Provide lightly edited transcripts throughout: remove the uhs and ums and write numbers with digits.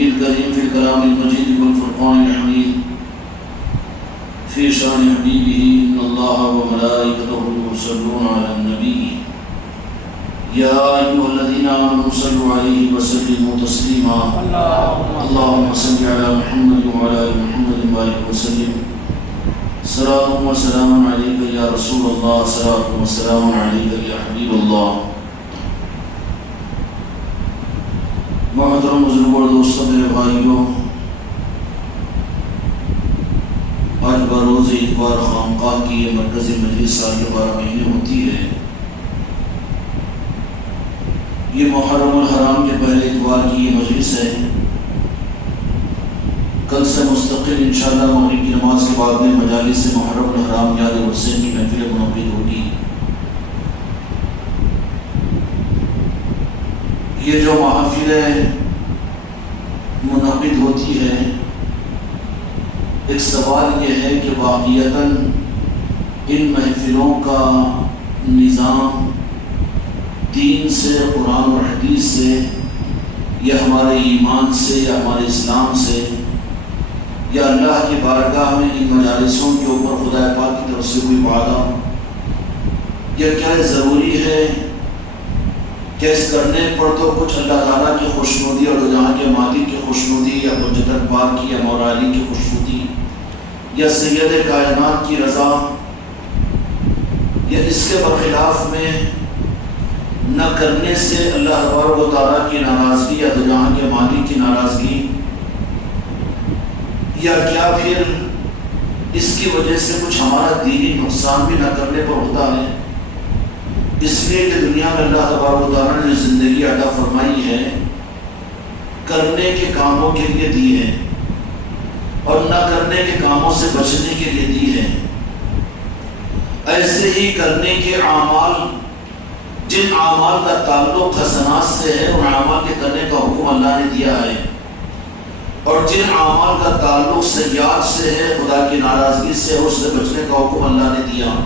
النبي الكريم في الكلام المجيد والفرقان الحميد في شان حبيبه إن الله وملائكته يصلون على النبي يا أيها الذين آمنوا صلوا عليه وسلموا تسليما اللهم صل على محمد وعلى آل محمد وبارك وسلم صلاة وسلام عليك يا رسول الله صلاة وسلام عليك يا حبيب الله محترم بزرگوں اور دوستوں میرے بھائیوں، آج بروز اتوار خانقاہ کی یہ مرکزی مجلس سال کے 12 مہینے ہوتی ہے۔ یہ محرم الحرام کے پہلے اتوار کی یہ مجلس ہے۔ کل سے مستقل انشاءاللہ مغرب کی نماز کے بعد میں مجالس سے محرم الحرام یاد حسین کی محفل منعقد ہوگی۔ یہ جو محافلیں منعقد ہوتی ہے، ایک سوال یہ ہے کہ واقعتاً ان محفلوں کا نظام دین سے، قرآن اور حدیث سے، یا ہمارے ایمان سے، یا ہمارے اسلام سے، یا اللہ کی بارگاہ میں ان مجالسوں کے اوپر خدا پاک کی طرف سے کوئی وعدہ، یا کیا ضروری ہے کہ اس کرنے پر تو کچھ اللہ تعالیٰ کی خوشنودی اور جہاں کے مالک کی خوشنودی، یا حجت پاک کی، یا مولا علی کی خوشنودی، یا سید کائنات کی رضا، یا اس کے برخلاف میں نہ کرنے سے اللہ تبارک و تعالیٰ کی ناراضگی، یا جہاں کے مالک کی ناراضگی، یا کیا پھر اس کی وجہ سے کچھ ہمارا دینی نقصان بھی نہ کرنے پر ہوتا ہے۔ اس لیے کہ دنیا میں اللہ تبارک و تعالیٰ نے جو زندگی عطا فرمائی ہے کرنے کے کاموں کے لیے دی ہے، اور نہ کرنے کے کاموں سے بچنے کے لیے دی ہے۔ ایسے ہی کرنے کے اعمال، جن اعمال کا تعلق حسنات سے ہے، ان اعمال کے کرنے کا حکم اللہ نے دیا ہے، اور جن اعمال کا تعلق سیئات سے ہے، خدا کی ناراضگی سے، اس سے بچنے کا حکم اللہ نے دیا۔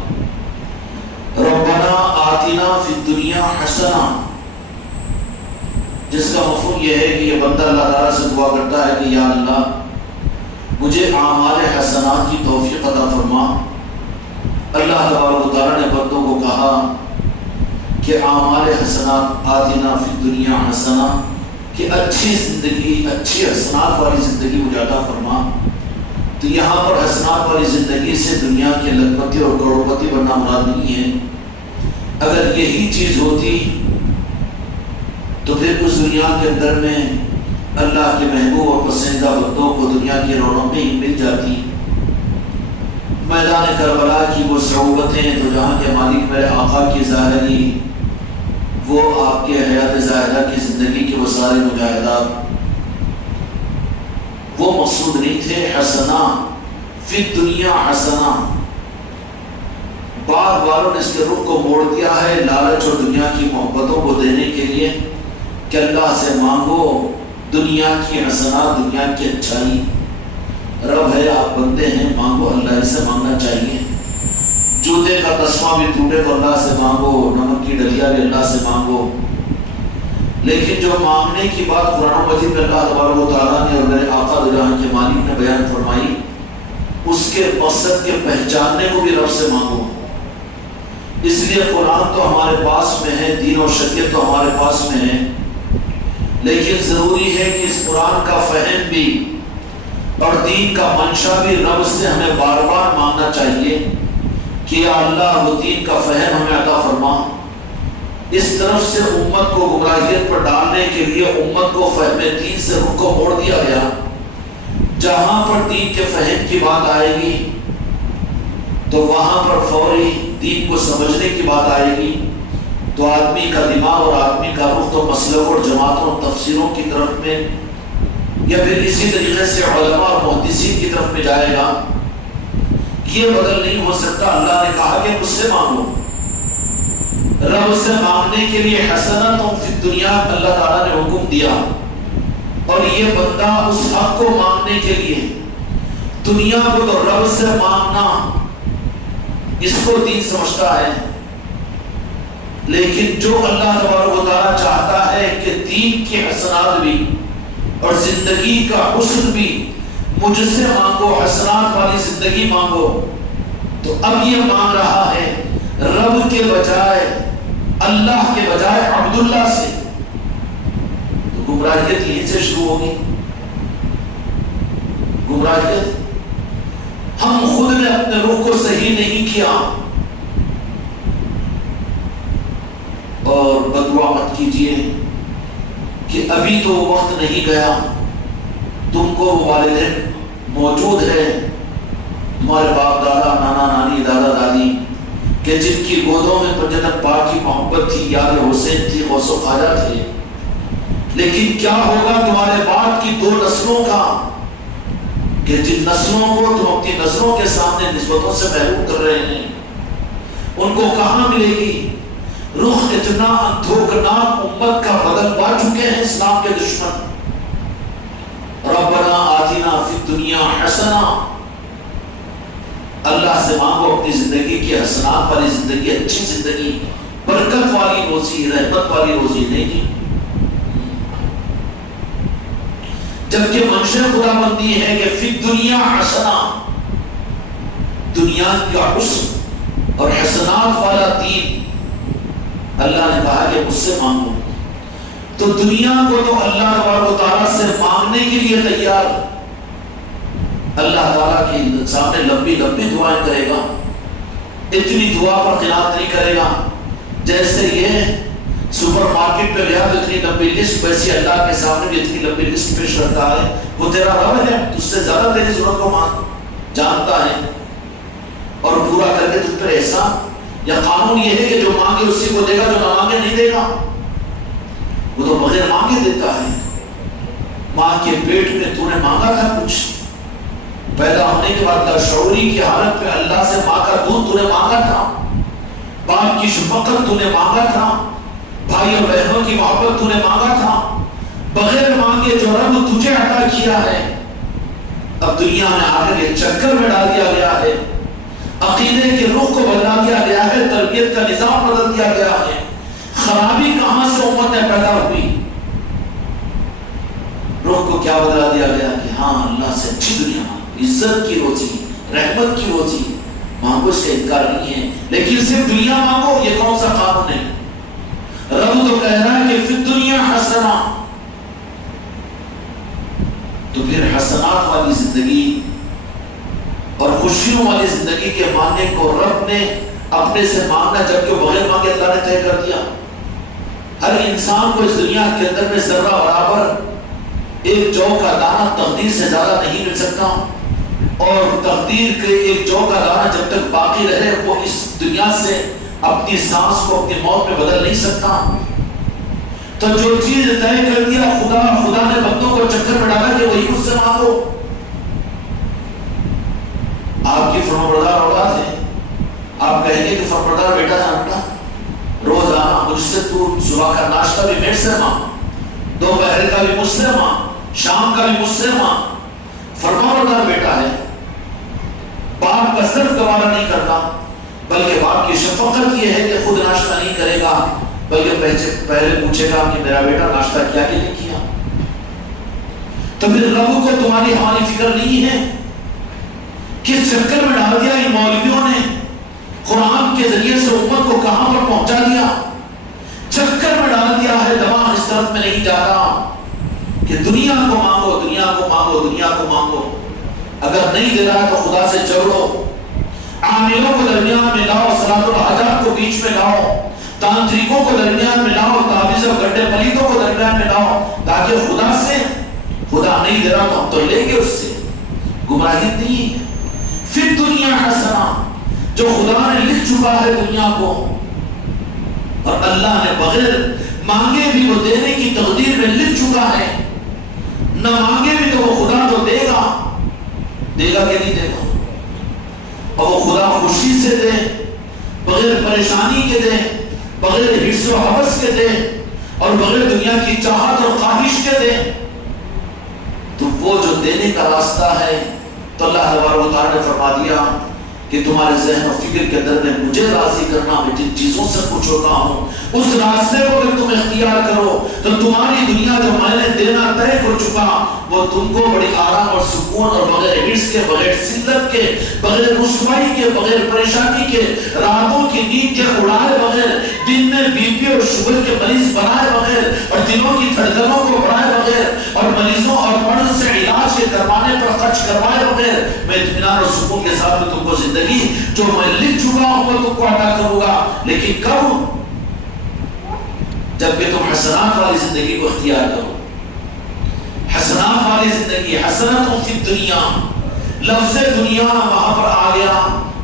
ربنا آتنا فی الدنیا حسنہ، جس کا مفہوم یہ ہے کہ یہ بندہ اللہ تعالیٰ سے دعا کرتا ہے کہ یا اللہ مجھے اعمال حسنات کی توفیق عطا فرما۔ اللہ تبارک و تعالیٰ نے بندوں کو کہا کہ اعمال حسنات آتنا فی الدنیا حسنہ، کہ اچھی زندگی، اچھی حسنات والی زندگی مجھے عطا فرما۔ تو یہاں پر حسنات والی زندگی سے دنیا کے لکھپتی اور کروڑپتی بننا مراد نہیں ہے۔ اگر یہی چیز ہوتی تو پھر اس دنیا کے اندر میں اللہ کے محبوب اور پسندیدہ بندوں کو دنیا کی رونقیں ہی مل جاتی۔ میدان کربلا کی وہ صعوبتیں تو جہاں کے مالک میرے آقا کی ظاہری، وہ آپ کے حیات ظاہرہ کی زندگی کے وہ سارے مجاہدات، وہ مقصود نہیں تھے۔ حسنہ فی الدنیا حسنہ، بار بار نے اس کے رخ کو موڑ دیا ہے لالچ اور دنیا کی محبتوں کو دینے کے لیے کہ اللہ سے مانگو دنیا کی حسنات، دنیا کی اچھائی۔ رب ہے، آپ بندے ہیں، مانگو، اللہ سے مانگنا چاہیے۔ جوتے کا تسمہ بھی ٹوٹے تو اللہ سے مانگو، نمک کی ڈلیا بھی اللہ سے مانگو۔ لیکن جو مانگنے کی بات قرآن مجید میں اللہ تبارک و تعالیٰ نے اور میرے آقا جہاں کے مالک نے بیان فرمائی، اس کے مقصد کے پہچاننے کو بھی رب سے مانگو۔ اس لیے قرآن تو ہمارے پاس میں ہے، دین و شریعت تو ہمارے پاس میں ہے، لیکن ضروری ہے کہ اس قرآن کا فہم بھی اور دین کا منشا بھی رب سے ہمیں بار بار مانگنا چاہیے کہ یا اللہ وہ دین کا فہم ہمیں عطا فرما۔ اس طرف سے امت کو گمراہیت پر ڈالنے کے لیے امت کو فہم دین سے رخ کو موڑ دیا گیا۔ جہاں پر دین کے فہم کی بات آئے گی تو وہاں پر فوری دین کو سمجھنے کی بات آئے گی، تو آدمی کا دماغ اور آدمی کا رخ تو مسلک اور جماعتوں اور تفسیروں کی طرف میں، یا پھر اسی طریقے سے علماء اور محدثین کی طرف میں جائے گا۔ یہ بدل نہیں ہو سکتا۔ اللہ نے کہا کہ مجھ سے مانگو، رب سے مانگنے کے لیے حسنۃ فی الدنیا اللہ تعالیٰ نے حکم دیا، اور یہ بندہ اس حق کو مانگنے کے لیے دنیا کو تو رب سے مانگنا اس کو دین سمجھتا ہے، لیکن جو اللہ تبارک و تعالیٰ چاہتا ہے کہ دین کی حسنات بھی اور زندگی کا حسن بھی مجھ سے مانگو، حسنات والی زندگی مانگو۔ تو اب یہ مانگ رہا ہے رب کے بجائے، اللہ کے بجائے عبداللہ سے، تو گمراہیت یہیں سے شروع ہوگی۔ گمراہیت ہم خود نے اپنے روح کو صحیح نہیں کیا، اور بددعا مت کیجیے کہ ابھی تو وہ وقت نہیں گیا، تم کو والدین موجود ہے، تمہارے باپ دادا، نانا نانی، دادا دادی، کہ جن کی گودوں میں جنت پاک کی محبت تھی، یاد حسین تھی، غوث و خواجہ تھے، لیکن کیا ہوگا تمہارے بعد کی 2 نسلوں کا، کہ جن نسلوں کو تم اپنی نظروں کے سامنے نسبتوں سے محروم کر رہے ہیں، ان کو کہاں ملے گی؟ رخ اتنا اندھوکناک امت کا بدل پا چکے ہیں اسلام کے دشمن۔ ربنا آتنا فی الدنیا حسنہ، اللہ سے مانگو اپنی زندگی کی حسنات والی زندگی، اچھی زندگی، برکت والی روزی، رحمت والی روزی نہیں دی۔ جبکہ منشا خدا بندی ہے کہ فی الدنیا حسنہ، دنیا کا حسن اور حسنات والا دین، اللہ نے کہا کہ مجھ سے مانگو۔ تو دنیا کو تو اللہ تبارک و تعالیٰ سے مانگنے کے لیے تیار، اللہ تعالیٰ کے سامنے لمبی لمبی دعائیں کرے گا، اتنی دعا پر قناعت نہیں کرے گا جیسے یہ سپر مارکیٹ پہ گیا تو اتنی لمبی لسٹ، ویسی اللہ کے سامنے بھی اتنی لمبی لسٹ پیش کرتا ہے۔ وہ تیرا رب ہے، اس سے زیادہ تیری ضرورت کو جانتا ہے، اور پورا کر کے تجھ پر احسان یا قانون یہ ہے کہ جو مانگے اسی کو دے گا، جو نہ مانگے نہیں دے گا۔ وہ تو بغیر مانگے دیتا ہے۔ ماں کے پیٹ میں تو نے مانگا تھا کچھ، پیدا ہونے کے بعد لاشعوری کی حالت میں اللہ سے ماں کا دودھ تو نے مانگا تھا، باپ کی شفقت تو نے مانگا تھا، بھائی اور بہنوں کی محبت تو نے مانگا تھا، بغیر مانگے جو رب تجھے عطا کیا ہے، اب دنیا میں آ کر کے چکر میں ڈال دیا گیا ہے، عقیدے کے رخ کو بدلا دیا گیا ہے، تربیت کا نظام بدل دیا گیا ہے۔ خرابی کہاں سے امت میں پیدا ہوئی؟ رخ کو کیا بدلا دیا گیا کہ ہاں اللہ سے اچھی دنیا، عزت کی روزی، رحمت کی روزی مانگو، اس کا انکار نہیں ہے، لیکن صرف دنیا مانگو، یہ کون سا قانون ہے؟ رب تو کہہ رہا ہے کہ فی الدنیا حسنہ، تو پھر حسنات والی زندگی اور خوشیوں والی زندگی کے ماننے کو رب نے اپنے سے مانگنا، جبکہ بغیر مانگے اللہ نے طے کر دیا۔ ہر انسان کو اس دنیا کے اندر میں ذرہ برابر ایک جو کا دانہ تقدیر سے زیادہ نہیں مل سکتا، اور تقدیر کے ایک جو کا دانہ جب تک باقی رہے وہ اس دنیا سے اپنی سانس کو اپنی موت میں بدل نہیں سکتا۔ تو جو چیز طے کر دیا خدا نے بندوں کو چکر میں ڈالا کہ وہی مجھ سے مانگو۔ آپ کی فرمانبردار اولاد ہے، آپ کہیں گے کہ فرمانبردار بیٹا جانتا روزانہ مجھ سے تو صبح کا ناشتہ بھی میرے سے مانگ، دوپہر کا بھی مجھ سے مانگ، شام کا بھی مجھ سے مانگ۔ فرمانبردار بیٹا ہے، باپ کا صرف گوارا نہیں کرتا، بلکہ باپ کی شفقت یہ ہے کہ خود ناشتہ نہیں کرے گا، بلکہ پہلے پوچھے گا کہ میرا بیٹا ناشتہ کیا کہ نہیں کیا۔ تو پھر رب کو تمہاری ہماری فکر نہیں ہے؟ کس چکر میں ڈال دیا ان مولویوں نے، قرآن کے ذریعے سے امت کو کہاں پر پہنچا دیا، چکر میں ڈال دیا ہے۔ دماغ اس طرف میں نہیں جا رہا کہ دنیا کو مانگو، دنیا کو مانگو، دنیا کو مانگو، اگر نہیں دے رہا تو خدا سے جھگڑو، عاملوں کو درمیان میں لاؤ، صلاۃ الحاجات کو بیچ میں لاؤ، تانتریکوں کو درمیان میں لاؤ، تعویذ اور گڈھے پلیتوں کو درمیان میں لاؤ، تاکہ خدا نہیں دے رہا تو ہم تو لیں گے اس سے۔ گمراہی نہیں ہے۔ پھر دنیا حسنہ، جو خدا نے لکھ چکا ہے دنیا کو، اور اللہ نے بغیر مانگے بھی وہ دینے کی تقدیر میں لکھ چکا ہے، نہ مانگے بھی تو وہ خدا جو دے گا کہ نہیں دے گا، اور وہ خدا خوشی سے دے، بغیر پریشانی کے دے، بغیر حرص و حوث کے دے، اور بغیر دنیا کی چاہت اور خواہش کے دے، تو وہ جو دینے کا راستہ ہے، تو اللہ تبارک و تعالیٰ نے فرما دیا کہ تمہارے ذہن و فکر کے اندر میں مجھے راضی کرنا، میں جن چیزوں سے خوش ہوتا ہوں اس راستے کو اگر تم اختیار کرو تو تمہاری دنیا جو میں نے دینا طے کر چکا وہ تم کو بڑی آرام اور سکون اور بغیر ہرس کے، بغیر ذلت کے، بغیر رسوائی کے، بغیر پریشانی کے، راتوں کی نیند کے اڑائے بغیر، دن میں بی پی اور شوگر کے مریض بنائے بغیر، اور دلوں کی دھڑکنوں کو بڑھائے بغیر، اور مریضوں اور مرض سے علاج کے کروانے پر خرچ کروائے بغیر، میں اطمینان اور سکون کے ساتھ میں تم کو زندگی جو میں لکھ چکا ہوں وہ تم کو عطا کروں گا. لیکن کب؟ جب کہ تم حسنات والی زندگی کو اختیار کرو. حسنات والی زندگی، حسنات فی دنیا، لفظ دنیا وہاں پر آ گیا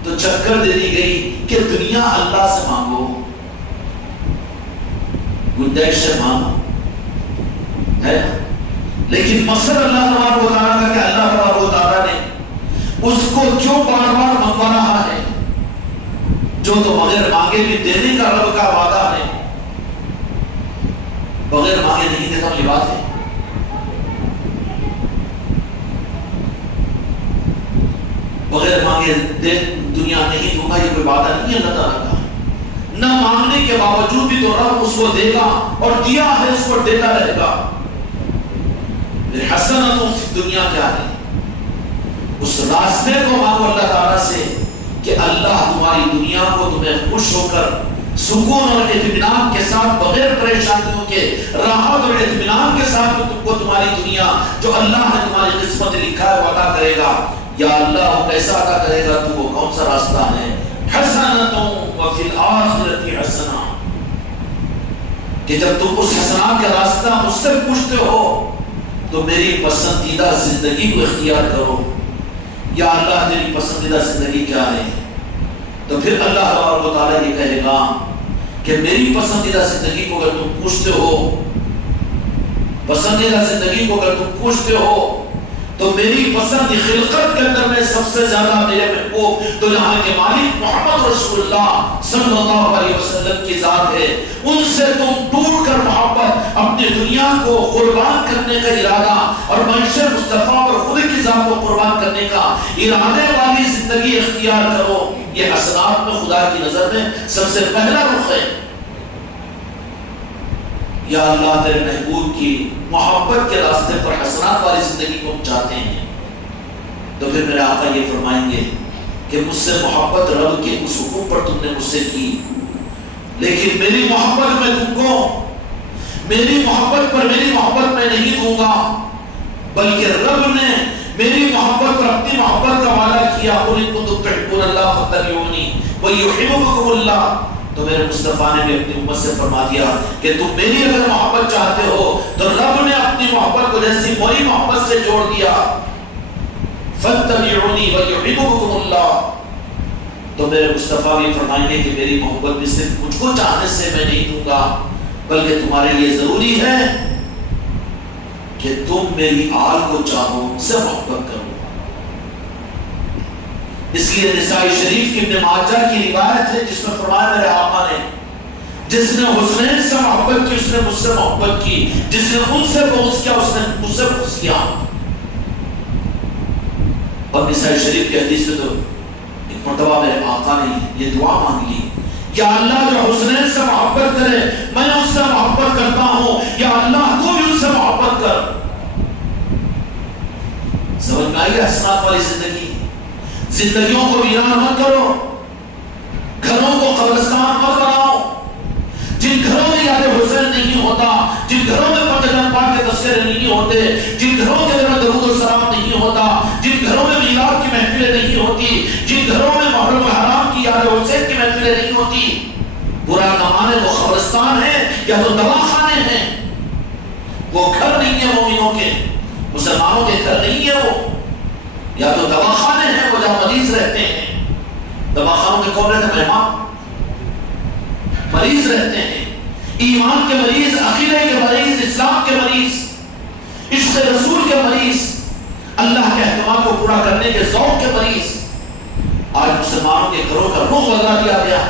تو چکر دے دی گئی کہ دنیا اللہ سے مانگو، گنجائش سے مانگو ہے. لیکن مقصد اللہ تبارک و تعالیٰ کا کہ اللہ تبارک و تعالیٰ نے اس کو کیوں بار بار منگوا رہا ہے؟ جو تو بغیر مانگے بھی دینے کا رب کا وعدہ ہے. بغیر مانگے نہیں دیتا یہ بات ہے. بغیر مانگے دنیا نہیں دوں گا یہ کوئی وعدہ نہیں ہے اللہ تعالیٰ کا. نہ مانگنے کے باوجود بھی تو رب اس کو دے گا اور دیا ہے اس کو دیتا رہے گا. حسنۃ فی دنیا کیا ہے؟ اس راستے کو مانگو اللہ تعالیٰ سے کہ اللہ تمہاری دنیا کو تمہیں خوش ہو کر سکون اور اطمینان کے ساتھ، بغیر پریشانیوں کے، راحت اور اطمینان کے ساتھ تم کو تمہاری دنیا جو اللہ نے تمہاری قسمت لکھا ہے وہ عطا کرے گا. یا اللہ وہ کیسا عطا کرے گا؟ تو وہ کون سا راستہ ہے؟ حسنۃ وفی الآخرۃ حسنہ، کہ جب تم اس حسنات کا راستہ مجھ سے پوچھتے ہو تو میری پسندیدہ زندگی کو اختیار کرو. یا اللہ تیری پسندیدہ زندگی کیا ہے؟ تو پھر اللہ تبارک و تعالیٰ یہ کہے گا کہ میری پسندیدہ زندگی کو اگر تم پوچھتے ہو، پسندیدہ زندگی کو اگر تم پوچھتے ہو تو میری پسند خلقت کے اندر میں سب سے زیادہ میرے محبوب تو یہاں کے مالک محمد رسول اللہ صلی اللہ علیہ وسلم کی ذات ہے. ان سے تم دور کر محبت، اپنی دنیا کو قربان کرنے کا ارادہ اور معیشت مصطفیٰ اور خود کی ذات کو قربان کرنے کا ارادے والی زندگی اختیار کرو. یہ حسنات میں خدا کی نظر میں سب سے پہلا رخ ہے. یا اللہ تیرے محبوب کی محبت کے راستے پر حسنات والی زندگی کو چاہتے ہیں تو پھر میرے آقا یہ فرمائیں گے کہ مجھ سے محبت رب کے اس حکم پر تم نے مجھ سے کی، لیکن میری محبت میں تم کو، میری محبت پر میری محبت میں نہیں دوں گا، بلکہ رب نے میری محبت پر اپنی محبت کا وعدہ کیا. قل ان کنتم تحبون اللہ فاتبعونی ویحببکم اللہ. تو میرے مصطفیٰ نے بھی اپنی امت سے فرما دیا کہ تم میری اگر محبت چاہتے ہو تو رب نے اپنی محبت کو جیسی موری محبت سے جوڑ دیا. فاتبعونی ویحببکم اللہ. تو میرے مصطفیٰ بھی فرمائیں گے کہ میری محبت بھی صرف مجھ کو چاہنے سے میں نہیں دوں گا، بلکہ تمہارے لیے ضروری ہے کہ تم میری آل کو چاہو، سے محبت کرو. اس لیے نسائی شریف کی ابن ماجہ کی روایت ہے جس میں فرمایا میرے آقا نے جس نے حسنین سے محبت کی اس نے مجھ سے محبت کی، جس نے ان سے بغض کیا اس نے مجھ سے بغض کیا. اور نسائی شریف کی حدیث میں تو ایک مرتبہ میرے آقا نے یہ دعا مانگی، یا اللہ جو حسنین سے محبت کرے میں اس سے محبت کرتا ہوں، یا اللہ تو بھی ان سے محبت کر. سمجھ میں آئی حسنات والی زندگی. زندگیوں کو ویران مت کرو، گھروں کو قبرستان مت بناؤ. جن گھروں میں یاد حسین نہیں ہوتا، جن گھروں میں پاک پاک کے تذکرے نہیں ہوتے، جن گھروں کے اندر درود و سلام نہیں ہوتا، جن گھروں میں میلاد کی محفلیں نہیں ہوتی، جن گھروں میں محرم حرام کی یاد حسین کی محفلیں نہیں ہوتی، برا نہ مانے وہ قبرستان ہے یا تو دواخانے ہیں. وہ گھر نہیں ہے مومنوں کے، مسلمانوں کے گھر نہیں ہے وہ، یا تو دواخانے ہیں وہ جہاں مریض رہتے ہیں. دواخانوں کے کون رہتے ہیں؟ مہمان، مریض رہتے ہیں. ایمان کے مریض، عقیدے کے مریض، اسلام کے مریض، عشق رسول کے مریض، اللہ کے احکامات کو پورا کرنے کے ذوق کے مریض. آج مسلمانوں کے گھروں کا رخ بدلا دیا گیا.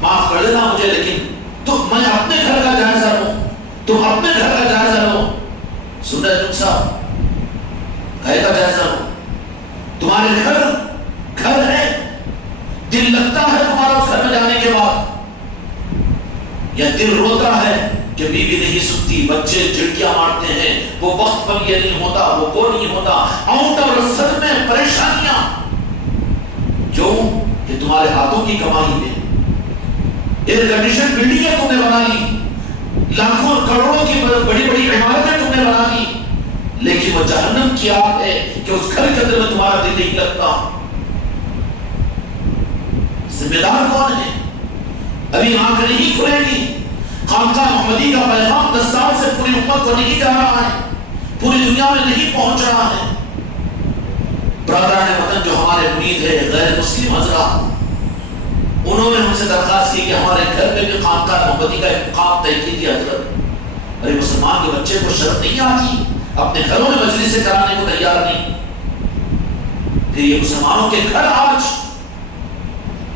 معاف کر دینا مجھے، لیکن تو میں اپنے گھر کا جائزہ لوں، تم اپنے گھر کا جائزہ لو. سن رہے تم صاحب، گھر کا جائزہ لو. تمہارے گھر ہے، دل لگتا ہے تمہارا اس گھر میں جانے کے بعد، یا دل روتا ہے کہ بیوی نہیں سنتی، بچے چڑکیاں مارتے ہیں، وہ وقت پر یہ نہیں ہوتا، وہ نہیں ہوتا، آؤٹ اور صدمے، پریشانیاں، کیوں کہ تمہارے ہاتھوں کی کمائی میں ایئر کنڈیشن بلڈنگیں تم نے بنا لی، لاکھوں کروڑوں کی بڑی بڑی عمارتیں تم نے بنا لی، لیکن وہ جہنم کی آگ ہے کہ اس گھر کے اندر میں تمہارا دل نہیں لگتا۔ ذمہ دار کون ہے؟ ابھی آنکھ نہیں کھلے گی، خانقاہ محمدی کا پیغام 10 سال سے پوری امت کو نہیں جا رہا ہے، پوری دنیا میں نہیں پہنچ رہا ہے۔ برادران وطن جو ہمارے مرید ہے، غیر مسلم حضرات، انہوں نے ہم سے درخواست کی کہ ہمارے گھر میں بھی خانقاہ محمدی کا ایک مقام طے کیجیے حضرت۔ ارے مسلمان کے بچے کو شرط نہیں آتی، اپنے گھروں میں مجلس سے کرانے کو تیار نہیں، پھر یہ مسلمانوں کے گھر آج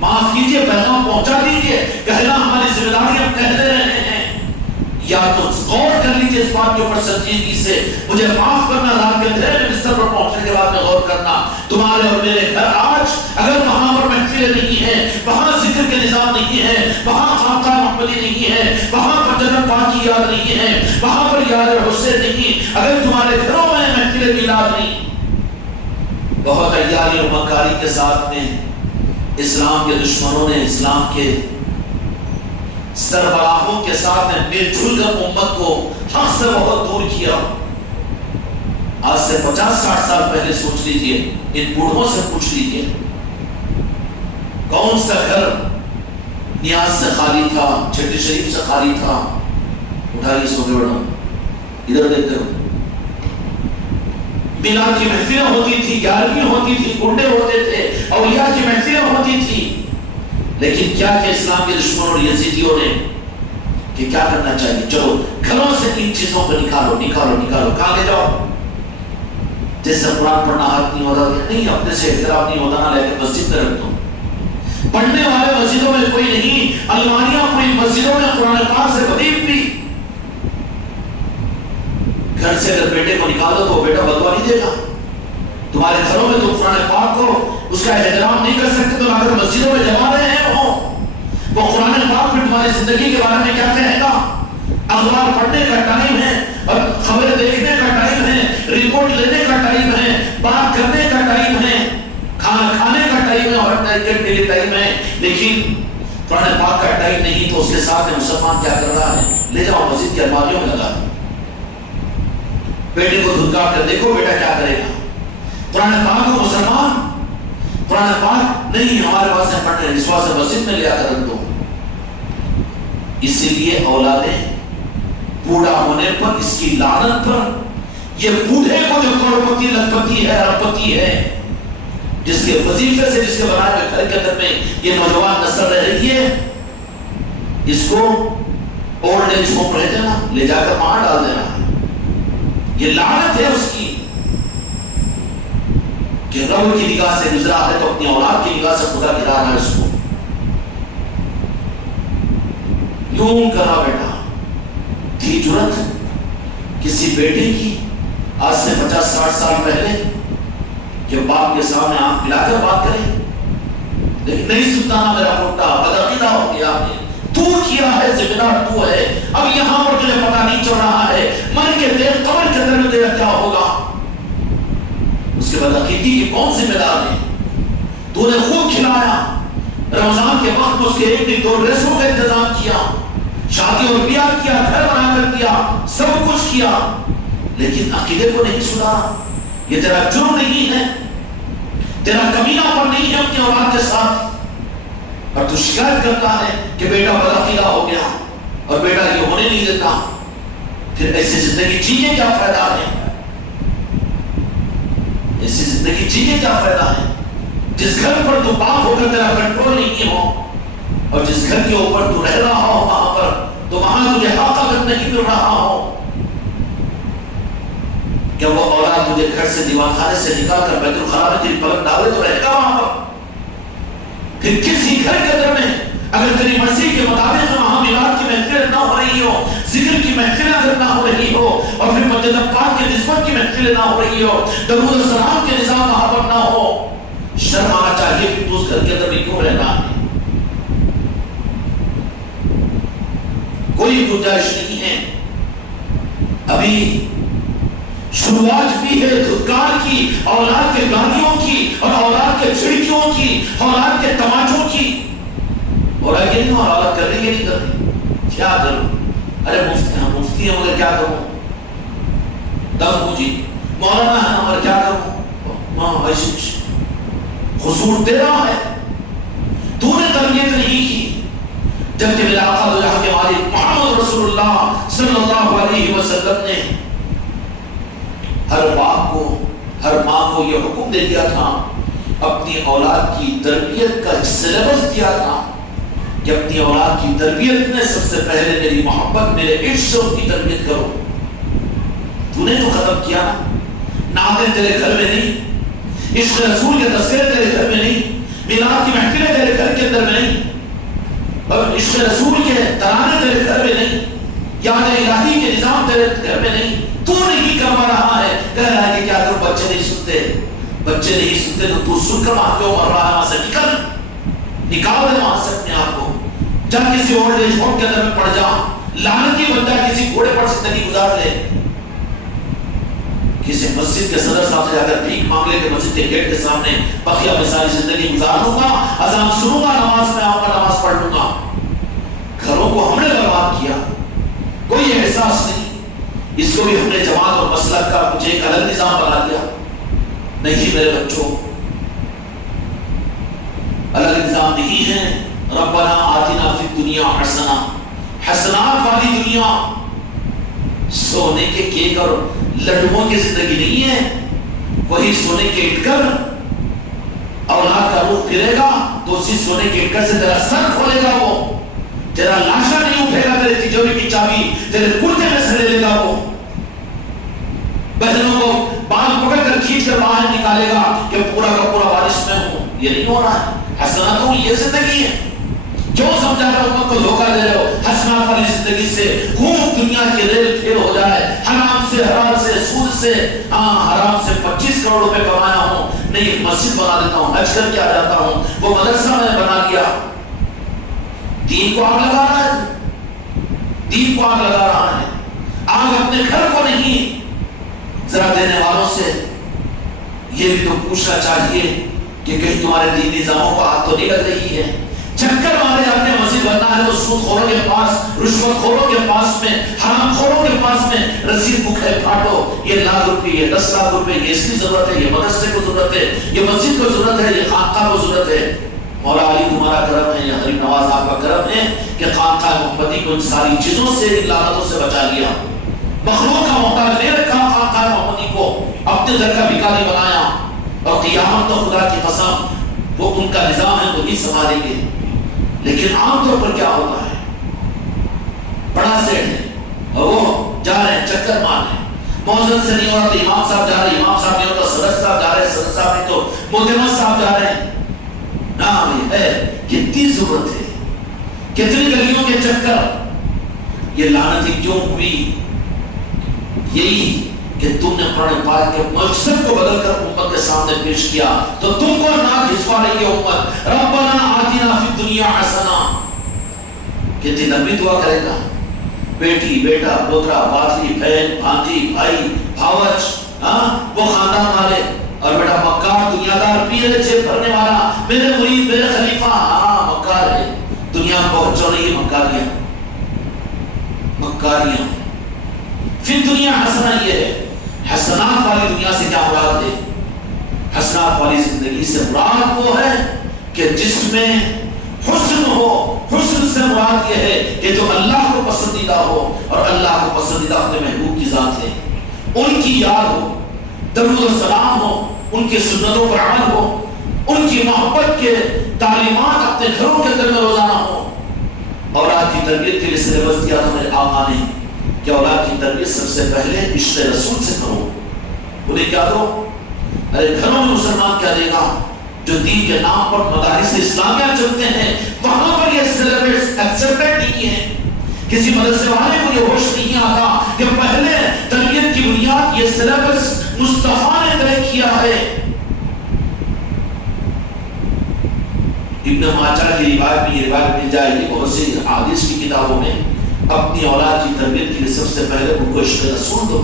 معاف کیجئے پیغام پہنچا دیجئے، کہنا ہماری ذمہ داری ہم کہہ دے رہے ہیں، یا تو غور کر لیجئے اس بات کے اوپر سنجیدگی سے، مجھے معاف کرنا، رات کے اندھیرے میں بستر پر پہنچنے کے بعد میں غور کرنا، تمہارے اور میرے گھر آج اگر وہاں پر محفلیں نہیں ہیں، وہاں ذکر کے نظام نہیں ہے، وہاں خانقاہ محمدی نہیں ہے، وہاں پر جنت پاک کی یاد نہیں ہے، وہاں پر یاد حسین نہیں، اگر تمہارے گھروں میں محفل میلاد نہیں، بہت عیاری اور مکاری کے ساتھ میں اسلام کے دشمنوں نے اسلام کے سربراہوں کے ساتھ میں مل جل کر امت کو حق سے بہت دور کیا۔ آج سے 50-60 سال پہلے سوچ لیجئے، ان بوڑھوں سے پوچھ لیجئے کون سا گھر نیاز سے خالی تھا، چھٹی شریف سے خالی تھا؟ اٹھائیے سو کے بڑھا ادھر دیکھ کر، میلاد کی محفلیں ہوتی تھی، 11ویں ہوتی تھی، گنڈے ہوتے تھے، اولیاء کی محفلیں ہوتی تھی، لیکن کیا کہ اسلام کے دشمنوں اور یزیدیوں نے کہ کیا کرنا چاہیے، چلو گھروں سے ان چیزوں کو نکالو نکالو نکالو، کہاں لے جاؤ؟ جیسے قرآن پڑھنا حق نہیں ہوتا، نہیں اپنے سے احترام نہیں ہوتا، نہ لے کے مسجد میں رکھ دو، پڑھنے والے مسجدوں میں کوئی نہیں، الماریاں کوئی مسجدوں میں قرآن پاک سے قدیم بھی، گھر سے اگر بیٹے کو نکال دو تو بیٹا بدوا نہیں دے گا، تمہارے گھروں میں تو قرآن پاک کو اس کا احترام نہیں کر سکتے، تو اگر مسجدوں میں جما رہے ہیں وہ قرآن پاک پھر تمہاری زندگی کے بارے میں کیا کہے گا؟ اخبار پڑھنے کا ٹائم ہے، اور خبریں دیکھنے کا ٹائم ہے، رپورٹ لینے کا ٹائم ہے، بات کرنے کا ٹائم ہے، کھانا کھانے کا ٹائم ہے، اور ٹائم ہے، لیکن قرآن پاک کا ٹائم نہیں، تو اس کے ساتھ میں مسلمان کیا کر رہا ہے؟ لے جاؤ مسجد کی الماریوں میں لگا، بیٹے کو دھتکار کر دیکھو بیٹا کیا کرے گا۔ قرآن پاک کو مسلمان قرآن پاک نہیں ہمارے پاس ہے پڑھنے، اس واسطے مسجد میں لے آ کر رکھ دو۔ اسی لیے اولادیں بوڑھا ہونے پر، اس کی لعنت پر، یہ بوڑھے کو جو کروڑپتی لکھپتی ہے اربپتی ہے، جس کے وظیفے سے جس کے بنائے ہوئے گھر کے اندر میں یہ نوجوان نسل رہ رہی ہے، اس کو اولڈ ایج ہوم رہتے نا لے جا کر وہاں ڈال دینا، یہ لعنت ہے اس کی کہ رب کی نگاہ سے گزرا ہے تو اپنی اولاد کی نگاہ سے خدا گرا رہا ہے اس کو۔ یوں کرا بیٹا، تھی جرت کسی بیٹے کی آج سے 50-60 سال پہلے کہ باپ کے سامنے آنکھ ملا کر بات کرے، لیکن نہیں سنتا نا میرا پوتا، بدعقیدہ ہو گیا، تو کیا ہے، ذمہ دار تو ہے، اب یہاں پر تجھے پتہ نہیں چل رہا ہے، مر کے دیکھ قبر کے اندر میں تیرا کیا ہوگا۔ اس کے بدعقیدگی کی کون ذمہ دار ہے؟ تو نے خوب کھلایا، رمضان کے وقت میں اس کے 1-2 ڈریسوں کا انتظام کیا، شادی اور بیاہ کیا، گھر بنا کر دیا، سب کچھ کیا، لیکن عقیدے کو نہیں سنا۔ یہ تیرا جرم نہیں ہے، تیرا کمینہ پر نہیں ہے اپنی اولاد کے ساتھ، اور تو شکایت کرتا ہے کہ بیٹا بدعقیدہ ہو گیا اور بیٹا یہ ہونے نہیں دیتا، پھر ایسی زندگی جینے کیا فائدہ ہے؟ ایسی زندگی جینے کیا فائدہ ہے جس گھر پر تو باپ ہو کر تیرا کنٹرول نہیں ہو، اور جس گھر کے اوپر تو رہ رہا ہو وہاں پر تو وہاں تجھے حقیقت نہیں مل رہا ہو؟ کیا وہ اولاد تجھے گھر سے دیوان خانے سے نکال کر بیت الخلا میں تیری پلک ڈالے تو رہے گا وہاں پر؟ پھر کسی گھر کے اندر میں اگر تیری مرضی کے مطابق وہاں میلاد کی محفل نہ ہو رہی ہو، ذکر کی محفل اگر نہ ہو رہی ہو، اور پھر مسجد پاک کے نسبت کی محفل نہ ہو رہی ہو، درود و سلام کے نظام وہاں پر نہ ہو، شرم آنا چاہیے کہ تو اس گھر کے اندر میں کیوں رہنا ہے؟ کوئی گنجائش نہیں ہے۔ ابھی شروعات بھی ہے دھتکار کی، اولاد کے گالیوں کی اور اولاد کے چھڑکیوں کی، اولاد کے تماچوں کی. اور آگے نہیں اور اولاد کر رہی ہے نہیں کر رہی، کیا کروں؟ ارے مفتی ہے مگر کیا کروں؟ دم مجھے مولانا ہے مگر کیا کروں؟ قصور تیرا ہے، تو نے تربیت نہیں کی. جبکہ میرا آقا دو جہاں کے مالک محمد رسول اللہ صلی اللہ علیہ وسلم نے ہر باپ کو، ہر ماں کو یہ حکم دے دیا تھا، اپنی اولاد کی تربیت کا سلیبس دیا تھا کہ اپنی اولاد کی تربیت میں سب سے پہلے میری محبت، میرے عشق سے ان کی تربیت کرو. تو نے تو ختم کیا، نعتیں تیرے گھر میں نہیں، عشق رسول کے تذکرے تیرے گھر میں نہیں، میلاد کی محفلیں تیرے گھر کے اندر میں نہیں، اور عشق رسول کے ترانے تیرے گھر میں نہیں، یاد الہی کے نظام تیرے گھر میں نہیں. تو نہیں کروا رہا ہے، کہہ رہا ہے کہ کیا تم بچے نہیں سنتے؟ بچے نہیں سنتے تو سن کر وہاں کیوں مر رہا ہے؟ وہاں سے نکال دے وہاں سے اپنے آپ کو. جا کسی اولڈ ایج ہوم کے اندر میں پڑ جا، لعنتی بندہ کسی گھوڑے پر زندگی گزار لے. کسی مسجد کے صدر صاحب سے جا کر بھیک مانگ لے کہ مسجد کے گیٹ کے سامنے بقیہ میں ساری زندگی گزار لوں گا، اذان سنوں گا، نماز میں آؤں گا، نماز پڑھ لوں گا. گھروں کو ہم نے برباد کیا، کوئی احساس نہیں. اس کو بھی ہم نے جماعت اور مسلک کا کچھ ایک الگ نظام بنا دیا. نہیں میرے بچوں، الگ نظام نہیں ہے. ربنا آتنا فی الدنیا حسنہ، حسنات والی دنیا. سونے کے کیک اور لڈوؤں کی زندگی نہیں ہے. وہی سونے کے اٹکر اولاد کا روح پھرے گا تو اسی سونے کے اٹکر سے تیرا سر کھولے گا، وہ تیرا لاشا نہیں اٹھے گا، تیرے تجوری کی چابی تیرے کرتے میں سے لے لے گا. وہ بہنوں کو بال پکڑ کر کھینچ کر باہر نکالے گا کہ پورا کا پورا بارش میں ہوں. یہ نہیں ہو رہا ہے. حسنات ہوں یہ زندگی ہے. کیوں سمجھا کر امت کو دھوکہ دے رہے ہو؟ حسنات والی زندگی سے خوب دنیا کی ریل پھیر ہو جائے، حرام سے، حلال سے، سود سے. حرام سے 25 کروڑ روپے کمایا ہوں، نہیں مسجد بنا دیتا ہوں، حج کر کے آ جاتا ہوں، وہ مدرسہ میں بنا لیا. دین کو آگ لگا رہا ہے، دین کو آگ لگا رہا ہے. آگ اپنے گھر کو نہیں. ذرا دینے والوں سے یہ بھی تو پوچھنا چاہیے کہ کہیں تمہارے دینی نظاموں کا ہاتھ تو نہیں لگ رہی ہے. چکر مارے جاتے ہیں مسجد بننا ہے تو سود خوروں کے پاس، رشوت خوروں کے پاس میں، حرام خوروں کے پاس میں رسید بک ہے، پھاٹو. یہ لاکھ روپے، یہ 10 لاکھ روپے، یہ اس کی ضرورت ہے، یہ مدرسے کو ضرورت ہے، یہ مسجد کو ضرورت ہے، یہ خانقاہ کو ضرورت ہے. مولا علی تمہارا کرم ہے یا غریب نواز آپ کا کرم ہے کہ خانقاہ محمدی کو ان ساری چیزوں سے، ان لعنتوں سے بچا لیا. مخلوق کا محتاج نہیں رکھا خانقاہ محمدی کو، اپنے در کا بھکاری بنایا. اور قیامت تو خدا کی قسم وہ ان کا نظام ہے، وہی سنبھالیں گے. لیکن عام طور پر کیا ہوتا ہے، بڑا سیٹ ہے اور وہ جا رہے ہیں چکر مار رہے ہیں. مؤذن سے نہیں ہو رہا تو امام صاحب جا رہے ہیں، امام صاحب نہیں ہو تو صدر صاحب جا رہے ہیں، صدر صاحب نہیں تو ملتمس صاحب جا رہے ہیں. نام ہے کتنی ضرورت ہے، کتنی گلیوں کے چکر. یہ لعنتی کیوں ہوئی؟ یہی کہ تم نے قرآن پاک کے مقصد کو بدل کر امت کے سامنے پیش کیا تو تم کو نہ گھسوا رہی ہے امت. ربنا آتنا فی الدنیا حسنہ. کتنی لمبی دعا کرے گا. بیٹی، بیٹا، پوترا، بھاتری، بہن، بھانجی، بھائی، بھاوچ، وہ خاندان والے، اور بیٹا مکار، دنیا دار، پیر جیب بھرنے والا، میرے مرید، میرے خلیفہ. مکار ہے دنیا پہنچ رہی ہے. مکاریاں، مکاریاں. پھر دنیا حسنہ یہ ہے. حسنات والی دنیا سے کیا مراد ہے؟ حسنات والی زندگی سے مراد وہ ہے کہ جس میں حسن ہو. حسن سے مراد یہ ہے کہ جو اللہ کو پسندیدہ ہو، اور اللہ کو پسندیدہ اپنے محبوب کی ذات ہے. ان کی یاد ہو، درود و سلام ہو، ان کی سنتوں پر عمل ہو، ان کی محبت کے تعلیمات اپنے گھروں کے اندر میں روزانہ ہو. اولاد کی تربیت کے لیے سلیبس دیا تو میرے آقا نے کہ اولاد کی تربیت سب سے پہلے عشق رسول سے کرو. انہیں کیا دو؟ ارے گھروں میں مسلمان کیا دے گا جو دین کے نام پر مدارس اسلامیہ چلتے ہیں، وہاں پر یہ سلیبس ایکسپٹڈ نہیں ہے. کسی مدرسے والے کو یہ ہوش نہیں آتا کہ پہلے تربیت کی بنیاد یہ سلیبس مصطفیٰ نے طے کیا ہے. ابن ماجہ کی روایت میں یہ روایت مل جائے گی بہت سی حدیث کی کتابوں میں. اپنی اولاد کی تربیت کے لیے سب سے پہلے ان کو عشق رسول دو.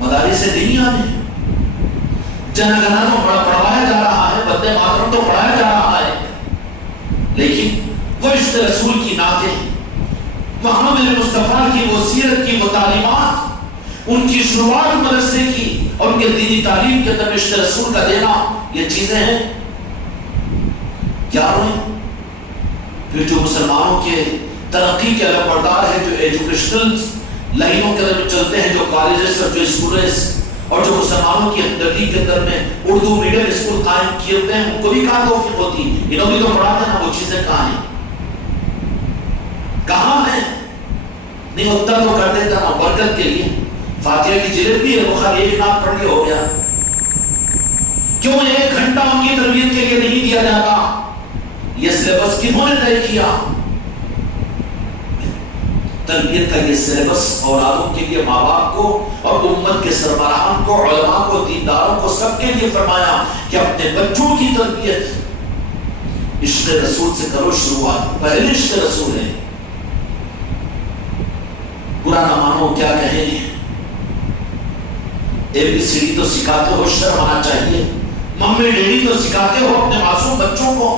مدارس مدارس دینیا میں جنگنا تو پڑھوایا جا رہا ہے، وندے ماترم تو پڑھایا جا رہا ہے، لیکن وہ عشق رسول کی نعتیں، وہاں میرے مصطفیٰ کی وہ سیرت کی وہ تعلیمات، ان کی شروعات مدرسے کی اور ان کے دینی تعلیم کے اندر عشق رسول کا دینا، یہ چیزیں ہیں کیا ہوئے؟ پھر جو مسلمانوں کے ترقی کے علمبردار ہیں، جو ایجوکیشنل لائنوں کے اندر چلتے ہیں، جو کالجز اور جو اسکولز اور جو مسلمانوں کی ہمدردی کے اندر میں اردو میڈیم اسکول قائم کیے ہوئے ہیں، ان کو بھی کہاں توفیق ہوتی؟ انہوں بھی تو پڑھاتے ہیں، وہ چیزیں کہاں ہیں؟ کہاں ہیں؟ نہیں اتنا تو کر دیتا نا برکت کے لیے، فاتحہ کی جلیبی ہے، وہ خالی ایک نام پڑھ کے ہو گیا، کیوں 1 گھنٹہ ان کی تربیت کے لیے نہیں دیا جاتا؟ یہ سلیبس کنہوں نے طے کیا؟ تربیت کا یہ سلیبس اولادوں کے لیے ماں باپ کو اور امت کے سربراہان کو، علماء کو، دینداروں کو، سب کے لیے فرمایا کہ اپنے بچوں کی تربیت عشق رسول سے کرو شروعات، پہلے عشق رسول ہے۔ برا نہ مانو، کیا کہیں، ABCD تو سکھاتے ہو، شرم آنا چاہیے، ممی ڈیڈی تو سکھاتے ہو اپنے معصوم بچوں کو،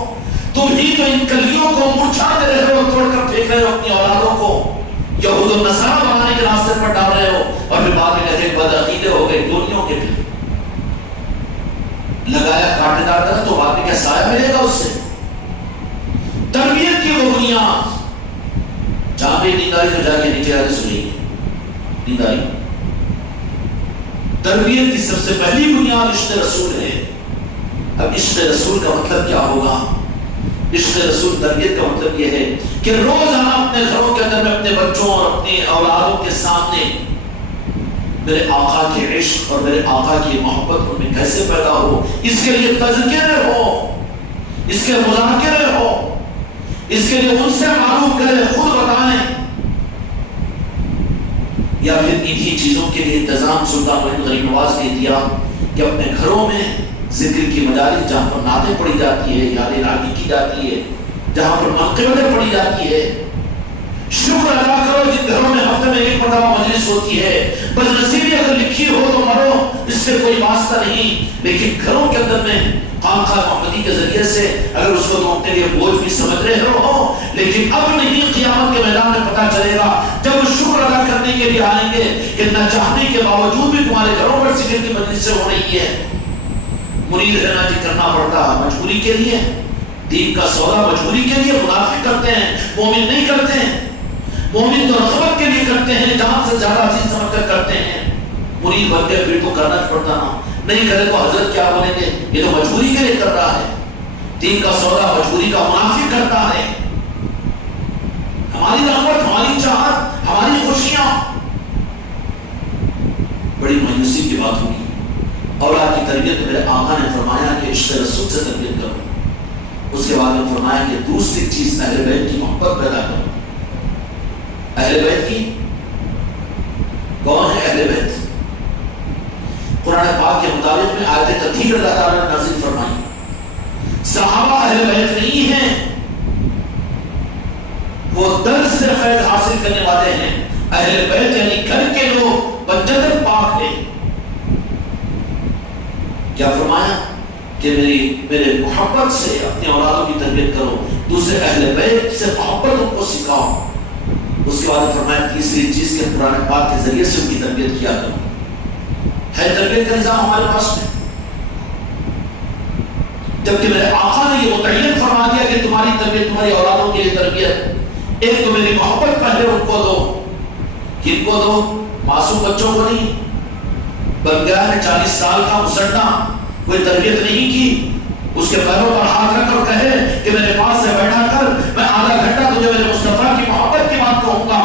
تم ہی تو ان کلیوں کو مرجھا دے رہے ہو، توڑ کر پھینک رہے ہو اپنی اولادوں کو، یہود و نصارہ بنانے کے راستے پر ڈال رہے ہو، اور پھر بعد میں کہتے بدعقیدے ہو گئے ڈونیوں کے پھر لگایا کاٹے دار تھا تو بعد میں کیا سایہ ملے گا اس سے؟ تربیت کی وہ بنیاد، جہاں بھی نینداری تو جا کے نیچے آگے سنیں گے، نینداری تربیت کی سب سے پہلی بنیاد عشق رسول ہے۔ اب عشق رسول کا مطلب کیا ہوگا؟ عشق رسول تربیت کا مطلب یہ ہے کہ روزانہ اپنے گھروں کے اندر میں اپنے بچوں اور اپنی اولادوں کے سامنے میرے آقا کے عشق اور میرے آقا کی محبت ان میں کیسے پیدا ہو، اس کے لیے تذکرے ہو، اس کے مذاکرے ہو، اس کے لیے ان سے معلوم کرے، خود بتائیں، یا پھر انہی چیزوں کے لیے انتظام سلطان محمود غریب نواز نے دیا کہ اپنے گھروں میں ذکر کی مجالس جہاں پر نعتیں پڑھی جاتی ہے، یاد الہی کی جاتی ہے، جہاں پر منقبتیں پڑھی جاتی ہے، شکر ادا کرو جن گھروں میں ہفتے میں 1 مرتبہ مجلس ہوتی ہے، بدنصیبی اگر لکھی ہو تو مرو، اس سے کوئی واسطہ نہیں، لیکن گھروں کے اندر میں خانقاہ محمدی کے ذریعے سے اگر اس کو تم اپنے لیے بوجھ بھی سمجھ رہے ہو، لیکن اب نہیں، قیامت کے میدان میں پتہ چلے گا جب شکر ادا کرنے کے لیے آئیں گے کہ نہ چاہنے کے باوجود بھی تمہارے گھروں پر ذکر کی مجلس سے ہو رہی ہے، مرید رہنا جی کرنا پڑتا مجبوری کے لیے، دین کا سودا مجبوری کے لیے، منافق کرتے ہیں، مومن نہیں کرتے ہیں، مومن تو رغبت کے لیے کرتے ہیں، جان سے زیادہ عزیز سمجھ کر کرتے ہیں، مرید بن کے پھر تو کرنا پڑتا نا، نہیں کرے تو حضرت کیا بولیں گے، یہ تو مجبوری کے لیے کر رہا ہے، دین کا سودا مجبوری کا منافق کرتا ہے، ہماری رغبت، ہماری چاہت، ہماری خوشیاں، بڑی مایوسی کی بات ہوگی۔ اولاد کی تربیت میرے آقا نے فرمایا کہ عشق رسول سے تربیت کرو، اس کے بعد میں فرمایا کہ دوسری چیز اہل بیت کی محبت پیدا کرو۔ اہل بیت کی کون ہے؟ اہل بیت قرآن پاک کے مطابق میں آیت تطہیر اللہ تعالیٰ نے نازل فرمائی، صحابہ اہل بیت نہیں ہیں، وہ درس سے فیض حاصل کرنے والے ہیں، اہل بیت یعنی گھر کے لوگ بجدر پاک ہیں۔ کیا فرمایا کہ میرے محبت سے اپنے اولادوں کی تربیت کرو، دوسرے اہل بیت سے محبت ان کو سکھاؤ، اس کے بعد فرمایا تیسری چیز کے قرآن پاک کے ذریعے سے ان کی تربیت کیا کرو۔ ہے تربیت کا نظام ہمارے پاس میں، جبکہ میرے آقا نے یہ متعین فرما دیا کہ تمہاری تربیت، تمہاری اولادوں کے لیے تربیت، ایک تو میری محبت پہلے ان کو دو، کن کو دو؟ معصوم بچوں کو نہیں، بن گیا ہے 40 سال کا مسڈا، کوئی تربیت نہیں کی، اس کے پیروں پر ہاتھ رکھ کر کہے کہ میرے پاس سے بیٹھا کر میں آدھا گھنٹہ تجھے میرے مصطفیٰ کی محبت کی بات کہوں گا،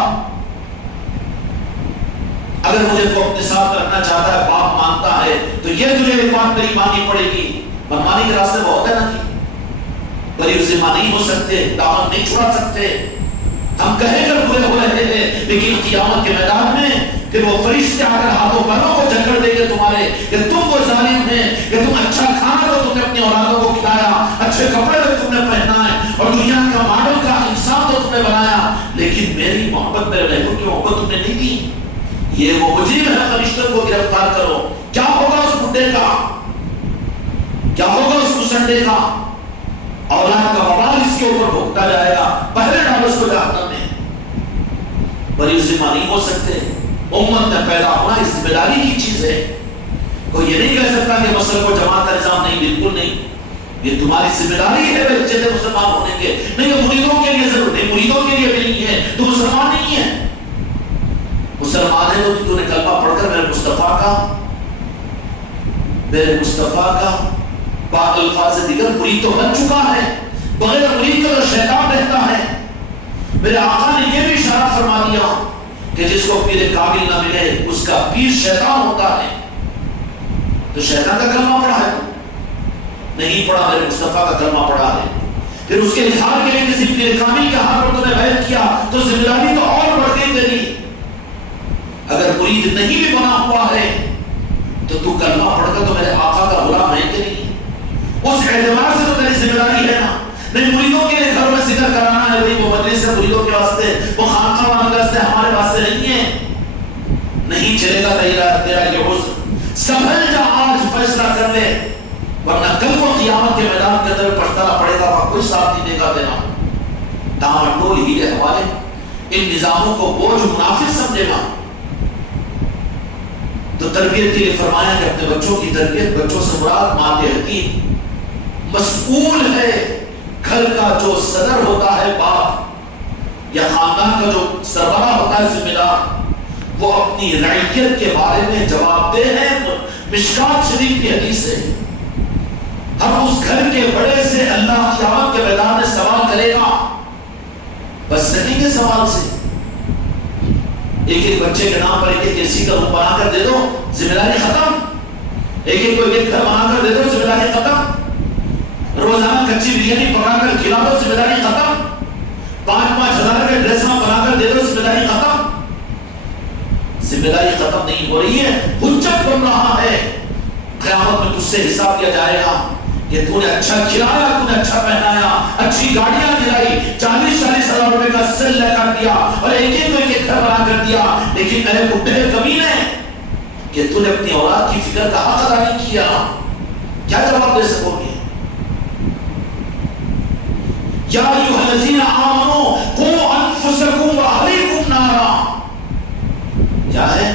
اگر مجھے تو اپنے ساتھ رکھنا چاہتا ہے، باپ مانتا ہے، تو یہ تجھے ایک بات میری مانی پڑے گی، منمانی کے راستے بہت ہے نا جی، غریب ذمہ نہیں ہو سکتے، دامن نہیں چھڑا سکتے، ہم کہے کر برے ہو رہے ہیں، لیکن قیامت کے میدان میں پھر وہ فرشتے آ کر ہاتھوں پیروں کو جکڑ دیں گے تمہارے کہ تم وہ ظالم ہیں، کہ تم اچھا کھانا تو تم نے اپنی اولادوں کو کھلایا، اچھے کپڑے تو تم نے پہنائے، اور دنیا کا ماڈل کا انسان تو تم نے بنایا، لیکن میری محبت، میرے محبوب کی محبت تم نے نہیں دی۔ یہ وہ مجرم ہے، فرشتوں کو گرفتار کرو، سنڈے کا اولاد کا وبال اس کے اوپر بھگتا جائے گا، پہلے ڈالو اس کو جہنم میں. بڑی ذمہ نہیں ہو سکتے. امت میں پیدا ہونا اس ذمہ داری کی چیز ہے. کوئی یہ نہیں کہہ سکتا کہ مسلک و جماعت کا نظام نہیں، بالکل نہیں. یہ تمہاری ذمہ داری ہے بچے سے مسلمان ہونے کے. نہیں یہ مریدوں کے لیے ضرور نہیں، مریدوں کے لیے بھی نہیں ہے. تو مسلمان نہیں ہے. مسلمان ہے تو نے کلمہ پڑھ کر میرے مصطفیٰ کا پاک الفاظ دیگر مرید تو بن چکا ہے. بغیر مرید کا تو شیطان رہتا ہے. میرے آقا نے یہ بھی اشارہ فرما دیا کہ جس کو پیر کامل نہ ملے اس کا پیر شیطان ہوتا ہے. تو شیطان کا کلمہ پڑھا ہے نہیں پڑھا، میرے مصطفیٰ کا کلمہ پڑھا ہے. پھر اس کے اظہار کے لیے کسی پیر کامل کے ہاتھ پر تمہیں بیعت کیا تو ذمہ داری تو اور بڑھ گئی تیری. اگر مرید نہیں بھی بنا ہوا ہے تو تو کلمہ پڑھ کر تو میرے آقا کا غلام ہے کہ نہیں؟ اس اعتبار سے تو تیری ذمہ داری ہے نا. نہیں مریدوں کے لیے گھروں میں ذکر کرانا ہے، وہ مجلس ہے مریدوں کے واسطے، وہ خانقاہ والوں کے واسطے، ہمارے واسطے نہیں ہے. نہیں چلے گا تیرا یہ عذر. سنبھل جا آج، فیصلہ کر لے، ورنہ کل کو قیامت کے میدان کے اندر پڑھنا پڑے گا، وہاں کوئی ساتھ نہیں دے گا دینا. ڈامٹول ہی حوالے ان نظاموں کو بوجھ منافق سمجھے گا. تو تربیت کے لیے فرمایا کہ اپنے بچوں کی تربیت، بچوں سے مراد ماتحتی مسئول ہے. گھر کا جو صدر ہوتا ہے باپ، یا خاندان کا جو سربراہ ہوتا ہے ذمہ دار، وہ اپنی رعیت کے بارے میں جواب دہ ہے. مشکات شریف کی حدیث ہے، ہم اس گھر کے بڑے سے اللہ قیامت کے میدان میں سوال کرے گا. بس سکیں گے سوال سے. ایک ایک بچے کے نام پر ایک ایک اے سی کا روم بنا کر دے دو، ذمہ داری ختم. ایک ایک کو ایک گھر بنا کر دے دو، ذمہ داری ختم. روزانہ کچی بریانی پکا کر کھلا دو، ذمہ داری ختم. 5-5 ہزار کے ڈریس بنا کر دے دو، ذمہ داری ختم. ذمہ داری ختم نہیں ہو رہی ہے، حجت بن رہا ہے. قیامت میں تجھ سے حساب کیا جائے گا کہ تو نے اچھا کھلایا، تو نے اچھا پہنایا، اچھی گاڑیاں دلائی، 40-40 ہزار روپے کا سیل لگا دیا اور ایک ایک گھر بنا کر دیا. لیکن اے بڈھے کمینے کہ تو نے اپنی اولاد کی فکر کا حق ادا نہیں کیا. کیا جواب دے سکو گے؟ یا ایھا الذین آمنوا قوا انفسکم واہلیکم نارا. کیا ہے؟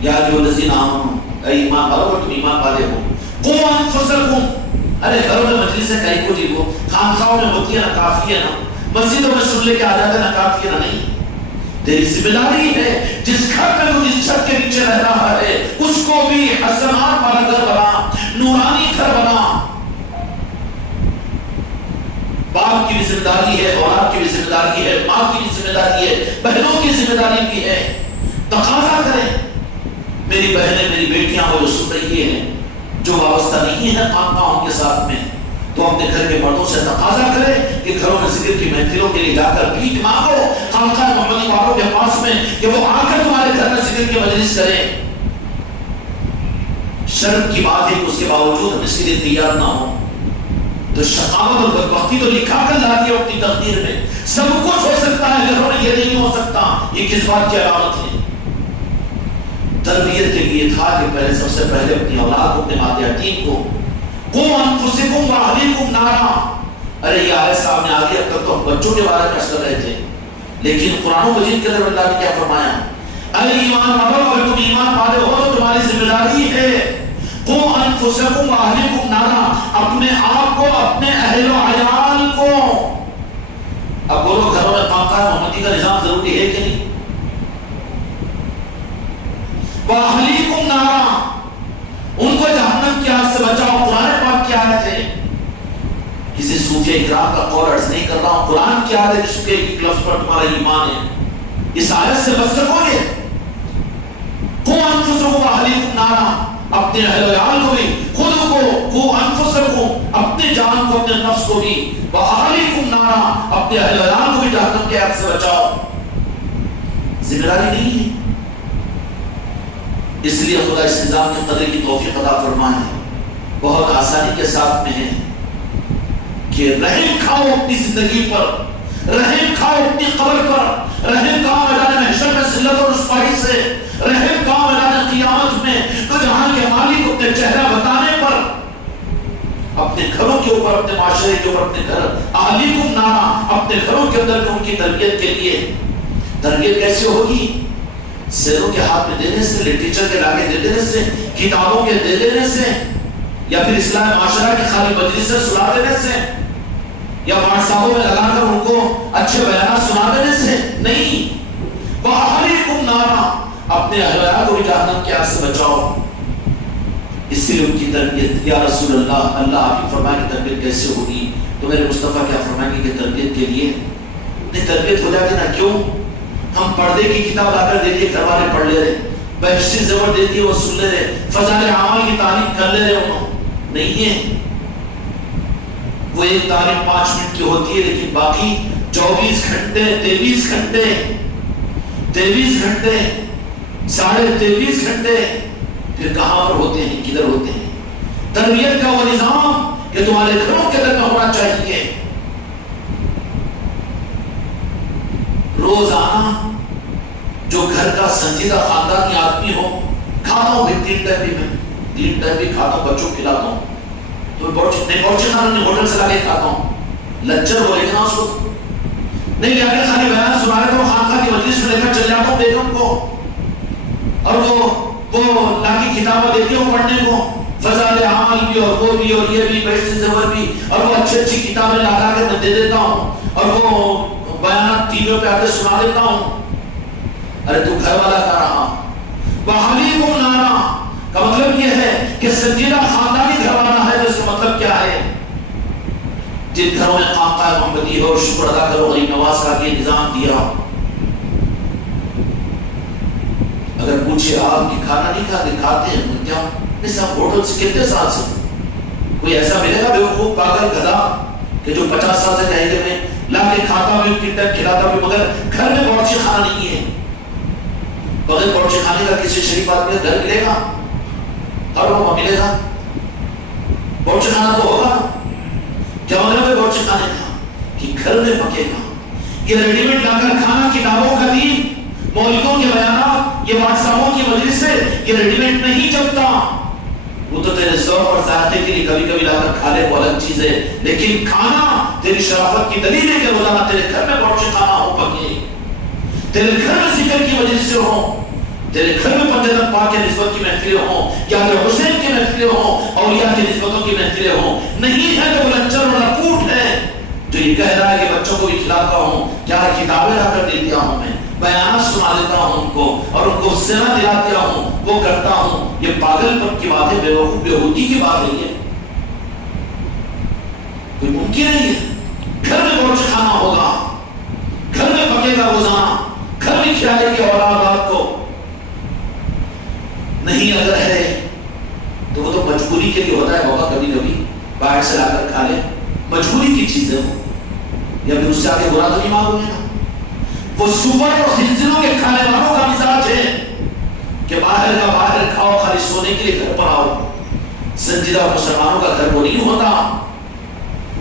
یا ایھا الذین آمنوا، اے ایمان والو، تم ایمان والے ہو. قوا انفسکم، ارے گھروں میں مجلس ہے کہیں کو جیبو، خانقاہوں میں ہوتی ہے نا، کافی ہے نا، مسجدوں میں سن لے کے آ جاتے نا، کافی ہے نا. نہیں، تیری ذمہ داری ہے. جس گھر میں وہ جس چھت کے نیچے رہ رہا ہے اس کو بھی حسنات والا گھر بنا، نورانی گھر بنا. باپ کی بھی ذمہ داری ہے، اولاد کی بھی ذمہ داری ہے، ماں کی بھی ذمہ داری ہے، بہنوں کی ذمہ داری بھی ہے. تقاضا کریں. میری بہنیں، میری بیٹیاں وہ جو سن رہی ہیں، جو وابستہ نہیں ہے خانقاہوں کے ساتھ میں، تو اپنے گھر کے مردوں سے تقاضا کرے کہ گھروں میں ذکر کی محفلوں کے لیے جا کر بھیک مانگو خانقاہ محمدی والوں کے پاس میں کہ وہ آ کر تمہارے گھر میں ذکر کی مجلس کریں. شرم کی بات ہے کہ اس کے باوجود ہم اس کے لیے تیار نہ ہوں تو شقاوت اور بدبختی تو لکھا کر لا دیا اپنی تقدیر میں. سب کچھ ہو سکتا ہے، گھروں میں یہ نہیں ہو سکتا. یہ کس بات کی علامت ہے؟ تربیت کے لیے تھا کہ پہلے سب سے پہلے اپنی اولاد کو، اپنے ماں یتیم کو، قوا انفسکم واہلیکم نارا. ارے یہ آیت سامنے آ گئی. اب تک تو ہم بچوں کے بارے میں کر رہے تھے، لیکن قرآن مجید کے اندر اللہ نے کیا فرمایا؟ اے ایمان والو، اگر تم ایمان والے ہو تو تمہاری ذمہ داری ہے قوا انفسکم واہلیکم نارا، اپنے آپ کو، اپنے اہل و عیال کو. اب بولو گھروں میں خانقاہ محمدی کا نظام ضروری ہے کہ نہیں؟ واہلیکم نارا، ان کو جہنم کی آگ سے بچاؤ. قرآن پاک کی آیت ہے، کسی صوفیہ اکرام کا قول عرض نہیں کر رہا ہوں. قرآن کی آیت ہے جس کے ایک لفظ پر تمہارا ایمان ہے. اس آیت سے بچ سکو گے؟ قوا انفسکم واہلیکم نارا، اپنے اہل و عیال کو بھی، خود کو، قوا انفسکم، اپنے جان کو، اپنے نفس کو بھی، واہلیکم نارا، اپنے اہل و عیال کو بھی جہنم کے آگ سے بچاؤ. ذمہ داری نہیں ہے. اس لیے خدا اس نظام کی قدر کی توفیق عطا فرمائے. بہت آسانی کے ساتھ میں ہے کہ رحم کھاؤ اپنی زندگی پر، رحم کھاؤ اپنی قبر پر، رحم کھاؤ میدان محشر میں ذلت اور رسوائی سے، رحم کھاؤ میدان قیامت میں تو جہاں کے مالک اپنے چہرہ بتانے پر. اپنے گھروں کے اوپر، اپنے معاشرے کے اوپر، اپنے گھر اہلیکم نارا، اپنے گھروں کے اندر ان کی تربیت کے لیے. تربیت کیسے ہوگی؟ سیروں کے ہاتھ میں دینے سے، لٹریچر کے لاگے دے دینے سے، کتابوں کے دے دینے سے، یا پھر اصلاح معاشرہ کی خالی مجلس سے سنا دینے سے، یا واٹساپوں میں لگا کر ان کو اچھے بیانات سنا دینے سے نہیں. وَأَهْلِكُمْ نَارًا، اپنے اہلیہ کو جہنم کی آگ سے بچاؤ. اس لیے ان کی تربیت. یا رسول اللہ، اللہ آپ کی فرمائے کہ تربیت کیسے ہوگی؟ تو میرے مصطفیٰ کیا فرمائیں گے کہ تربیت کے لیے نہیں، تربیت ہو جاتی نا. کیوں؟ ہم پردے کی کتاب لا کر دے دیے، گھر والے پڑھ لے رہے، بہشتی زبر دیتی ہے وہ سن لے رہے، فضائل اعمال کی تعلیم کر لے رہے. انہوں نہیں ہے. وہ ایک تعلیم 5 منٹ کی ہوتی ہے، لیکن باقی 24 گھنٹے 23 گھنٹے 23.5 گھنٹے پھر کہاں پر ہوتے ہیں، کدھر ہوتے ہیں؟ تربیت کا وہ نظام کہ تمہارے گھروں کے اندر ہونا چاہیے. روزانہ جو گھر کا سنجیدہ خاندانی آدمی ہو، کھاتا ہوں 3 ٹائم بھی کھاتا ہوں، بچوں کھلاتا ہوں، تو بورچے کھانا نہیں، ہوٹل سے لا کے کھاتا ہوں. لچر بولے گا اس کو نہیں، جا کے خالی بیان سنا رہے تو خانقاہ کی مجلس میں لے کر چل جاتا ہوں بیگم کو، اور وہ لا کی کتابیں دیتی ہوں پڑھنے کو، فضائل اعمال بھی اور وہ بھی اور یہ بھی بہشتی زبر بھی، اور وہ اچھی کتابیں لا کے میں دے دیتا ہوں، اور وہ بیانات ٹی ویوں پہ آتے سنا دیتا ہوں. ارے تو گھر والا کا رہا. وَأَهْلِكُمْ نَارًا کا مطلب یہ ہے کہ سنجیدہ خاندانی گھر والا ہے. تو اس کا مطلب کیا ہے؟ جن گھروں میں خانقاہ محمدی ہے اور شکر ادا کرو غریب نواز کا یہ نظام دیا. اگر پوچھے آپ کی کھانا نہیں کھاتے، کھاتے ہیں کیا؟ نہیں صاحب، ہوٹل سے کتنے سال سے کوئی ایسا ملے گا بیوقوف پاگل گدھا کہ جو 50 سال سے کہے گا میں لا کے کھاتا بھی، کتنا کھلاتا بھی، مگر گھر میں باورچی خانہ نہیں ہے. بغیر باورچی خانے کا کسی شریف آدمی کا گھر ملے گا؟ ہر وہ ملے گا؟ باورچی خانہ تو ہوگا. کیا مطلب ہے باورچی خانے کا؟ کہ گھر میں پکے گا. یہ ریڈی میڈ لا کر کھانا، کتابوں کا دین، مولدوں کے بیانات، یہ واٹساپوں کی مجلس سے یہ ریڈی میڈ نہیں چلتا. وہ تو تیرے ذوق اور ذائقے کے لیے کبھی کبھی لا کر کھا لے، وہ الگ چیز ہے، لیکن کھانا تیری شرافت کی دلیل ہے کہ روزانہ تیرے گھر میں باورچی خانہ ہو پکے، تیرے گھر میں ذکر کی مجلس سے ہو، تیرے گھر میں پنجتن پاک کے نسبت کی محفلیں ہوں، یا حسین کی محفلیں ہوں، اولیاء کی نسبتوں کی محفلیں ہوں. نہیں ہے تو وہ لچر اور لپوٹ ہے جو یہ کہہ رہا ہے کہ بچوں کو بھی کھلاتا ہوں، کیا کتابیں لا کر دے دیا ہوں، میں بیانات سنا دیتا ہوں ان کو، اور ان کو سینا دلا دیا ہوں، وہ کرتا ہوں. یہ پاگل پن کی بات ہے، بیوقوف بیہودی کی بات نہیں ہے. کوئی ممکن نہیں ہے. گھر میں باورچی خانہ ہوگا، گھر میں پکے گا روزانہ، گھر میں کھلائے گی اولاد کو. نہیں اگر ہے تو وہ تو مجبوری کے لیے ہوتا ہے. بابا کبھی کبھی باہر سے لا کر کھا لے، مجبوری کی چیز ہے وہ، یا پھر اس سے آگے برا تو نہیں معلوم ہے. وہ سور اور خنزیروں کے کھانے والوں کا مزاج ہے کہ باہر کا باہر کھاؤ، خالی سونے کے لیے گھر پر آؤ. سنجیدہ مسلمانوں کا گھر وہ نہیں ہوتا.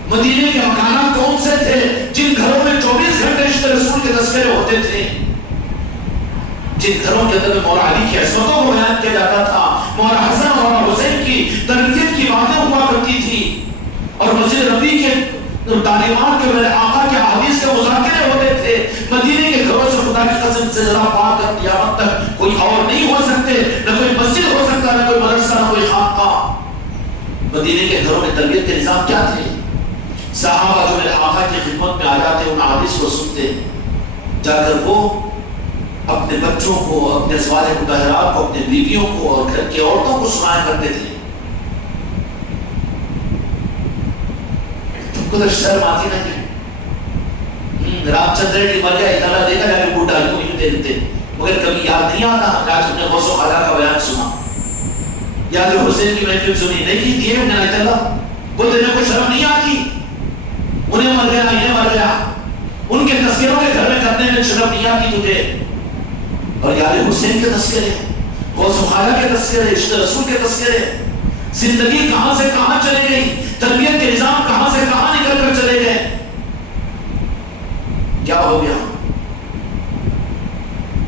مدینے کے مکانات کون سے تھے جن گھروں میں 24 گھنٹے عشق رسول کے تذکرے ہوتے تھے، جن گھروں کے اندر مولا علی کی عصمتوں کو بیان کیا جاتا تھا، مولا حسن اور مولا حسین کی تربیت کی باتیں ہوا کرتی تھی، اور مسجد نبی کے تعلیمات کے میرے آقا کے احادیث کے مذاکرے ہوتے تھے. مدینے کے گھروں سے خدا کی قسم سے جلا پاک کر قیامت تک کوئی اور نہیں ہو سکتے، نہ کوئی مسجد ہو سکتا، نہ کوئی مدرسہ، نہ کوئی خانقاہ. مدینے کے گھروں میں تربیت کے نظام کیا تھے؟ صحابہ جو میرے آقا کی خدمت میں آ جاتے، ان احادیث کو سنتے، جا کر وہ اپنے بچوں کو، اپنے ازواج مطہرات کو، اپنے بیویوں کو اور گھر کی عورتوں کو سنایا کرتے تھے. تم کو تو شرم آتی نہ کہ رام چندر ریڈی مر گیا، اتنا دیکھا جا کے بوٹا یوں دیتے، مگر کبھی یاد نہیں آتا کہ آج تم نے غوث و خواجہ کا بیان سنا، یا جو حسین کی محفل سنی نہیں کی دیے انہیں آئے اللہ، وہ تیرے کو شرم نہیں آتی؟ انہیں مر گیا، انہیں مر گیا، ان کے تذکروں کے گھر میں کرنے میں شرم نہیں آتی تجھے؟ اور یار حسین کے تذکرے، غوث و خواجہ کے تذکرے، عشق رسول کے تذکرے، زندگی کہاں سے کہاں چلے گئی، تربیت کے نظام کہاں سے کہاں نکل کر چلے گئے. کیا ہو گیا؟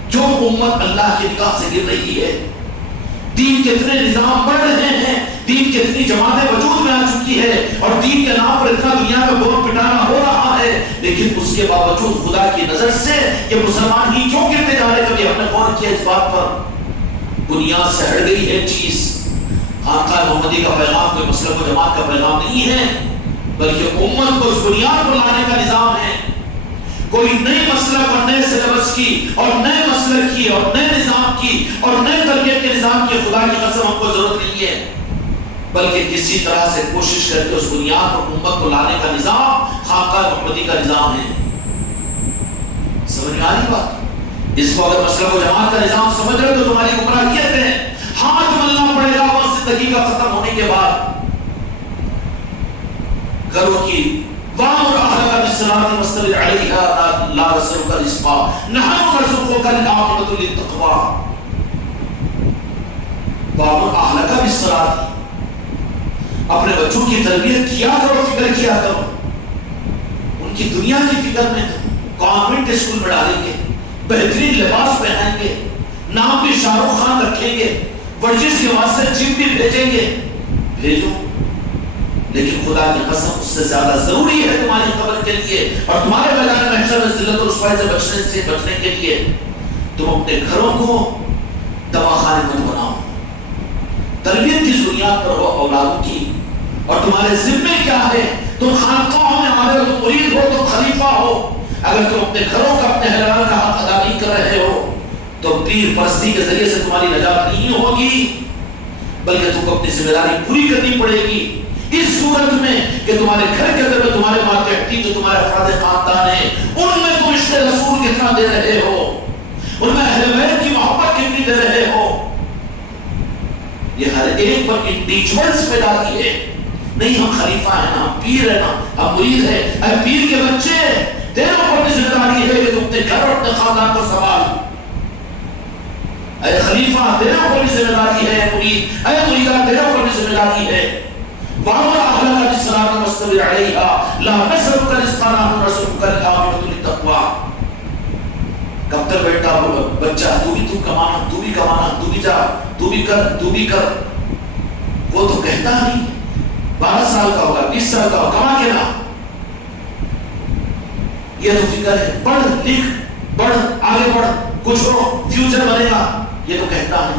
جو امت اللہ کی نگاہ سے گر رہی ہے، دین کے اتنے نظام بڑھ رہے ہیں، دین کی اتنی جماعتیں وجود میں آ چکی ہے اور دین کے نام پر اتنا دنیا میں بہت پٹانا ہو رہا ہے، لیکن اس کے باوجود خدا کی نظر سے کہ مسلمان ہی کیوں گرتے جا رہے، کبھی ہم نے غور کیا اس بات پر؟ بنیاد سے ہٹ گئی ہے چیز۔ خانقاہ محمدی کا پیغام کوئی مسلک و جماعت کا پیغام نہیں ہے، بلکہ امت کو اس بنیاد پر لانے کا نظام ہے۔ کوئی نئی مسلک اور نئے سلیبس کی اور نئے مسلک کی اور نئے نظام کی اور نئے تربیت کے نظام کی خدا کی قسم ہم کو ضرورت نہیں ہے، بلکہ کسی طرح سے کوشش کر کے اس بنیاد پر امت کو لانے کا نظام خانقاہ محمدی کا نظام ہے۔ سمجھ میں آ رہی بات؟ اس کو اگر مسلک و جماعت کا نظام سمجھ رہے تو تمہاری گمراہیت ہے، ہاتھ ملنا پڑے گا وہ زندگی کا ختم ہونے کے بعد۔ گھروں کی وَأَمُرْ أَهْلَكَ بِالصَّلَاةِ وَاصْطَبِرْ عَلَيْهَا لَا نَسْأَلُكَ رِزْقًا نَحْنُ نَرْزُقُكَ وَالْعَاقِبَةُ لِلتَّقْوَىٰ۔ وَأَمُرْ أَهْلَكَ بِالصَّلَاةِ، اپنے بچوں کی تربیت کیا کرو، فکر کیا کرو، ان کی دنیا کی فکر میں کانوینٹ اسکول میں ڈالیں گے، بہترین لباس پہنائیں گے، نام بھی شاہ رخ خان رکھیں گے، ورزش کے واسطے جم بھی بھیجیں گے، بھیجو، لیکن خدا کی قسم اس سے زیادہ ضروری ہے تمہاری قبر کے لیے اور تمہارے میدان محشر میں ذلت و رسوائی سے بچنے کے لیے تم اپنے گھروں کو دواخانے مت بناؤ۔ تربیت کی بنیاد پر ہو اولادوں کی، اور تمہارے ذمے کیا ہے؟ تم خانقاہوں میں آ رہے ہو، تم مرید ہو، تم خلیفہ ہو، اگر تم اپنے گھروں کا اپنے اہلوان کا حق ادا نہیں کر رہے ہو تو پیر پرستی کے ذریعے سے تمہاری نجات نہیں ہوگی، بلکہ تم کو اپنی ذمہ داری پوری کرنی پڑے گی اس صورت میں کہ تمہارے گھر کے اندر میں تمہارے ماتحتی جو تمہارے افراد خاندان ہیں ان میں تم عشق رسول کتنا دے رہے ہو، ان میں اہل بیت کی محبت کتنی دے رہے ہو، یہ ہر ایک پر انڈیویجولز پہ ڈالی ہے۔ نہیں ہم خلیفہ ہیں، ہم پیر ہیں، ہم مرید ہیں، اے پیر کے بچے تیرے اوپر بھی ذمہ داری ہے کہ تم اپنے گھر اور اپنے خاندان کو سنبھال، اے خلیفہ تیرے اوپر بھی ذمہ داری ہے، مرید اے مریدہ تیرے اوپر بھی ذمہ داری ہے۔ وَأَمُرْ أَهْلَكَ بِالصَّلَاةِ وَاصْطَبِرْ عَلَيْهَا لَا نَسْأَلُكَ رِزْقًا نَحْنُ نَرْزُقُكَ وَالْعَاقِبَةُ لِلتَّقْوَىٰ۔ کب تک بیٹا بچہ تو کمانا، تو بھی کمانا، تو بھی جا، تو بھی کر، تو بھی کر، وہ تو کہتا نہیں 12 سال کا ہوگا، 20 سال کا ہوگا، کما کے نا، یہ تو فکر ہے، پڑھ لکھ بڑھ آگے بڑھ کچھ ہو فیوچر بنے گا، یہ تو کہتا ہے،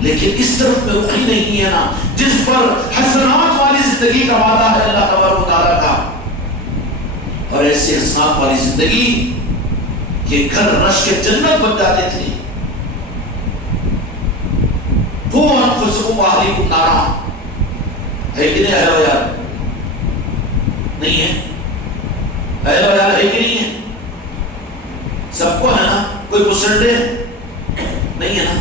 لیکن اس طرف میں رخی نہیں ہے نا جس پر حسنات والی زندگی کا وعدہ ہے اللہ تبارک و تعالیٰ کا، اور ایسی حسنات والی زندگی کہ گھر رش کے جنت بن جاتے تھے۔ وہ انفسکم واہلیکم نارا ہے کہ نہیں اہل ویار؟ نہیں ہے؟ اہل ویار ہے کہ نہیں ہے؟ سب کو ہے نا؟ کوئی مسنڈے نہیں ہے نا؟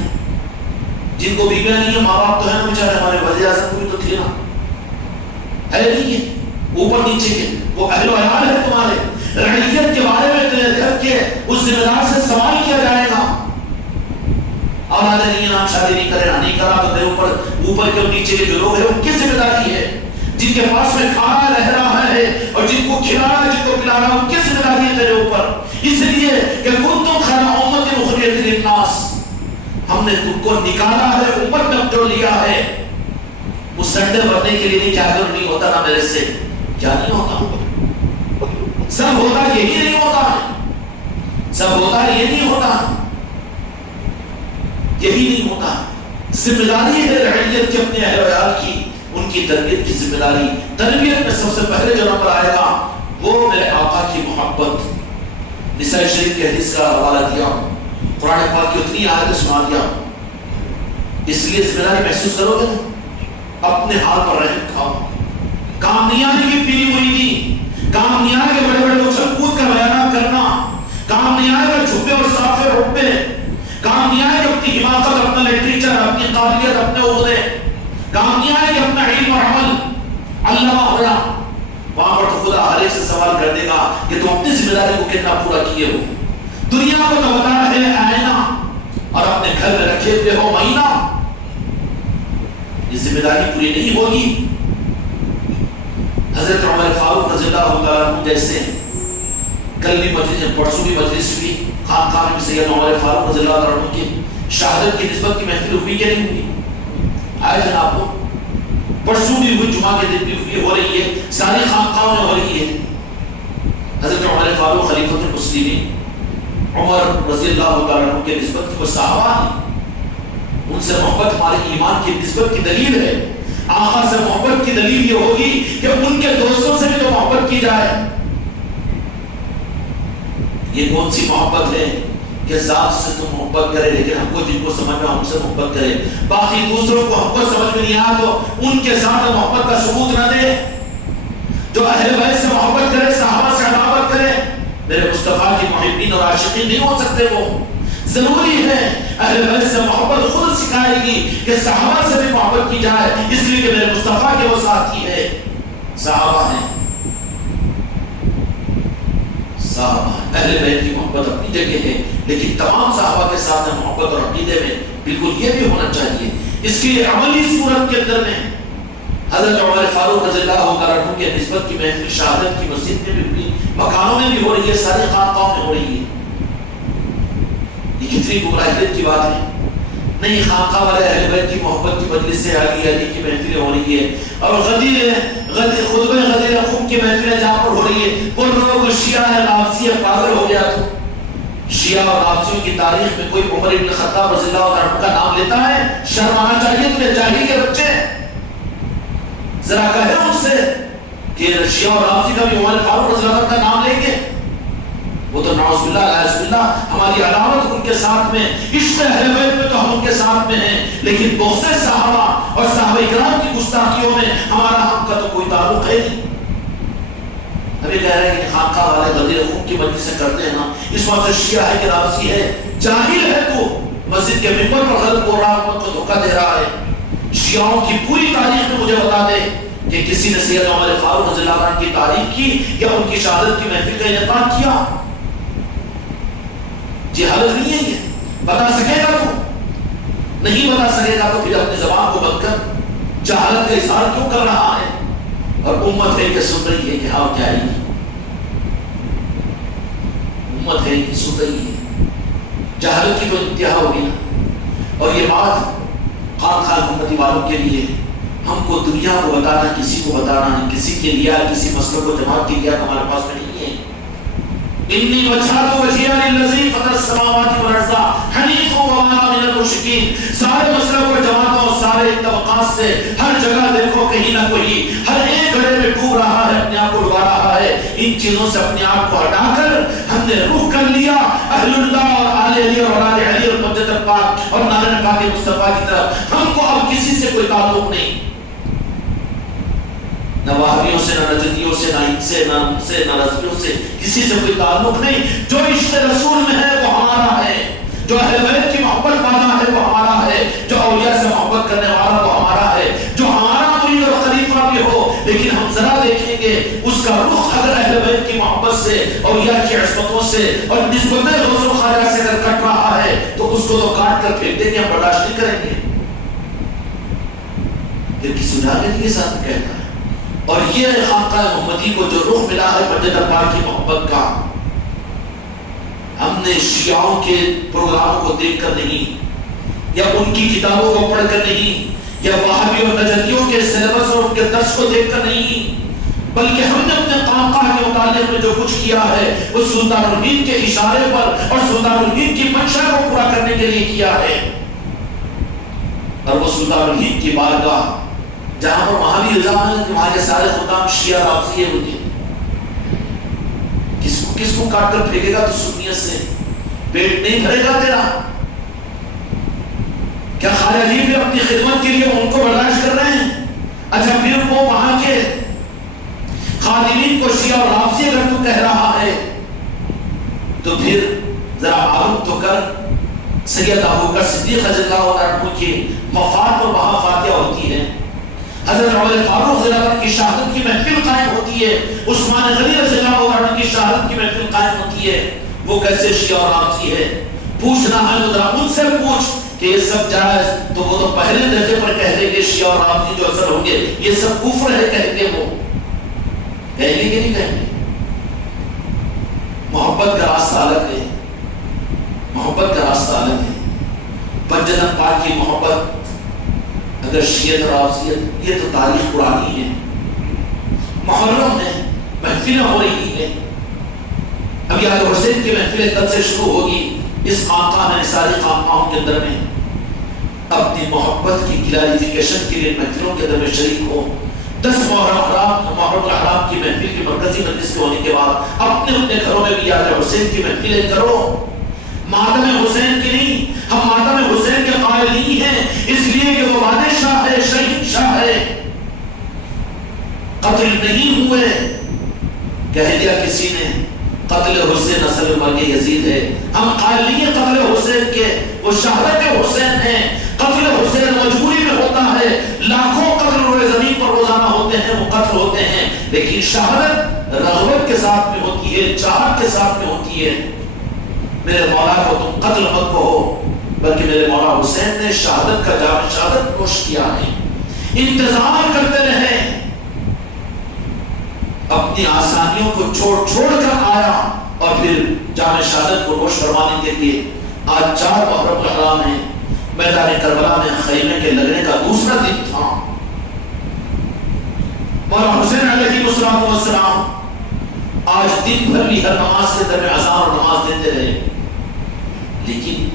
جن کو بیویاں نہیں ہے، ماں باپ تو ہے نا بیچارے، ہمارے وزیر اعظم کو بھی تو تھے نا، ہے نہیں ہے؟ اوپر نیچے کے وہ اہل ویار ہے تمہارے، رعیت کے بارے میں تیرے گھر کے اس ذمہ دار سے سوال کیا جائے گا۔ اولاد نہیں ہے، شادی نہیں کرے، نہیں کرا تو تیرے اوپر کے اور نیچے کے جو لوگ ہیں ان کی ذمہ داری ہے، جن کے پاس میں کھانا رہ رہا ہے اور جن کو کھلانا جن کو پلانا ان کی ذمہ داری ہے تیرے اوپر، اس لیے کہ کنتم خیر امۃ اخرجت للناس، ہم نے تم کو نکالا ہے، امت میں جو لیا ہے، وہ سنڈے بننے کے لیے نہیں، کیا کر نہیں ہوتا نا میرے سے، کیا نہیں ہوتا، سب ہوتا یہی نہیں ہوتا، سب ہوتا یہ نہیں ہوتا، یہی نہیں ہوتا۔ ذمہ داری ہے رعیت کی اپنے اہل ویال کی، ان کی تربیت کی ذمہ داری۔ تربیت میں سب سے پہلے جو نمبر آئے گا وہ میرے آقا کی محبت۔ نسائی شریف کی حدیث کا حوالہ دیا، قرآن پاک کی اتنی آیتیں سنا دیا، اس لیے ذمہ داری محسوس کرو گے نا، اپنے حال پر رحم کھاؤ۔ کام نہیں آنے کی پیری مریدی، کام نہیں آئے گا بڑے بڑے لوگ سب کود کر بیانات کرنا، کام نہیں آئے گا چھپے اور صافے رکبے، کام نہیں آئے گا اپنی حماقت، اپنا لٹریچر، اپنی قابلیت، اپنے عہدے، کام نہیں آئے گا اپنا علم اور عمل، علامہ ہونا۔ وہاں پر تو خدا ہر ایک سے سوال کر دے گا کہ تم اپنی ذمہ داری کو کتنا پورا کیے ہو۔ دنیا کو تو بتا ہے آئینہ اور اپنے گھر میں رکھے ہوئے ہو مہینہ، یہ ذمہ داری پوری نہیں ہوگی۔ حضرت عمر فاروق رضی اللہ تعالیٰ عنہ جیسے کل بھی مجلس، پرسوں بھی مجلس ہوئی، خانقاہ میں سید عمر فاروق رضی اللہ تعالیٰ عنہ کی شہادت کی نسبت کی محفل ہوئی کہ نہیں ہوئی؟ آئے جناب کو پرسوں بھی ہوئی، جمعہ کے دن بھی ہوئی، ہو رہی ہے، ساری خانقاہوں میں ہو رہی ہے۔ حضرت عمر فاروق خلیفۃ المسلمین عمر رضی اللہ تعالیٰ عنہ کے نسبت کی وہ صحابہ ہیں، ان سے محبت ہمارے ایمان کی نسبت کی دلیل ہے۔ آقا سے محبت کی دلیل یہ ہوگی کہ ان کے دوستوں سے بھی تو محبت کی جائے۔ یہ کون سی محبت ہے کہ ذات سے تو محبت کرے لیکن ہم کو جن کو سمجھ میں ہم سے محبت کرے، باقی دوسروں کو ہم کو سمجھ میں نہیں آ تو ان کے ساتھ محبت کا ثبوت نہ دے۔ جو اہل بیت سے محبت کرے، صحابہ سے عداوت کرے، میرے مصطفیٰ کی محبین اور عاشقین نہیں ہو سکتے۔ وہ ضروری ہے اہل بیت سے محبت خود سکھائے گی کہ صحابہ سے بھی محبت کی جائے، اس لیے کہ میرے مصطفیٰ کے وہ ساتھی ہے، صحابہ ہیں۔ صحابہ اہل بیت کی محبت اپنی جگہ ہے، لیکن تمام صحابہ کے ساتھ محبت اور عقیدے میں بالکل یہ بھی ہونا چاہیے۔ اس کی عملی صورت کے اندر میں حضرت عمر فاروق رضی اللہ عنہ کے نسبت کی محفل شہادت کی مسجد میں بھی ہوئی، مکانوں میں بھی ہو رہی ہے، ساری خانقاہوں میں ہو رہی ہے۔ یہ کتنی گمراہیت کی بات ہے۔ نہیں، خانقاہ والے اہل بیت کی محبت کی مجلس سے علی کی محفلیں ہو رہی ہے، اور خطبہ غدیر خم کی محفلیں جہاں پر ہو رہی ہے، وہ لوگ شیعہ ہے، رافضی ہے، پاگل ہو گیا۔ تو شیعہ اور رافضیوں کی تاریخ میں کوئی عمر بن خطاب رضی اللہ عنہ کا نام لیتا ہے؟ شرم آنا چاہیے تمہیں، جاہلی کے بچے۔ ذرا کہے ان سے کہ شیعہ اور رافضی کا بھی عمر فاروق رضی اللہ عنہ کا نام لیں گے؟ وہ تو نعوذ باللہ علیہ باللہ، ہماری عداوت ان کے ساتھ میں، عشق اہل بیت میں تو ہم ان کے ساتھ میں ہیں، لیکن بغض صحابہ اور صحابہ کرام کی گستاخیوں میں ہمارا ہم کا تو کوئی تعلق ہے نہیں۔ ابھی کہہ رہے ہیں کہ خانقاہ والے غدیر خون کی مجلس سے کرتے ہیں نا، اس وقت سے شیعہ ہے کہ رافضی ہے؟ جاہل ہے تو، مسجد کے ممبر پر غلط بول رہا ہے، کو دھوکہ دے رہا ہے۔ شیعوں کی پوری تاریخ میں مجھے بتا دے کہ کسی نے سید عمر فاروق رضی اللہ عنہ کی تعریف کی یا ان کی شہادت کی محفل کا انعقاد کیا؟ جہالت نہیں ہے یہ، بتا سکے گا تو؟ نہیں بتا سکے گا تو پھر اپنی زبان کو بند کر، جہالت کا اظہار کیوں کر رہا ہے؟ اور امت ہے کہ سن رہی ہے کہ ہاں کیا ہی، امت ہے کہ سن رہی ہے، جہالت کی تو انتہا ہوگی نا۔ اور یہ بات خان خان امتی والوں کے لیے، ہم کو دنیا کو بتانا، کسی کو بتانا نہیں، کسی کے لیا کسی مسئلے کو جماعت کے لیا ہمارے پاس میں نہیں ہے۔ انی وجہت وجہی للذی فطر السماوات والارض حنیفا وما انا من المشرکین۔ سارے مسئلوں کو جماعتوں، سارے طبقات سے، ہر جگہ دیکھو کہیں نہ کوئی، ہر ایک گڑھے میں ڈوب رہا ہے، اپنے آپ کو ڈبا رہا ہے۔ ان چیزوں سے اپنے آپ کو ہٹا کر ہم نے رخ کر لیا اہل اللہ اور آل علی اور آل علی اور مسجد پاک اور نارن پاک مصطفیٰ کی طرف۔ ہم کو اب کسی سے کوئی تعلق نہیں، نہ وہابیوں سے، نہ نجدیوں سے، نہ ان سے، نہ ان سے، نہ رضویوں سے، کسی سے کوئی تعلق نہیں۔ جو عشق رسول میں ہے وہ ہمارا ہے، جو اہل بیت کی محبت والا ہے وہ ہمارا ہے، جو اولیاء سے محبت کرنے والا وہ ہمارا ہے، جو ہمارا مرید اور خلیفہ بھی ہو، لیکن ہم ذرا دیکھیں گے اس کا رخ اگر اہل بیت کی محبت سے، اولیاء کی عصمتوں سے اور نسبت غوث و خواجہ سے اگر کٹ رہا ہے تو اس کو تو کاٹ کر پھینک دیں گے، ہم برداشت نہیں کریں گے۔ پھر کس اجازت کے ساتھ کہتا ہے؟ اور یہ خانقاہ محمدی کو جو رخ ملا ہے مسجد پاک کی محبت کا، ہم نے شیعوں کے پروگرام کو دیکھ کر نہیں، یا ان کی کتابوں کو پڑھ کر نہیں، یا وہابی اور نجدیوں کے سلیبس اور ان کے درس کو دیکھ کر نہیں، بلکہ ہم نے اپنے خانقاہ کے متعلق میں جو کچھ کیا ہے وہ سلطان الہند کے اشارے پر اور سلطان الہند کی منشا کو پورا کرنے کے لیے کیا ہے۔ اور وہ سلطان الہند کی بارگاہ جہاں پر وہاں بھی الزام ہے کہ وہاں کے سارے خدام شیعہ رافضی ہوتے ہیں، کس کو کاٹ کر پھینکے گا تو سنیت سے پیٹ نہیں بھرے گا تیرا؟ کیا خواجہ جی بھی اپنی خدمت کے لیے ان کو برداشت کر رہے ہیں؟ اچھا پھر وہ وہاں کے خادمین کو شیعہ اور رافضی اگر تو کہہ رہا ہے تو پھر ذرا معلوم تو کر سید ابوبکر صدیق رضی اللہ عنہ کی وفات پر وہاں فاتحہ ہوتی ہے، حضرت عمر فاروق رضی اللہ عنہ کی شہادت کی محفل قائم ہوتی ہے، عثمان غنی رضی اللہ عنہ کی شہادت کی محفل قائم ہوتی ہے، وہ کیسے شیعہ اور رافضی ہے؟ پوچھنا ہے تو ذرا ان سے پوچھ کہ یہ سب جائز، تو وہ تو پہلے درجے پر کہہ دیں گے شیعہ اور رافضی جو اثر ہوں گے یہ سب کفر ہے، کہیں گے وہ، کہیں گے کہ نہیں کہیں گے؟ محبت کا راستہ الگ ہے، محبت کا راستہ الگ ہے۔ مسجد پاک کی محبت اگر شیعت اور آفزیت، یہ تو تاریخ پرانی ہے، محرم میں محفلیں ہو رہی ہیں، اب یاد حسین کی محفلیں کب سے شروع ہوگی؟ اس خانقاہ میں، ساری خانقاہوں کے اندر میں اپنی محبت کی کلیریفیکیشن کے لیے محفلوں کے اندر میں شریک ہو۔ 10 محرم الحرام کی محفل کی مرکزی مجلس کے ہونے کے بعد اپنے گھروں میں بھی یاد حسین کی محفلیں کرو۔ ماتم حسین کی نہیں، ہم ماتم حسین کے قائل نہیں ہیں، اس لیے کہ وہ بادشاہ ہے، شہید شاہ ہے، قتل نہیں ہوئے۔ کہہ دیا کسی نے قتل حسین اصل مرگ یزید ہے، ہم قائل نہیں ہیں قتل حسین کے، وہ شہادت حسین ہیں۔ قتل حسین مجبوری میں ہوتا ہے، لاکھوں قتل روئے زمین پر روزانہ ہوتے ہیں، وہ قتل ہوتے ہیں، لیکن شہادت رغبت کے ساتھ میں ہوتی ہے، چاہت کے ساتھ میں ہوتی ہے۔ میرے مولا کو تم قتل مت کہو، بلکہ میرے مولا حسین نے شہادت کا جام شہادت نوش کیا ہے۔ انتظار کرتے رہے، اپنی آسانیوں کو چھوڑ کر آیا اور پھر جام شہادت کو نوش فرمانے کے لیے آج 4 محرم الحرام ہے، میدان کربلا میں خیمے کے لگنے کا دوسرا دن تھا۔ مولا حسین علیہ السلام آج دن بھر بھی ہر نماز کے درمیان اذان اور نماز دیتے رہے، لیکن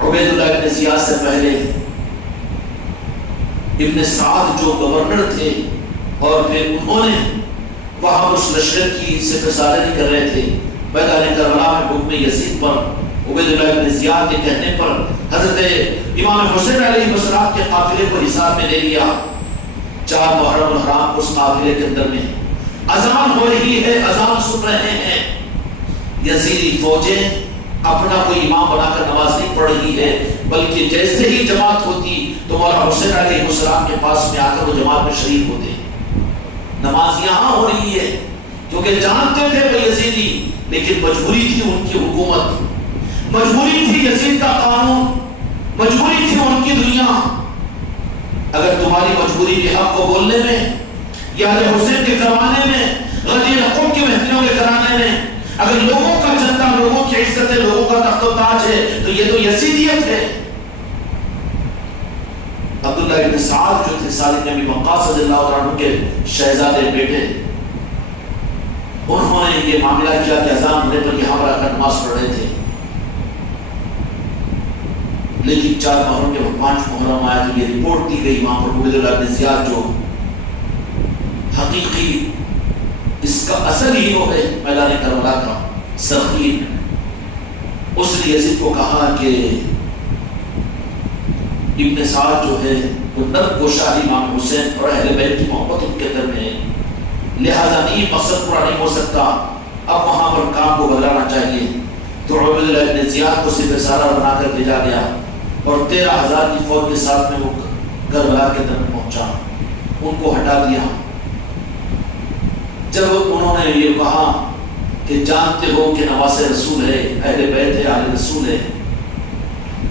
عبید اللہ ابن زیاد سے پہلے ابن سعد جو گورنر تھے اور پھر انہوں نے وہاں اس لشکر کی سپرسالاری کر رہے تھے، میدان کربلا میں حکم یزید پر عبید اللہ ابن زیاد کے کہنے پر حضرت امام حسین علیہ السلام کے قافلے کو حساب میں لے لیا۔ 4 محرم الحرام اس قافلے کے اندر میں اذان ہو رہی ہے، اذان سن رہے ہیں، یزیدی فوجیں اپنا کوئی امام بنا کر نماز نہیں پڑھ رہی ہے، بلکہ جیسے ہی جماعت ہوتی تو مولا حسین علیہ السلام کے پاس میں آ کر وہ جماعت میں شریک ہوتے۔ نماز یہاں ہو رہی ہے کیونکہ جانتے تھے وہ یزیدی، لیکن مجبوری تھی ان کی حکومت، مجبوری تھی یزید کا قانون، مجبوری تھی ان کی دنیا۔ اگر تمہاری مجبوری بھی حق کو بولنے میں، یاد حسین کے کروانے میں، غدیر حقوق کی محفلوں کے کرانے میں، اگر لوگوں کا چندہ، لوگوں کی عزت ہے، لوگوں کا تخت و تاج ہے، تو یہ تو یزیدیت ہے۔ عبداللہ ابن سعد جو تھے سعد بن ابی وقاص رضی اللہ عنہ کے شہزادے بیٹے، انہوں نے یہ معاملہ کیا کہ اذان ہونے پر یہاں پر آ کر نماز پڑھ رہے تھے، لیکن 4 محرم کے 5 محرم آیا تو یہ رپورٹ دی گئی وہاں پر عبید اللہ ابن زیاد جو حقیقی اس کا اصل ہیرو ہے میدان کربلا کا سخیر، اس نے یزید کو کہا کہ ابن سعد جو ہے وہ نرم گوشہ امام حسین اور اہل بیت کی محبت ان کے اندر میں ہے، لہذا نہیں مقصد پورا نہیں ہو سکتا، اب وہاں پر کام کو بدلانا چاہیے۔ تو عبید اللہ ابن زیاد کو سپہ سالار بنا کر بھیجا گیا اور 13,000 کی فوج کے ساتھ میں وہ کربلا کے اندر پہنچا، ان کو ہٹا دیا۔ جب انہوں نے یہ کہا کہ جانتے ہو کہ نواس رسول ہے، اہل بیت ہے، آل رسول ہے،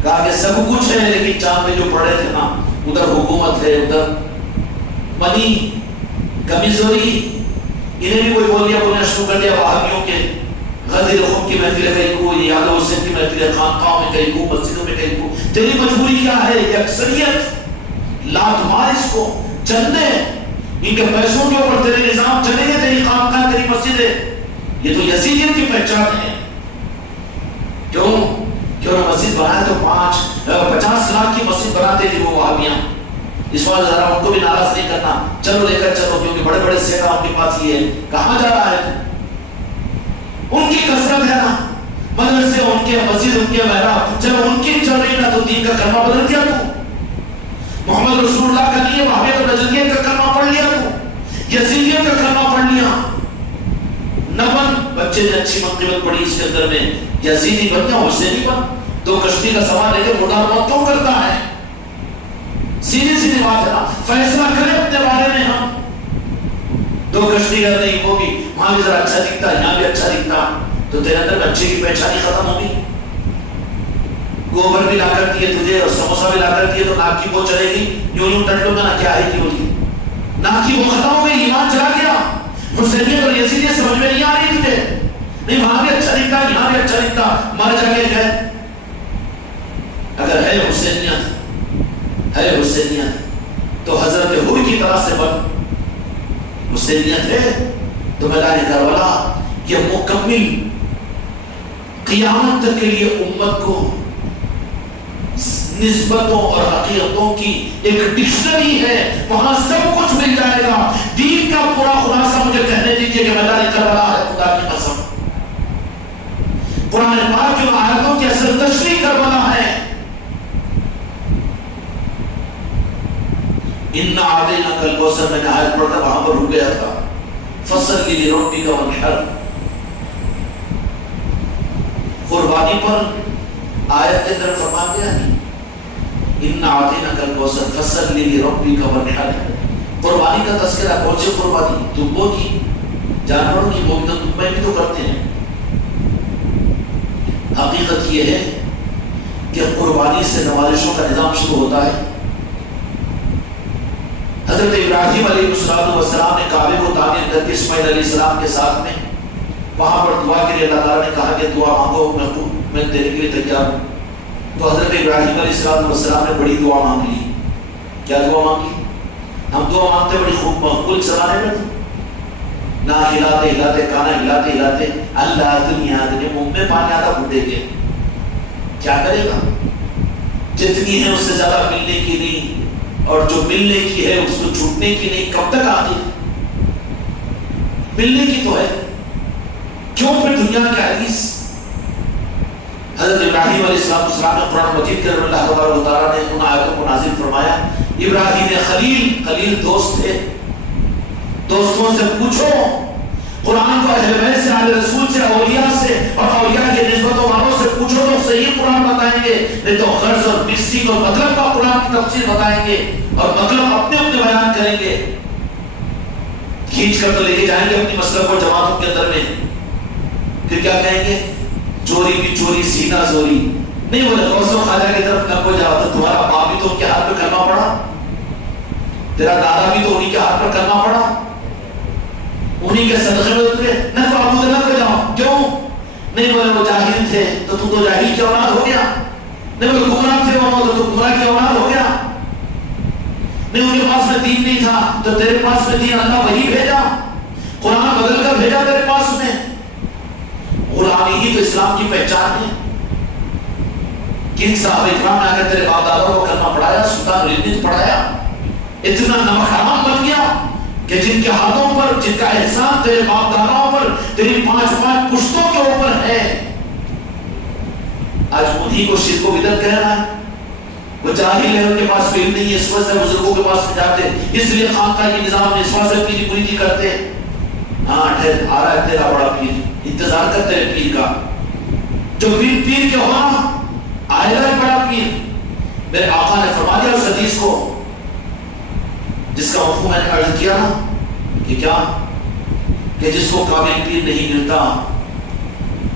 کہا کہ سب کچھ ہے لیکن چاند میں جو پڑے تھے نا، ادھر حکومت ہے، ادھر منی کمزوری، انہیں بھی کوئی بول دیا، انہیں شروع کر دیا وہابیوں کے غدیر خم کی محفل کہیں کو، یاد حسین کی محفل خانقاہوں میں کہیں کو، مسجدوں میں کہیں کو، تیری مجبوری کیا ہے؟ یہ اکثریت لات مار اس کو، چندے ان کے پیسوں کے اوپر تیرے نظام چلیں گے، تیری خانقاہ تیری مسجد ہے، یہ تو یزیدیت کی پہچان ہے۔ کیوں مسجد بنائے تو 50 لاکھ کی مسجد بناتے تھے وہ وہابیاں، اس وقت ذرا ان کو بھی ناراض نہیں کرنا، چلو لے کر چلو، کیونکہ بڑے بڑے سیٹا ان کے پاس یہ ہے، کہاں جا رہا ہے؟ ان کی کثرت ہے نا، مدرسے ان کے، مسجد ان کے، محراب جب ان کی چل رہی نا تو دین کا کلمہ بدل دیا تو، محمد رسول اللہ کا نہیں ہے، وہابیت اور نجدیت کا کلمہ پڑھ لیا تو، یزیدیت کا کلمہ پڑھ لیا۔ نبن بچے نے اچھی منقبت پڑھی اس کے اندر میں، یزیدی بن یا حسینی بن، 2 کشتی کا سوال لے کے مردار موت کیوں کرتا ہے؟ سیدھی بات ہے نا، فیصلہ کریں اپنے بارے میں ہم، 2 کشتی اگر نہیں ہوگی، وہاں بھی ذرا اچھا دکھتا، یہاں بھی اچھا دکھتا، تو تیرے اندر اچھے کی پہچانی ختم ہوگی۔ گوبر بھی لا کر دیے تجھے اور سموسا بھی لا کر دیے تو ناک کی وہ چلے گی، یوں ٹنڈوں میں نہ کیا ہے کی ہوگی، ناک کی وہ ختم ہو گئی، ایمان چلا گیا، حسینیت اور یزیدیت سمجھ میں نہیں آ رہی تجھے، نہیں وہاں بھی اچھا دکھتا، یہاں بھی اچھا دکھتا، مر جا کے گئے۔ اگر ہے حسینیت ہے حسینیت تو حضرت حور کی طرح سے بن. حسینیت ہے تو میدان کربلا یہ مکمل قیامت تک کے لیے امت کو نسبتوں اور حقیقتوں کی ایک ڈکشنری ہے. وہاں سب کچھ مل جائے گا. دین کا پورا خلاصہ مجھے کہنے دیجئے کہ میدان کربلا ہے خدا کی قسم. قرآن پاک کی آیتوں کی اصل تشریح کربلا ہے. ان اعطیناک الکوثر میں نے آیت پڑھ کر وہاں پر رک گیا تھا. فصلی لربک وانحر. قربانی پر آیت کے اندر فرما گیا نہیں. ان اعطیناک الکوثر فصلی لربک وانحر. قربانی کا تذکرہ کون سی قربانی؟ دمبوں کی، جانوروں کی، وہ بھی تو کرتے ہیں. حقیقت یہ ہے کہ قربانی سے نوازشوں کا نظام شروع ہوتا ہے. حضرت ابراہیم علیہ السلام نے کعبے کو تعمیر کر کے اسماعیل علیہ السلام کے ساتھ میں وہاں پر دعا کے لیے اللہ تعالیٰ نے کہا کہ دعا مانگو میں دینے کے لیے تیار ہوں. تو حضرت ابراہیم علیہ السلام نے بڑی دعا مانگ لی. کیا دعا مانگی؟ ہم دعا مانگتے بڑی خوب مقبول چلانے میں تھے نہ ہلاتے ہلاتے کانا ہلاتے ہلاتے اللہ دنیا منہ میں پانی آتا بھٹے کے کیا کرے گا؟ جتنی ہے اس سے زیادہ ملنے کی نہیں، اور جو ملنے کی ہے اس کو چھوٹنے کی نہیں. کب تک آتی؟ ملنے کی تو ہے. کیوں پھر دنیا کی حدیث؟ حضرت ابراہیم علیہ السلام نے قرآن مجید کے اندر اللہ تبارک و تعالیٰ نے ان آیتوں کو نازل فرمایا. ابراہیم خلیل دوست تھے. دوستوں سے پوچھو قرآن کو اہل بیت سے، اہل رسول سے، اولیاء سے اور اولیاء کے نسبتوں والوں سے پوچھو تو صحیح قرآن بتائیں گے، نہیں تو غرض اور مقصد اور مطلب کا قرآن کی تفسیر بتائیں گے اور مطلب اپنے بیان کریں گے. کھینچ کر تو لے کے جائیں گے اپنی مسلک کو جماعتوں کے اندر میں. پھر کیا کہیں گے؟ چوری بھی چوری سینہ زوری. نہیں بولے غوث و خواجہ کی طرف نہ کو جاؤ تو تمہارا باپ بھی تو ان کے ہاتھ پہ کرنا پڑا، تیرا دادا بھی تو انہی کے ہاتھ پر کرنا پڑا، انہی کے صدقے میں اترے. نہ تو ابو نہ کو جاؤ. کیوں؟ نہیں بولے وہ جاہل تھے تو تو جاہل کی اولاد ہو گیا. نہیں بولے گمراہ تھے وہ تو گمراہ کی اولاد ہو گیا. نہیں ان کے پاس میں دین نہیں تھا تو تیرے پاس میں دین اللہ وہی بھیجا، قرآن بدل کر بھیجا تیرے پاس میں. غلامی ہی تو اسلام کی پہچان ہے. کن صحابہ اکرام نے آگر تیرے باپ دادا کو کلمہ پڑھایا، سلطان ولید پڑھایا. اتنا نمک حرام بن گیا کہ جن کے ہاتھوں پر، جن کا احسان تیرے باپ داداؤں پر، تیری 5 پشتوں کے اوپر ہے، آج انہی کو شرک و بدعت کہہ رہا ہے. وہ جاہل ہے، ان کے پاس علم نہیں ہے، اس وجہ سے بزرگوں کے پاس میں جاتے، اس لیے خانقاہ کی نظام میں اس وجہ سے پیری پوری کرتے. ہاں ٹھہر آ رہا ہے تیرا بڑا پیر، انتظار کر تیرے پیر کا. جو پیر کے ہونا آئے گا بڑا پیر. میرے آقا نے فرما دیا اس حدیث کو جس کا مفہوم میں نے عرض کیا نا کہ کیا کہ جس کو کامل پیر نہیں ملتا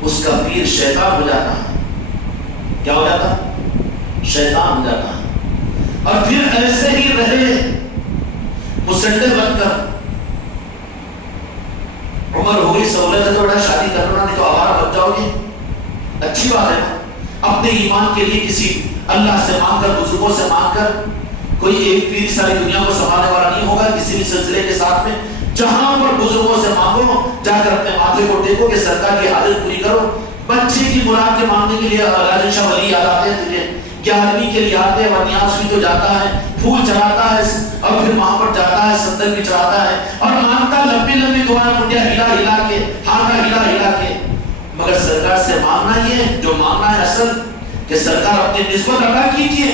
اس کا پیر شیطان ہو جاتا ہے. کیا ہو جاتا؟ شیطان ہو جاتا ہے. اور پھر ایسے ہی رہے مسڈے بن کر. عمر ہو گئی، سہولت ہے تو بیٹا شادی کرنا، نہیں تو آوارہ بن جاؤ گے. اچھی بات ہے. اپنے ایمان کے لیے کسی اللہ سے مانگ کر، بزرگوں سے مانگ کر. کوئی ایک پیر ساری دنیا کو سنبھالنے والا نہیں ہوگا. کسی بھی سلسلے کے ساتھ میں جہاں پر بزرگوں سے مانگو، جا کر اپنے ماتھے کو ٹیکو کہ سرکار کی حاجت پوری کرو. بچے کی مراد کے مانگنے کے لیے راجن شاہ ولی یاد آتے ہیں تجھے، 11ویں کے لیے آتے ہیں، ورنیاس بھی تو جاتا ہے، پھول چڑھاتا ہے اور پھر وہاں پر جاتا ہے، صندل بھی چڑھاتا ہے اور مانگتا لمبی لمبی دعائیں، منڈیا ہلا ہلا کے، ہاتھا ہلا ہلا کے. مگر سرکار سے مانگنا یہ جو مانگنا ہے اصل کہ سرکار اپنی نسبت ادا کیجیے.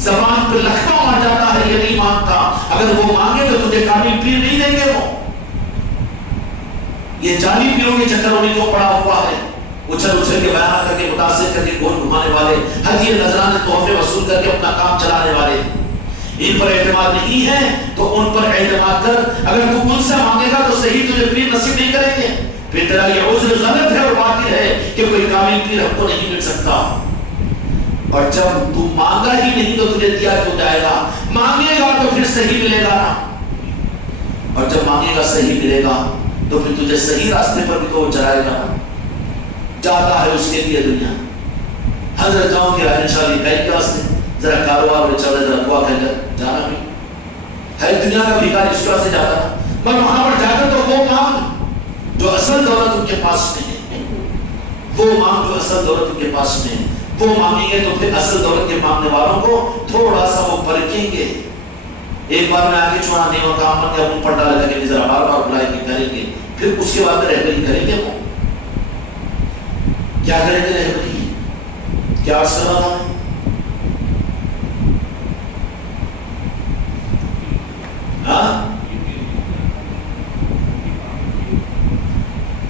زبان پہ لکھنا مر جاتا ہے یہ نہیں مانگتا. اگر وہ مانگے تو تجھے کامل پیر نہیں دیں گے. وہ یہ جعلی پیروں کے چکر انہیں کیوں پڑا ہوا ہے؟ اچھل اچھل کے بیان کر کے، متاثر کر کے، گول گھمانے والے، ہدیے نذرانے تحفے وصول کر کے اپنا کام چلانے والے. ان پر اعتماد نہیں ہے تو ان پر اعتماد کر. اگر تو ان سے مانگے گا تو صحیح تجھے پیر نصیب نہیں کریں گے. پھر تیرا یہ عذر غلط ہے اور باطل ہے کہ کوئی کامل پیر ہم کو نہیں مل سکتا. اور جب تو مانگا ہی نہیں تو تجھے دیا کیوں جائے گا؟ مانگے گا تو پھر صحیح ملے گا نا. اور جب مانگے گا صحیح ملے گا تو پھر تجھے صحیح راستے پر بھی تو وہ چلائے گا. جاتا ہے اس کے لیے دنیا. حضرت جاؤں کی راجن شاہ کئی کے واسطے ذرا کاروبار میں چلے ذرا دعا کر جانا بھی ہے دنیا کا بھیکاری اس طرح سے جاتا ہے، پر وہاں پر جا کر تو وہ مانگ جو اصل دولت ان کے پاس نہیں ہے، وہ مانگ جو اصل دولت ان کے پاس نہیں ہے، وہ مانگیں گے تو پھر اصل دولت کے مانگنے والوں کو تھوڑا سا وہ پرکھیں گے. ایک بار میں آگے چھوڑا نہیں ہوتا ہم کیا منہ پر ڈالے لگے ذرا بار بار بلائیں گے کریں گے، پھر اس کے بعد رہبری کریں گے. وہ کیا کریں گے؟ رہبری کیا عرض کر رہا تھا؟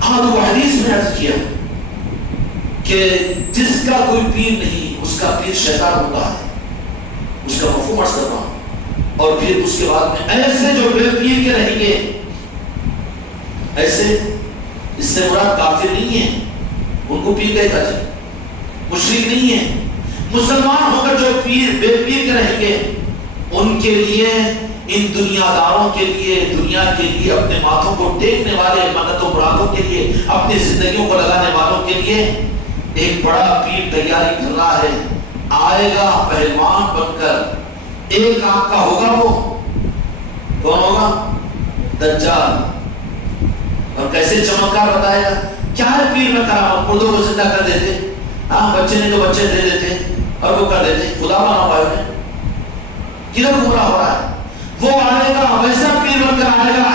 ہاں تو حدیث میں عرض کیا کہ جس کا کوئی پیر نہیں اس کا پیر شیطان ہوتا ہے، اس کا مفہوم عرض کر رہا ہوں. اور پھر اس کے بعد میں ایسے جو بے پیر کے رہیں گے، ایسے اس سے مراد کافر نہیں ہے، ان کو پیر کہتا ہے، مشرک نہیں ہے، مسلمان ہو کر جو پیر بے پیر کے رہیں گے ان کے لیے، ان دنیا داروں کے لیے، دنیا کے لیے اپنے ماتھوں کو ٹیکنے والے، منتوں مرادوں کے لیے، اپنی زندگیوں کو لگانے والوں کے لیے ایک بڑا پیر تیاری کر رہا ہے. آئے گا پہلوان بن کر، ایک آنکھ کا ہوگا. وہ کون ہوگا؟ دجال. اور کیسے چمتکار بتائے گا. کیا ہے پیر میں کرامت؟ مردوں کو زندہ کر دیتے، ہاں بچے نہیں تو بچے دے دیتے اور وہ کر دیتے. خدا بنا ہوا ہے، کدھر گمراہ ہو رہا ہے. وہ آئے گا ویسا پیر بن کر آئے گا،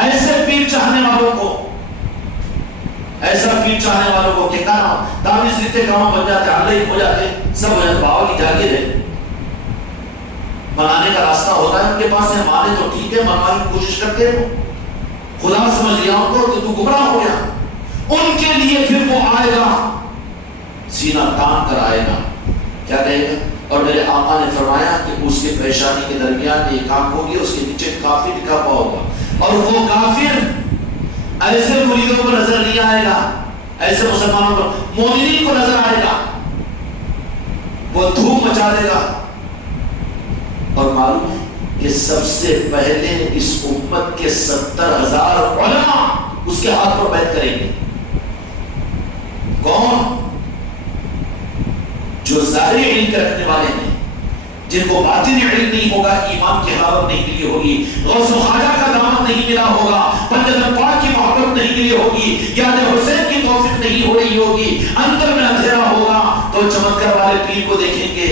ایسے پیر چاہنے والوں کو، ایسا پیر چاہنے والوں کو کہ کہاں تعویذ لیتے کام بن جاتے، حلے ہو جاتے، سب ہو جاتے. باوا کی جاگیر ہے، بنانے کا راستہ ہوتا ہے ان کے پاس ہے. مانے تو ٹھیک ہے، منوانے کی کوشش کرتے ہیں. خدا سمجھ لیا ان کو کہ تو گمراہ ہو گیا. ان کے لیے پھر وہ آئے گا، سینہ تان کر آئے گا. کیا کہے گا؟ اور میرے آقا نے فرمایا کہ اس کے پیشانی کے درمیان ایک آنکھ ہوگی، اس کے نیچے کافر لکھا ہوا ہوگا. اور وہ کافر ایسے مریدوں کو نظر نہیں آئے گا، ایسے مسلمانوں کو، مومنین کو نظر آئے گا. وہ دھوم مچا دے گا. اور معلوم ہے کہ سب سے پہلے اس امت کے 70,000 علماء اس کے ہاتھ پر بیعت کریں گے. کون؟ جو ظاہری علم کے رکھنے والے ہیں، جن کو باطنی علم نہیں ہوگا، ایمان کی حلاوت نہیں ملی ہوگی، غوث و خواجہ کا دامن نہیں ملا ہوگا، پنجتن پاک کی محبت نہیں ملی ہوگی، یاد حسین کی توفیق نہیں ہو رہی ہوگی، اندر میں اندھیرا ہوگا، تو چمتکار والے پیر کو دیکھیں گے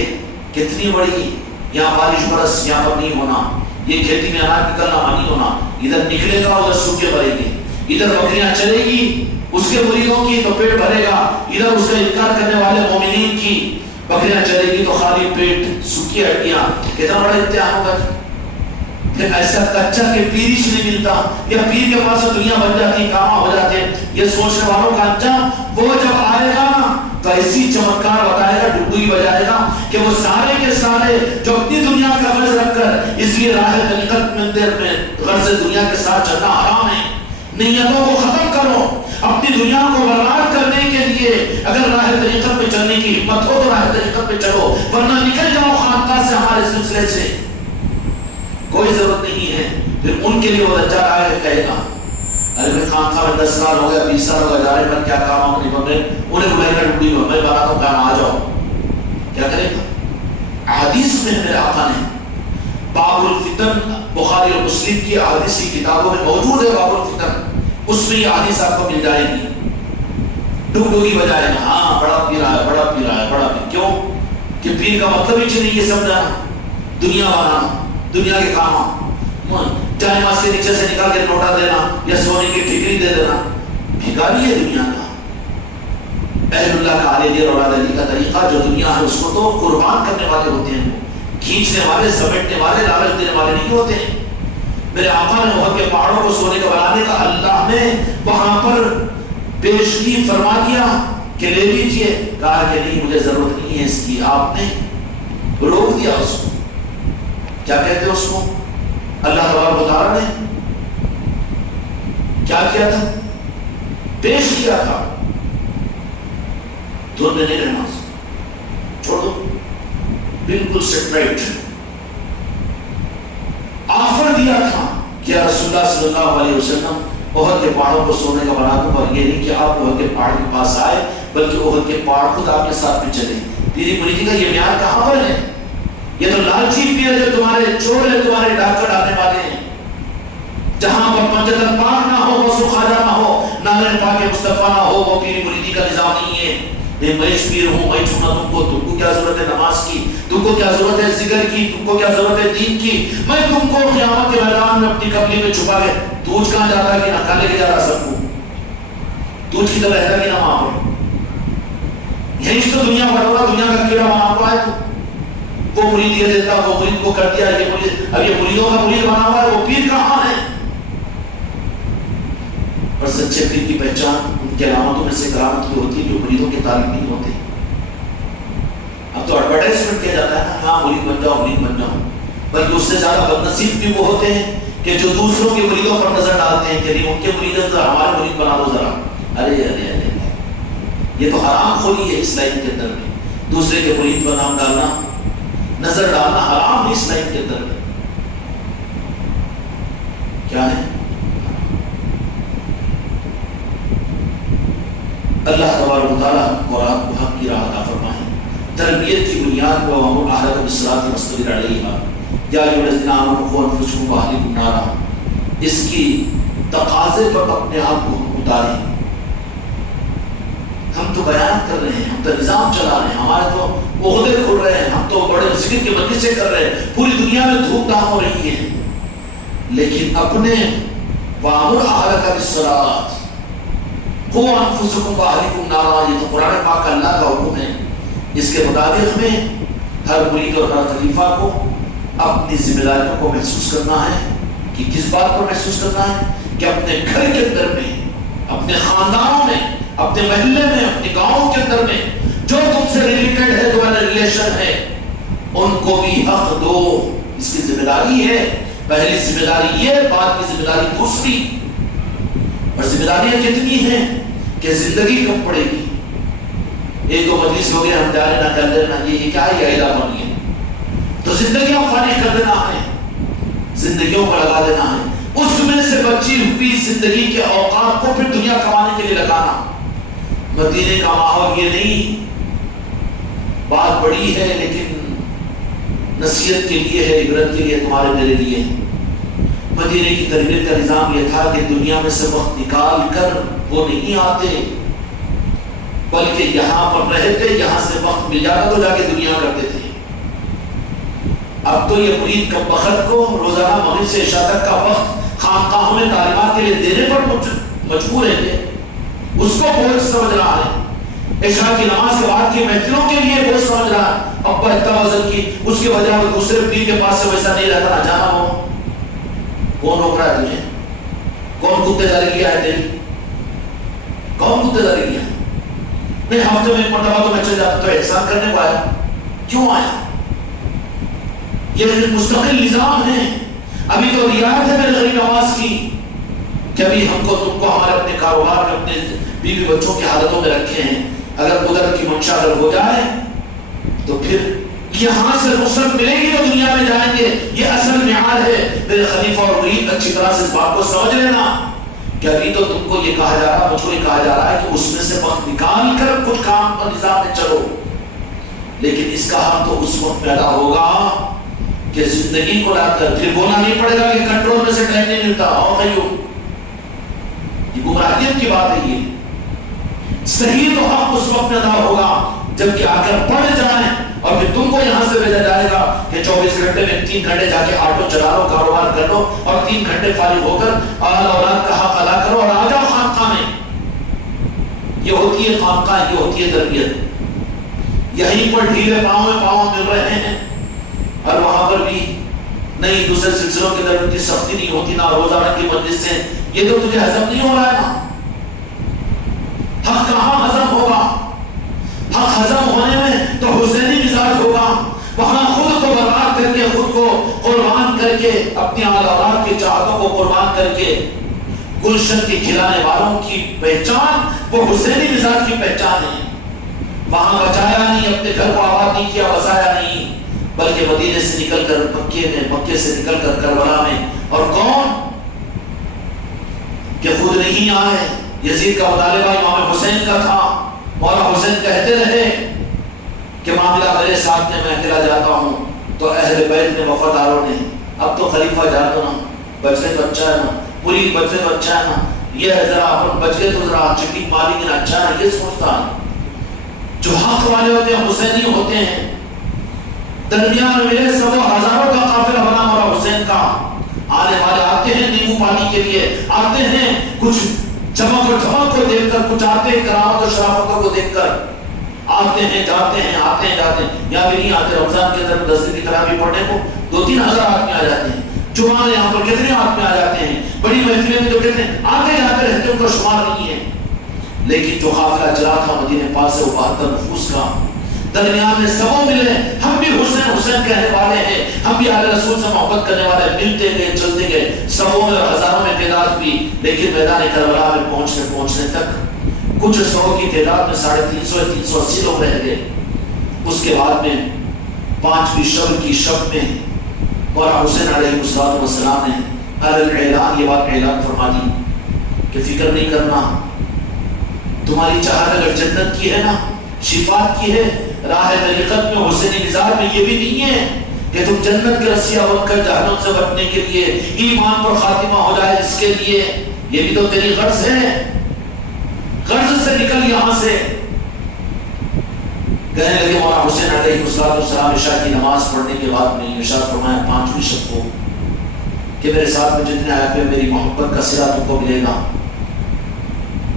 کتنی بڑی، یہاں بارش برس یہاں پر نہیں ہونا، یہ کھیتی میں اناج نکلنا نہیں ہونا، ادھر نکلے گا ادھر سوکھے بھریں گے، ادھر بکریاں چلے گی اس کے مریدوں کی تو پیٹ بھرے گا، ادھر اس کا انکار کرنے والے مومنین کی بکریاں چلے گی تو خالی پیٹ، سوکھی ہڈیاں. کتنا بڑا امتحان ہوگا. پھر ایسا کچا کہ پیر سے نہیں ملتا، یا پیر کے پاس دنیا بن جاتی، کام ہو جاتے. یہ سوچنے والوں کا انجام وہ جب آئے گا تو ایسی چمتکار بتائے گا، ڈبوئی بجائے گا کہ وہ سارے کے سارے جو اپنی دنیا کا غرض رکھ کر، اس لیے راہ طریقت میں غرض دنیا کے ساتھ چلنا حرام ہے. نیتوں کو ختم کرو. اپنی دنیا کو برباد کرنے کے لیے اگر راہ طریقت پہ چلنے کی ہمت ہو تو راہ طریقت پہ چلو، ورنہ نکل جاؤ خانقاہ سے، ہمارے سلسلے سے. کوئی ضرورت نہیں ہے. پھر ان کے لیے وہ دجال آئے گا کہے گا ارے میں خانقاہ میں 10 سال ہو گیا، 20 سال ہو گیا، جا رہے پر کیا کام ہم نہیں بن رہے. انہیں بلائے گا ڈوڑی میں، میں بتاتا ہوں کہاں آ جاؤ. کیا کرے گا؟ حدیث میں میرے آقا نے باب الفتن، بخاری اور مسلم کی احادیث کی کتابوں میں موجود ہے باب الفتن، اس میں یہ حدیث آپ کو مل جائے گی. ڈوڈوگی بجائے گا، ہاں بڑا پیر آیا، بڑا پیر آیا، بڑا پیر. کیوں کہ پیر کا مطلب ہی نہیں یہ سمجھانا، دنیا بنانا، دنیا کے کام، جائے ماس کے نیچے سے نکال کے نوٹا دینا یا سونے کی ٹھیکری دے دینا. بھکاری ہے دنیا کا. اہل اللہ کا علی دیر اولاد علی کا طریقہ جو دنیا ہے اس کو تو قربان کرنے والے ہوتے ہیں، کھینچنے والے، سمیٹنے والے، لالچ دینے والے نہیں ہوتے ہیں. میرے آقا نے احد کے پہاڑوں کو سونے کا بنانے کا اللہ نے وہاں پر پیشگی فرما دیا کہ لے لیجئے. کہا کہ نہیں مجھے ضرورت نہیں ہے اس کی. آپ نے روک دیا اس کو. کیا کہتے ہیں اس کو؟ اللہ تبارک و تعالیٰ نے کیا کیا تھا؟ پیش کیا تھا. دو میں نہیں رہنا، چھوڑ دو، بالکل سیپریٹ. آفر دیا تھا کہ رسول اللہ صلی اللہ علیہ وسلم احد کے پہاڑوں کو سونے کا بنا دوں، اور یہ نہیں کہ آپ احد کے پہاڑ کے پاس آئے بلکہ احد کے پہاڑ خود آپ کے ساتھ میں چلے. پیری مریدی کا یہ معیار کہاں پر ہے؟ یہ تو لالچی پیر جو تمہارے چور ہے، تمہارے ڈاکہ ڈالنے والے ہیں. جہاں پر منجد پاک نہ ہو، وہ خواجہ نہ ہو، نالے پاک مصطفیٰ نہ ہو، وہ پیری مریدی کا نظام نہیں ہے. میں پیر ہوں، میں چھونا تم کو کیا ضرورت ہے نماز کی، تم کو کیا ضرورت ہے ذکر کی، تم کو کیا ضرورت ہے دین کی. میں تم کو قیامت کے میدان میں اپنی کملی میں چھپا کے توج کہاں جاتا ہے کہ نہ کھانے کے جا رہا سب کو، توج کی طرح رہتا کہ نہ وہاں پر. یہی تو دنیا بڑھ رہا، دنیا کا کیڑا بنا ہوا ہے. وہ مرید یہ دیتا، وہ مرید کو کر دیا، یہ مرید، اب یہ مریدوں کا مرید بنا ہوا ہے. وہ پیر کہاں ہے؟ اور سچے پیر کی پہچان ان کی علامتوں میں سے کرامت کی ہوتی ہے جو مریدوں کے طالب نہیں ہوتے. اب تو ایڈورٹائزمنٹ کیا جاتا ہے نا، ہاں مرید بن جاؤ، مرید بن جاؤ. بلکہ اس سے زیادہ بدنصیب بھی وہ ہوتے ہیں کہ جو دوسروں کے مریدوں پر نظر ڈالتے ہیں کہ نہیں ان کے مرید ذرا ہمارے مرید بنا دو ذرا. ارے ارے ارے، یہ تو حرام خوری ہے اس لائن کے اندر میں. دوسرے کے مرید پر نام ڈالنا، نظر ڈالنا حرام ہے اس لائن کے اندر میں. کیا ہے؟ اللہ تبارک و تعالیٰ اور آپ کو حق کی راہ عطا فرمائے. تربیت کی بنیاد پر وامر اہلکم بالصلاۃ واصطبر علیہا یا ایھا الذین آمنوا قوا انفسکم واہلیکم نارا. اس کی تقاضے پر اپنے آپ کو اتاریں. ہم تو بیان کر رہے ہیں، ہم تو نظام چلا رہے ہیں، ہمارے تو عہدے کھل رہے ہیں، ہم تو بڑے ذکر کی مجلسیں کر رہے ہیں، پوری دنیا میں دھوم دھام ہو رہی ہے. لیکن اپنے وامر اہلک بالصلاۃ قوا انفسکم واہلیکم نارا، یہ تو قرآن پاک کا اللہ کا حکم ہے. اس کے مطابق میں ہر مرید اور ہر خلیفہ کو اپنی ذمہ داریوں کو محسوس کرنا ہے. کہ کس بات پر محسوس کرنا ہے؟ کہ اپنے گھر کے اندر میں، اپنے خاندانوں میں، اپنے محلے میں، اپنے گاؤں کے اندر میں جو تم سے ریلیٹڈ ہے، تمہارا ریلیشن ہے، ان کو بھی حق دو. اس کی ذمہ داری ہے. پہلی ذمہ داری یہ، بعد کی ذمہ داری دوسری. اور ذمہ داریاں کتنی ہیں کہ زندگی کم پڑے گی. ایک دو مجلس ہو گئے، ہم جا رہے نہ کر لینا، یہ کیا ہے؟ یہ عیدہ بنی ہے. تو زندگیاں فانی کر دینا ہے، زندگیوں کو لگا دینا ہے. اس میں سے بچی ہوئی زندگی کے اوقات کو پھر دنیا کمانے کے لیے لگانا. مدینے کا ماحول یہ نہیں. بات بڑی ہے لیکن نصیحت کے لیے ہے، عبرت کے لیے، تمہارے میرے لیے. مدینے کی تربیت کا نظام یہ تھا کہ دنیا میں سے وقت نکال کر وہ نہیں آتے، بلکہ یہاں پر رہتے، یہاں سے وقت مل جاتا تو جا کے دنیا کرتے تھے. اب تو یہ مرید کا وقت کو روزانہ مغرب سے عشاء تک کا وقت خانقاہوں میں تعلیمات کے لیے دینے پر مجبور ہے. اس کو بوجھ سمجھ رہا ہے. عشاء کی نماز کے بعد کی محفلوں کے لیے بوجھ سمجھ رہا ہے. ابا اتنا وزن کی، اس کے وجہ وہ دوسرے پیر کے پاس سے ویسا نہیں رہتا، نہ جانا ہو. کون روک رہا ہے تجھے؟ کون کتے داری کیا ہے تیری؟ کون کتے داری کیا ہے؟ نہیں، ہفتے میں ایک مرتبہ تو میں چل جاتا، تو احسان کرنے کو آیا. کیوں آیا؟ یہ مستقل نظام ہے. ابھی تو رعایت ہے میرے غریب نواز کی کہ ابھی ہم کو تم کو ہمارے اپنے کاروبار میں، اپنے بیوی بچوں کی حالتوں میں رکھے ہیں. اگر قدرت کی منشا اگر ہو جائے تو پھر یہاں سے نصرت ملے گی تو دنیا میں جائیں گے. یہ اصل معیار ہے. میرے خلیفہ اور مرید اچھی طرح سے اس بات کو سمجھ لینا کہ ابھی تو تم کو یہ کہا جا رہا، مجھ کو یہ کہا جا رہا ہے کہ اس میں سے وقت نکال کر کچھ کام اور نظام میں چلو. لیکن اس کا حق تو اس وقت پیدا ہوگا کہ زندگی کو لا کر پھر بولنا نہیں پڑے گا کہ کنٹرول میں سے ٹائم نہیں ملتا. اور کہیو یہ گمراہیت کی بات ہے. یہ صحیح تو حق اس وقت میں ادا ہوگا جب کہ آ کر پڑھ جائیں اور پھر تم کو یہاں سے بھیجا جائے گا کہ 24 گھنٹے میں 3 گھنٹے جا کے آٹو چلا لو، کاروبار کر لو اور 3 گھنٹے فارغ ہو کر اہل اولاد کا حق ادا کرو اور آ جاؤ خانقاہ میں. یہ ہوتی ہے خانقاہ، یہ ہوتی ہے تربیت. یہیں پر ڈھیلے پاؤں میں پاؤں مل رہے ہیں اور وہاں پر بھی نہیں. دوسرے سلسلوں کے اندر اتنی سختی نہیں ہوتی، نہ روزانہ کی مجلس سے. یہ تو تجھے ہضم نہیں ہو رہا ہے نا. حق کہاں ہضم ہوگا؟ حق ہضم ہونے میں تو حسینی مزاج ہوگا. وہاں خود کو برباد کر کے، خود کو قربان کر کے، اپنی اولاد کی چاہتوں کو قربان کر کے گلشن کے کھلانے والوں کی پہچان وہ حسینی مزاج کی پہچان ہے. وہاں بچایا نہیں، اپنے گھر کو آباد نہیں کیا، بسایا نہیں، بلکہ مدینے سے نکل کر مکے میں، مکے سے نکل کر کربلا میں. اور کون کہ خود نہیں آئے. یزید کا مطالبہ امام حسین کا تھا. مولا حسین کہتے رہے کہ معاملہ میرے ساتھ میں، میں اکیلا جاتا ہوں. تو اہل بیت نے وفاداروں نے اب تو خلیفہ جان دو نا، بچے تو اچھا ہے نا، پوری بچے تو اچھا ہے نا، یہ ذرا اپن بچ گئے تو ذرا چٹی ماری گنا اچھا ہے، یہ سوچتا ہے۔ جو حق والے ہوتے ہیں حسینی ہوتے ہیں، درمیان میں سب ہزاروں کا قافلہ بنا ہوا حسین کا، آنے والے آتے ہیں نیمبو پانی کے لیے، آتے ہیں کچھ چمک و دھمک کو دیکھ کر، کچھ آتے ہیں کرامت و شرافتوں کو دیکھ کر، آتے ہیں جاتے ہیں آتے ہیں جاتے ہیں، یا بھی نہیں آتے۔ رمضان کے اندر 10 دن کی تراویح پڑھنے کو 2-3 ہزار آدمی آ جاتے ہیں، جمعہ یہاں پر کتنے آدمی آ جاتے ہیں، بڑی محفلیں میں جو کہتے ہیں آتے جاتے رہتے، ان کو شمار نہیں ہے۔ لیکن جو قافلہ چلا تھا مدینہ پاک سے وہ 72 نفوس کا، درمیان میں سبوں ملے، ہم بھی حسین حسین کہنے والے ہیں، ہم بھی اہل رسول سے محبت کرنے والے ہیں، ملتے گئے چلتے گئے، سبوں میں اور ہزاروں میں تعداد بھی، لیکن میدان کربلا میں پہنچنے تک کچھ سو کی تعداد میں 350 380 لوگ رہ گئے۔ اس کے بعد میں 5ویں شب کی شب میں مولا حسین علیہ السلام نے اعلان، یہ بات اعلان فرما دی کہ فکر نہیں کرنا، تمہاری چاہت اگر جنت کی ہے نا، شفاعت کی ہے، راہ طریقت میں حسینی مزاج میں یہ بھی نہیں ہے کہ تم جنت کے رسیاں بن کر جہنم سے بچنے کے لیے، ایمان پر خاتمہ ہو جائے اس کے لیے، یہ بھی تو تیری غرض ہے، غرض سے نکل یہاں سے۔ کہنے لگے مولا حسین علیہ السلام عشاء کی نماز پڑھنے کے بعد میں ارشاد فرمایا 5ویں شب کو کہ میرے ساتھ میں جتنے آئے پہ میری محبت کا صلہ تم کو ملے گا،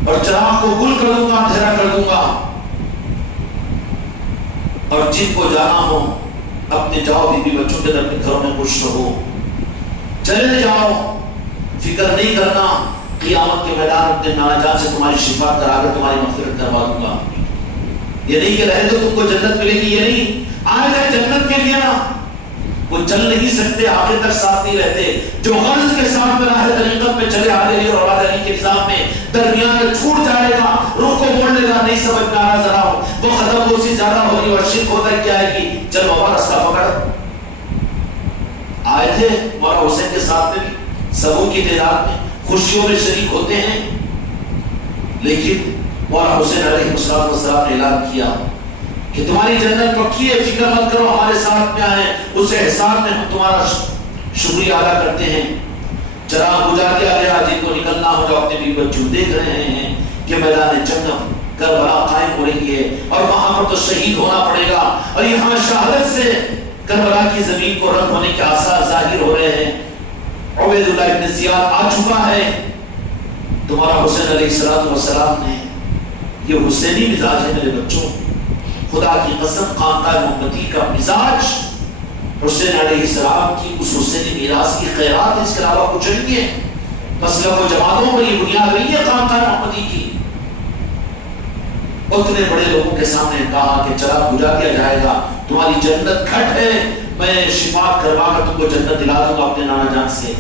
اور چراغ کو گل کر دوں گا، اندھیرا کر دوں گا، اور جن کو جانا ہو اپنے جاؤ، بیوی بچوں کے اپنے گھروں میں خوش رہو، چلے جاؤ، فکر نہیں کرنا، قیامت کے میدان اپنے نانا جان سے تمہاری شفاعت کرا کر تمہاری مغفرت کروا دوں گا۔ یہ نہیں کہ رہے تو تم کو جنت ملے گی، یہ نہیں، آئے گئے جنت کے لیے نا، وہ چل نہیں سکتے، آخر تک ساتھ نہیں رہتے۔ جو غرض کے ساتھ میں راہ طریقت میں چلے آ رہے اور اولاد علی کے نظام میں درمیان میں چھوٹ جائے گا، رخ کو موڑ لے گا، نہیں سمجھ میں آ رہا ذرا وہ ختم ہو سی زیادہ ہوگی اور شرک ہوتا ہے کیا ہے کہ چل بابا رستہ پکڑ۔ آئے تھے مولا حسین کے ساتھ میں بھی سبوں کی تعداد میں خوشیوں میں شریک ہوتے ہیں، لیکن مولا حسین علیہ السلام نے اعلان کیا کہ تمہاری جنت پکی ہے، فکر مت کرو، ہمارے ساتھ میں آئے، اس احسان میں ہم تمہارا شکریہ ادا کرتے ہیں۔ چراغ بجھا دیا گیا، جن کو نکلنا ہوگا اپنے بیوی بچوں دیکھ رہے ہیں کہ میدان جنگ کربلا قائم ہو رہی ہے، اور وہاں پر تو شہید ہونا پڑے گا، اور یہاں شہادت سے کربلا کی زمین کو رنگ ہونے کے آثار ظاہر ہو رہے ہیں۔ عبید اللہ ابن زیاد آ چکا ہے، تمہارا حسین علیہ السلام نے، یہ حسینی مزاج ہے میرے بچوں، خدا کی قسم خاندان محمدی کا مزاج حسین علیہ السلام کی اس حسینی میراث کی خیرات، اس کے علاوہ کچھ نہیں ہے۔ مسلک و جماعتوں پر یہ بنیاد نہیں ہے خاندان محمدی کی۔ اتنے بڑے لوگوں کے سامنے کہا کہ چراغ بجھا دیا جائے گا، تمہاری جنت کھٹ ہے، میں شفاعت کروا کر تم کو جنت دلا دوں گا اپنے نانا جان سے۔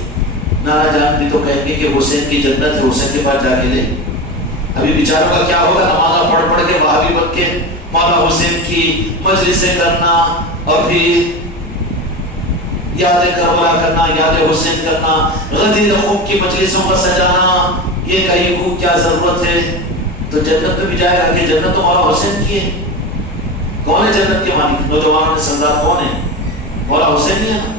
نانا جان بھی تو کہیں گے کہ حسین کی جنت ہے، حسین کے پاس جا کے لے۔ ابھی بیچاروں کا کیا ہوگا، نمازہ پڑھ پڑھ کے وہابی بن کے مولا حسین کی مجلسیں کرنا، اور پھر یاد کربلا کرنا، یاد حسین کرنا، غدیر خوب کی مجلسوں پر سجانا، یہ کہیں کو کیا ضرورت ہے؟ تو جنت میں بھی جائے گا کہ جنت تو مولا حسین کی ہے۔ کون ہے جنت کے مالک؟ نوجوانوں نے سردار کون ہے؟ مولا حسین ہی ہے نا۔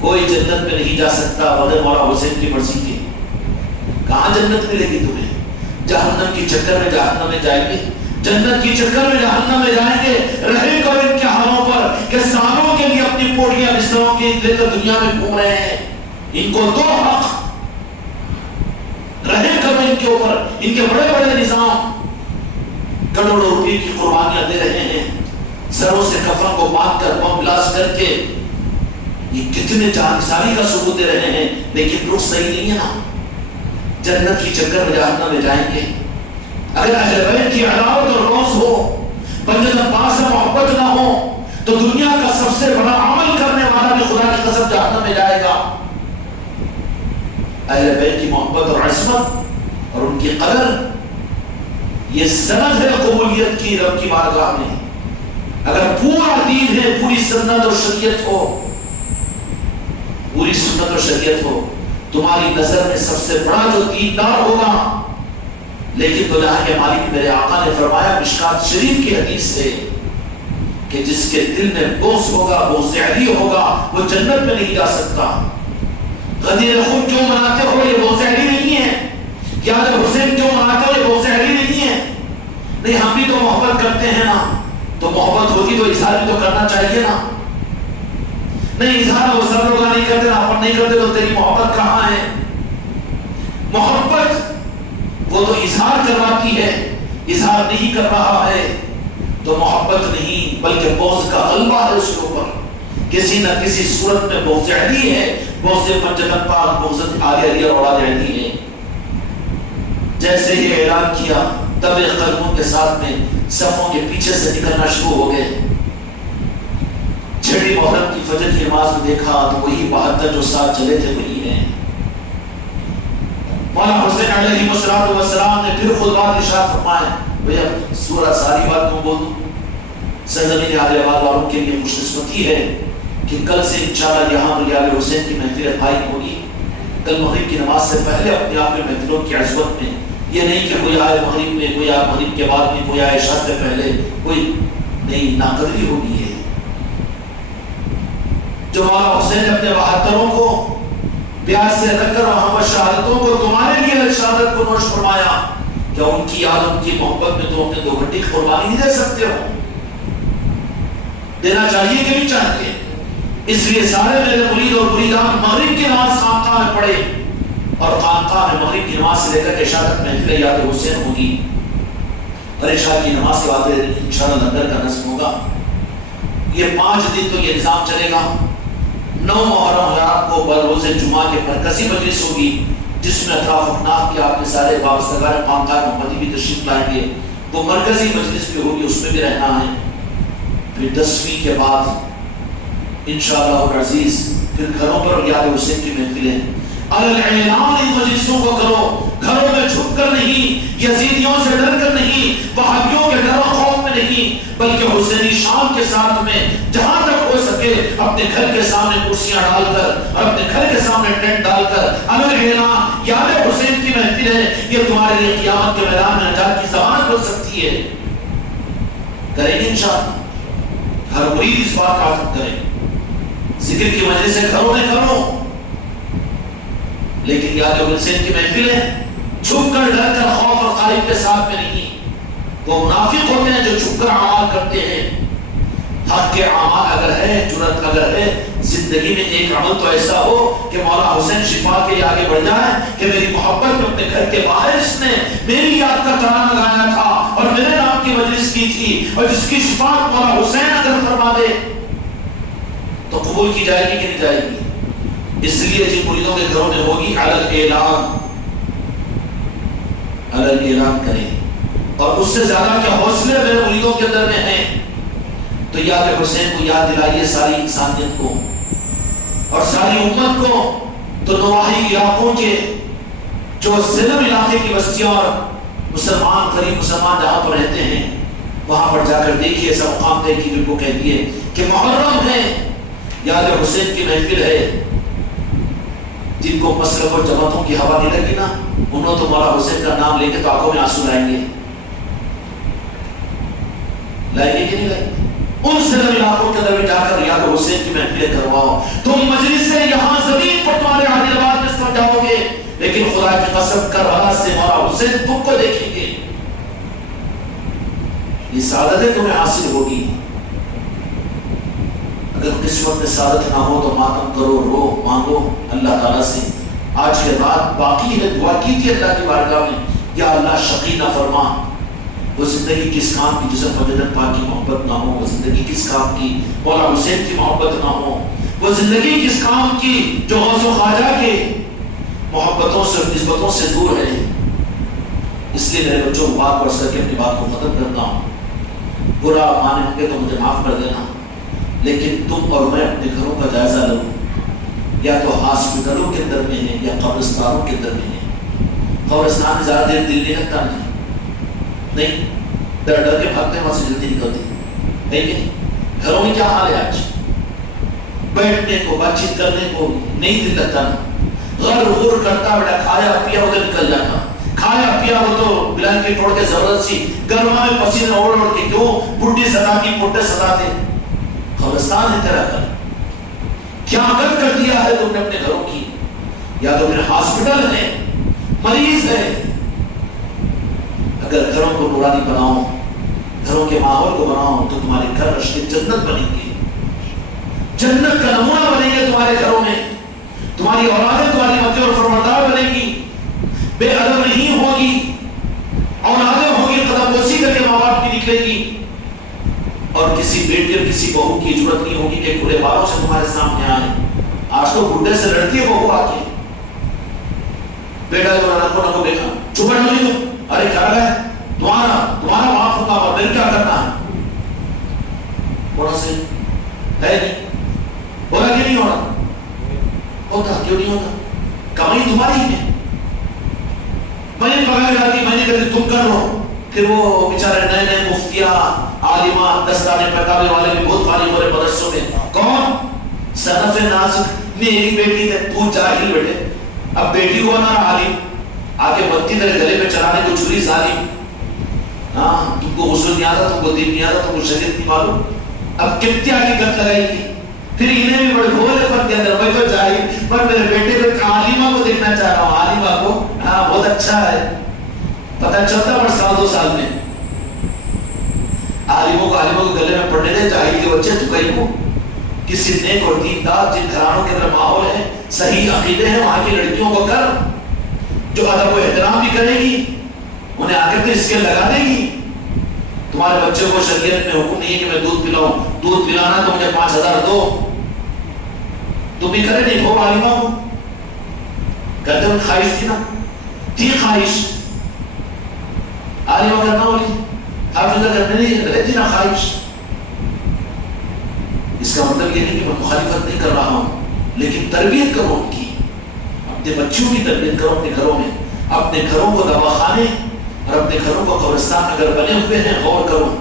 کوئی جنت میں نہیں جا سکتا بغیر مولا حسین کی مرضی کے۔ کہاں جنت ملے گی تمہیں؟ جہنم کی چکر میں جہنم میں جائیں گے، جنت کی چکر میں جہنم میں جائیں گے۔ رہے کو ان کے حالوں پر کہ سالوں کے لیے اپنی پوڑیاں بستروں کی لے کر دنیا میں گھوم رہے ہیں، ان کو دو حق رہے کرو ان کے اوپر۔ ان کے بڑے بڑے نظام کروڑوں روپے کی قربانیاں دے رہے ہیں، سروں سے کفن کو باندھ کر بم بلاسٹ کر کے، یہ کتنے جانساری کا ثبوت دے رہے ہیں، لیکن رخ صحیح نہیں ہے نا۔ جنت کی چکر میں جہنم میں جائیں گے۔ اگر اہل بیت کی عداوت اور روز ہو، بندے پاس سے محبت نہ ہو، تو دنیا کا سب سے بڑا عمل کرنے والا بھی خدا کی قسم جہنم میں جائے گا۔ اہل بیت کی محبت اور عصمت اور ان کی قدر، یہ سند ہے قبولیت کی رب کی بارگاہ میں۔ اگر پورا دین ہے، پوری سنت اور شریعت ہو، پوری سنت اور شریعت ہو، تمہاری نظر میں سب سے بڑا جو دیندار ہوگا، لیکن تو جہاں کے مالک میرے آقا نے فرمایا مشکات شریف کی حدیث سے کہ جس کے دل میں بغض ہوگا، بغض علی ہوگا، وہ جنت میں نہیں جا سکتا۔ غدیر خود کیوں مناتے ہو یہ بغض علی نہیں ہے، یاد حسین کیوں مناتے ہو یہ بغض علی نہیں ہے۔ نہیں، ہم بھی تو محبت کرتے ہیں نا، تو محبت ہوتی تو اظہار بھی تو کرنا چاہیے نا۔ نہیں، اظہار وہ سب لوگ نہیں کرتے، آپ نہیں کرتے، تو تیری محبت کہاں ہے؟ محبت وہ تو اظہار کرواتی ہے، اظہار نہیں کر رہا ہے تو محبت نہیں بلکہ بغض کا غلبہ ہے اس کے اوپر، کسی نہ کسی صورت میں بغض علی ہے، بغض پنجتن پاک، بغض آل علی اور اولاد علی ہے۔ جیسے ہی اعلان کیا دبے قدموں کے ساتھ میں صفوں کے پیچھے سے نکلنا شروع ہو گئے۔ چھٹی محرم کی فجر کی نماز میں دیکھا تو وہی 72 جو ساتھ چلے تھے وہی ہیں۔ مولانا حسین علیہ السلام نے پھر خود بات ارشاد فرمایا، بھئی اب سورہ ساری بات کو بولوں۔ سرزمین آل آباد والوں کے لیے خوش قسمتی ہے کہ کل سے انشاءاللہ یہاں پر آل حسین کی محفل قائم ہوگی۔ کل مغرب کی نماز سے پہلے اپنے آپ میں محفلوں کی عزمت میں، یہ نہیں کہ کوئی آئے مغرب میں، کوئی آئے مغرب کے بعد میں، کوئی آئے عشاء سے پہلے، کوئی نہیں، ناقدری ہوگی ہے۔ جو مولانا حسین نے اپنے 72 کو پیار سے رکھ کر وہاں پر شہادتوں کو تمہارے لیے شہادت کو نوش فرمایا، کیا ان کی یاد، ان کی محبت میں تم اپنے 2 گھنٹے کی قربانی نہیں دے سکتے ہو؟ دینا چاہیے کہ نہیں چاہیے؟ اس لیے سارے میرے مرید اور مریدان مغرب کی نماز خانقاہ میں پڑھے، اور خانقاہ میں مغرب کی نماز سے لے کر عشاء تک محفل یاد حسین ہوگی، اور عشاء کی نماز کے بعد انشاءاللہ لنگر کا نصب ہوگا۔ یہ 5 دن تو یہ نظام چلے گا۔ 9 محرم رات کو بروز جمعہ کے مرکزی مجلس ہوگی، جس میں اطراف اکناف کے آپ کے سارے وابستگان خانقاہ محمدی بھی تشریف لائیں گے۔ وہ مرکزی مجلس بھی ہوگی، اس میں بھی رہنا ہے۔ پھر 10ویں کے بعد انشاءاللہ العزیز پھر گھروں پر یاد حسین کی محفلیں۔ اعلان ان مجلسوں کو کرو، گھروں میں چھپ کر نہیں، یزیدیوں سے ڈر کر نہیں، وہابیوں کے ڈر و خوف میں نہیں، بلکہ حسینی شان کے ساتھ میں جہاں تک ہو سکے اپنے گھر کے سامنے کرسیاں ڈال کر اور اپنے گھر کے سامنے ٹینٹ ڈال کر اعلان یاد حسین کی محفل ہے، یہ تمہارے لیے قیامت کے میدان میں نجات کی زبان بن سکتی ہے۔ کریں گے انشاءاللہ، ہر مرید اس بات کا عزم کریں، ذکر کی وجہ سے گھروں میں کرو، لیکن یاد حسین کی محفلیں چھپ کر ڈر کر خوف اور قائب کے ساتھ میں نہیں۔ وہ منافق ہوتے ہیں جو چھپ کر اعمال کرتے ہیں۔ حق کے اعمال اگر ہے، جرأت اگر ہے، زندگی میں ایک عمل تو ایسا ہو کہ مولا حسین شفا کے آگے بڑھ جائے کہ میری محبت میں اپنے گھر کے باہر اس نے میری یاد کا ترانہ گایا تھا اور میرے نام کی مجلس کی تھی، اور جس کی شفاعت مولا حسین اگر فرما دے تو قبول کی جائے گی کہ نہیں جائے گی؟ اس لیے جن مریدوں کے گھروں میں ہوگی اعلان کریں، اور اس سے زیادہ کیا حوصلے میرے مریدوں کے اندر میں ہیں تو یاد حسین کو یاد دلائیے ساری انسانیت کو اور ساری امت کو۔ تو نواحی علاقوں کے جو ظلم علاقے کی بستیاں اور مسلمان غریب مسلمان جہاں پر رہتے ہیں وہاں پر جا کر دیکھیے، ایسا مقام طے کی جن کو کہہ دیے کہ محرم ہے، یاد حسین کی محفل ہے۔ جن کو مصرف اور جماعتوں کی ہوا نہیں لگی نا، انہوں تو مولا حسین کا نام لے کے تو آنکھوں میں آنسو لائیں گے کہ نہیں لائیں گے؟ ان ظلم علاقوں کے اندر میں جا کر یاد حسین کی محفلیں کرواؤ۔ تم مجلس سے یہاں زمین پر تمہارے عادل آباد میں سمجھ جاؤ گے، لیکن خدا کی قسم کربلا سے مولا حسین تم کو دیکھیں گے۔ یہ سعادتیں تمہیں حاصل ہوگی۔ اگر قسمت میں سعادت نہ ہو تو ماتم کرو، رو، مانگو اللہ تعالیٰ سے۔ آج کے بعد باقی ہے، دعا کی تھی اللہ کی بارگاہ میں، یا اللہ شقی نہ فرما، وہ زندگی کس کام کی جسے فجدت پاک کی محبت نہ ہو، وہ زندگی کس کام کی مولا حسین کی محبت نہ ہو، وہ زندگی کس کام کی جو غوث و خواجہ کے محبتوں سے اور نسبتوں سے دور ہے۔ اس لیے میرے بچوں کو بات پڑھ کر کے اپنی بات کو ختم کرتا ہوں۔ برا مانے ہوں گے تو مجھے معاف کر دینا، لیکن تم اور میں اپنے گھروں کا جائزہ لوں، یا تو ہاسپٹلوں کے اندر میں ہیں یا قبرستانوں کے اندر میں ہیں۔ قبرستان میں زیادہ دیر دل نہیں لگتا، نہیں، ڈر ڈر کے بھاگتے ہیں، وہاں سے جلدی نکلتے نہیں۔ گھروں میں کیا حال ہے آج؟ بیٹھنے کو، بات چیت کرنے کو نہیں دل لگتا نا، غر غر کرتا، بیٹا کھایا پیا ادھر نکل جانا، کھایا پیا وہ تو بلینکٹ اوڑھ کے زبردستی گرما میں پسینے اوڑھ اوڑھ کے کیوں بڈھی ستا کی پٹے ستاتے. قبرستان ہے تیرا گھر. کیا غلط کر دیا ہے تم نے اپنے گھروں کی؟ یا تو پھر ہاسپٹل ہے, مریض ہے. اگر گھروں کو نورانی بناؤ, گھروں کے ماحول کو بناؤ تو تمہارے گھر رشک جنت بنیں گے, جنت کا نمونہ بنیں گے تمہارے گھروں میں. تمہاری اولادیں تمہاری متی اور فرمانبردار بنے گی, بے ادب نہیں ہوگی, اولادیں ہوگی قدم بوسی کر کے ماں باپ کی نکلے گی. اور کسی بیٹی اور کسی بہو کی ضرورت نہیں ہوگی کہ کھلے بالوں سے تمہارے سامنے آئے. آج تو بڈھے سے لڑتی ہے بہو آ کے, بیٹا نکو بیٹا چپ بیٹھو نہیں تم, ارے کیا گئے تمہارا معاف ہوگا اور پھر کیا کرنا ہے؟ تھوڑا سے ہے نہیں ہونا کہ نہیں ہونا؟ ہوتا. کیوں نہیں ہوتا؟ کمائی تمہاری ہے. میں نے پکا جاتی, میں نے کہتی تم کر لو. پھر وہ بیچارے نئے نئے مفتیاں عالمہ دستانے پہکاوے والے بھی بہت فارغ ہو رہے مدرسوں میں. کون؟ صنف ناسک. میری بیٹی ہے, تو جاہل بیٹے. اب بیٹی ہوا نا عالم, آگے بتی تیرے گلے میں چلانے کو چھری ظالم. ہاں تم کو غسل نہیں آتا, تم کو دین نہیں آتا, تم کو شریعت نہیں معلوم. اب کتنی آگے گت لگائی گی. پھر انہیں بھی بڑے بھولے پن کے اندر میں تو جاہل, پر میرے بیٹے کو عالمہ کو دیکھنا چاہ رہا ہوں. عالمہ کو ہاں بہت اچھا ہے, پتہ چلتا پر سال دو سال میں عالموں کو گلے میں پڑنے دے. جاہل کے بچے تو کہیں کو کسی نیک اور دیندار جن گھرانوں کے اندر ماحول ہے, صحیح عقیدے ہیں, وہاں کی لڑکیوں کو کر, جو ادب و احترام بھی کرے گی, انہیں آ کر کے اسکیل لگا دے گی. تمہارے بچے کو شریعت میں حکم نہیں ہے کہ میں دودھ پلاؤں, دودھ پلانا تو مجھے 5,000 دو. تم بھی کرے نہیں ہو عالمہ ہو کہتے ہو خواہش تھی نا, تھی خواہش عالمہ کرنا ہوگی, حافظہ کرنے نہیں رہتی نا خواہش. اس کا مطلب یہ نہیں کہ میں مخالفت نہیں کر رہا ہوں, لیکن تربیت کرو ان کی, اپنے بچوں کی تربیت کرو اپنے گھروں میں. اپنے گھروں کو دواخانے اور اپنے گھروں کو قبرستان اگر بنے ہوئے ہیں غور کرو,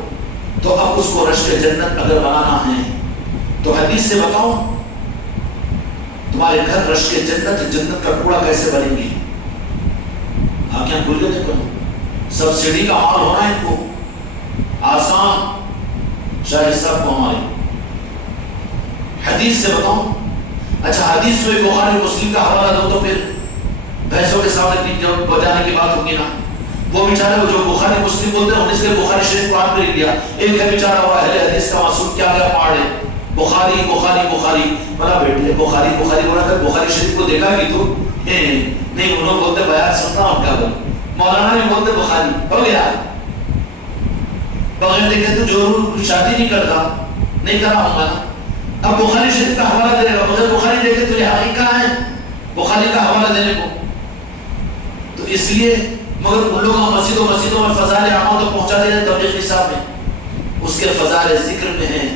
تو اب اس کو رشک جنت اگر بنانا ہے تو حدیث سے بتاؤ تمہارے گھر رشک جنت, جنت کا کوڑا کیسے بنیں گے؟ آپ کیا بھول گئے دیکھو, سبسڈی کا حال ہونا ہے ان کو آسان. شاید صاحب کو ہمارے حدیث سے بتاؤں. اچھا حدیث سے بخاری مسلم کا حوالہ دو تو پھر بحثوں کے سامنے بجانے کی بات ہوگی نا. وہ بیچارے وہ جو بخاری مسلم بولتے ہیں, اس کے بخاری شریف کو آپ نے لیا. ایک ہے بیچارہ وہ اہل حدیث کا معصوم, کیا گیا پاڑے بخاری بخاری بخاری. بڑا بیٹے بخاری بخاری بولا کر بخاری شریف کو دیکھا کہ تو نہیں, انہوں بولتے بیان سنتا ہوں کیا بول. مولانا بھی بولتے بخاری ہو گیا, بغیر دیکھے تو جو شادی نہیں کرتا نہیں کرا ہوں گا. اب بخاری شریف کا حوالہ دے گا, مجھے بخاری دیکھے تو یہ حقیقت کہاں ہے بخاری کا حوالہ دینے کو؟ تو اس لیے مگر ان لوگوں مسجدوں میں فضائل اعمال تو پہنچا دے رہے تبلیغ نصاب میں. اس کے فضائل ذکر میں ہیں,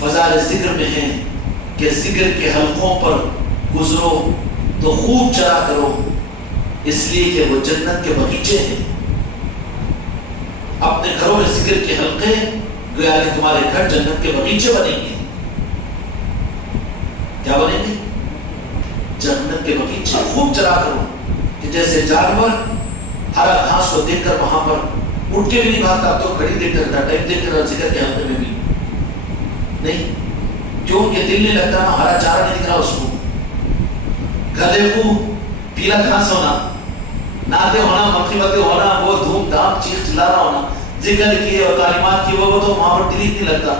فضائل ذکر میں ہیں کہ ذکر کے حلقوں پر گزرو تو خوب چرا کرو, اس لیے کہ وہ جنت کے بغیچے ہیں. اپنے گھروں میں ذکر کے حلقے, گویا کہ تمہارے گھر جنت کے بغیچے بنیں گے. کیا بنیں گے؟ جنت کے بغیچے. خوب چرا کرو کہ جیسے جانور ہرا گھاس کو دیکھ کر وہاں پر اٹھ کے بھی نہیں بھاگتا, تو گھڑی دیکھ کر ٹائم دیکھ کر ذکر کے حلقے میں بھی نہیں. کیوں کہ دل نہیں لگتا نا, ہرا چارہ نہیں دکھ رہا اس کو. گدھے کو پیلا گھاس ہونا, ناتے ہونا, مکھی مکھی ہونا, وہ دھوم دھام چیخ چلانا ہونا, ذکر کیے اور تعلیمات کی, وہ تو وہاں پر دل ہی نہیں لگتا.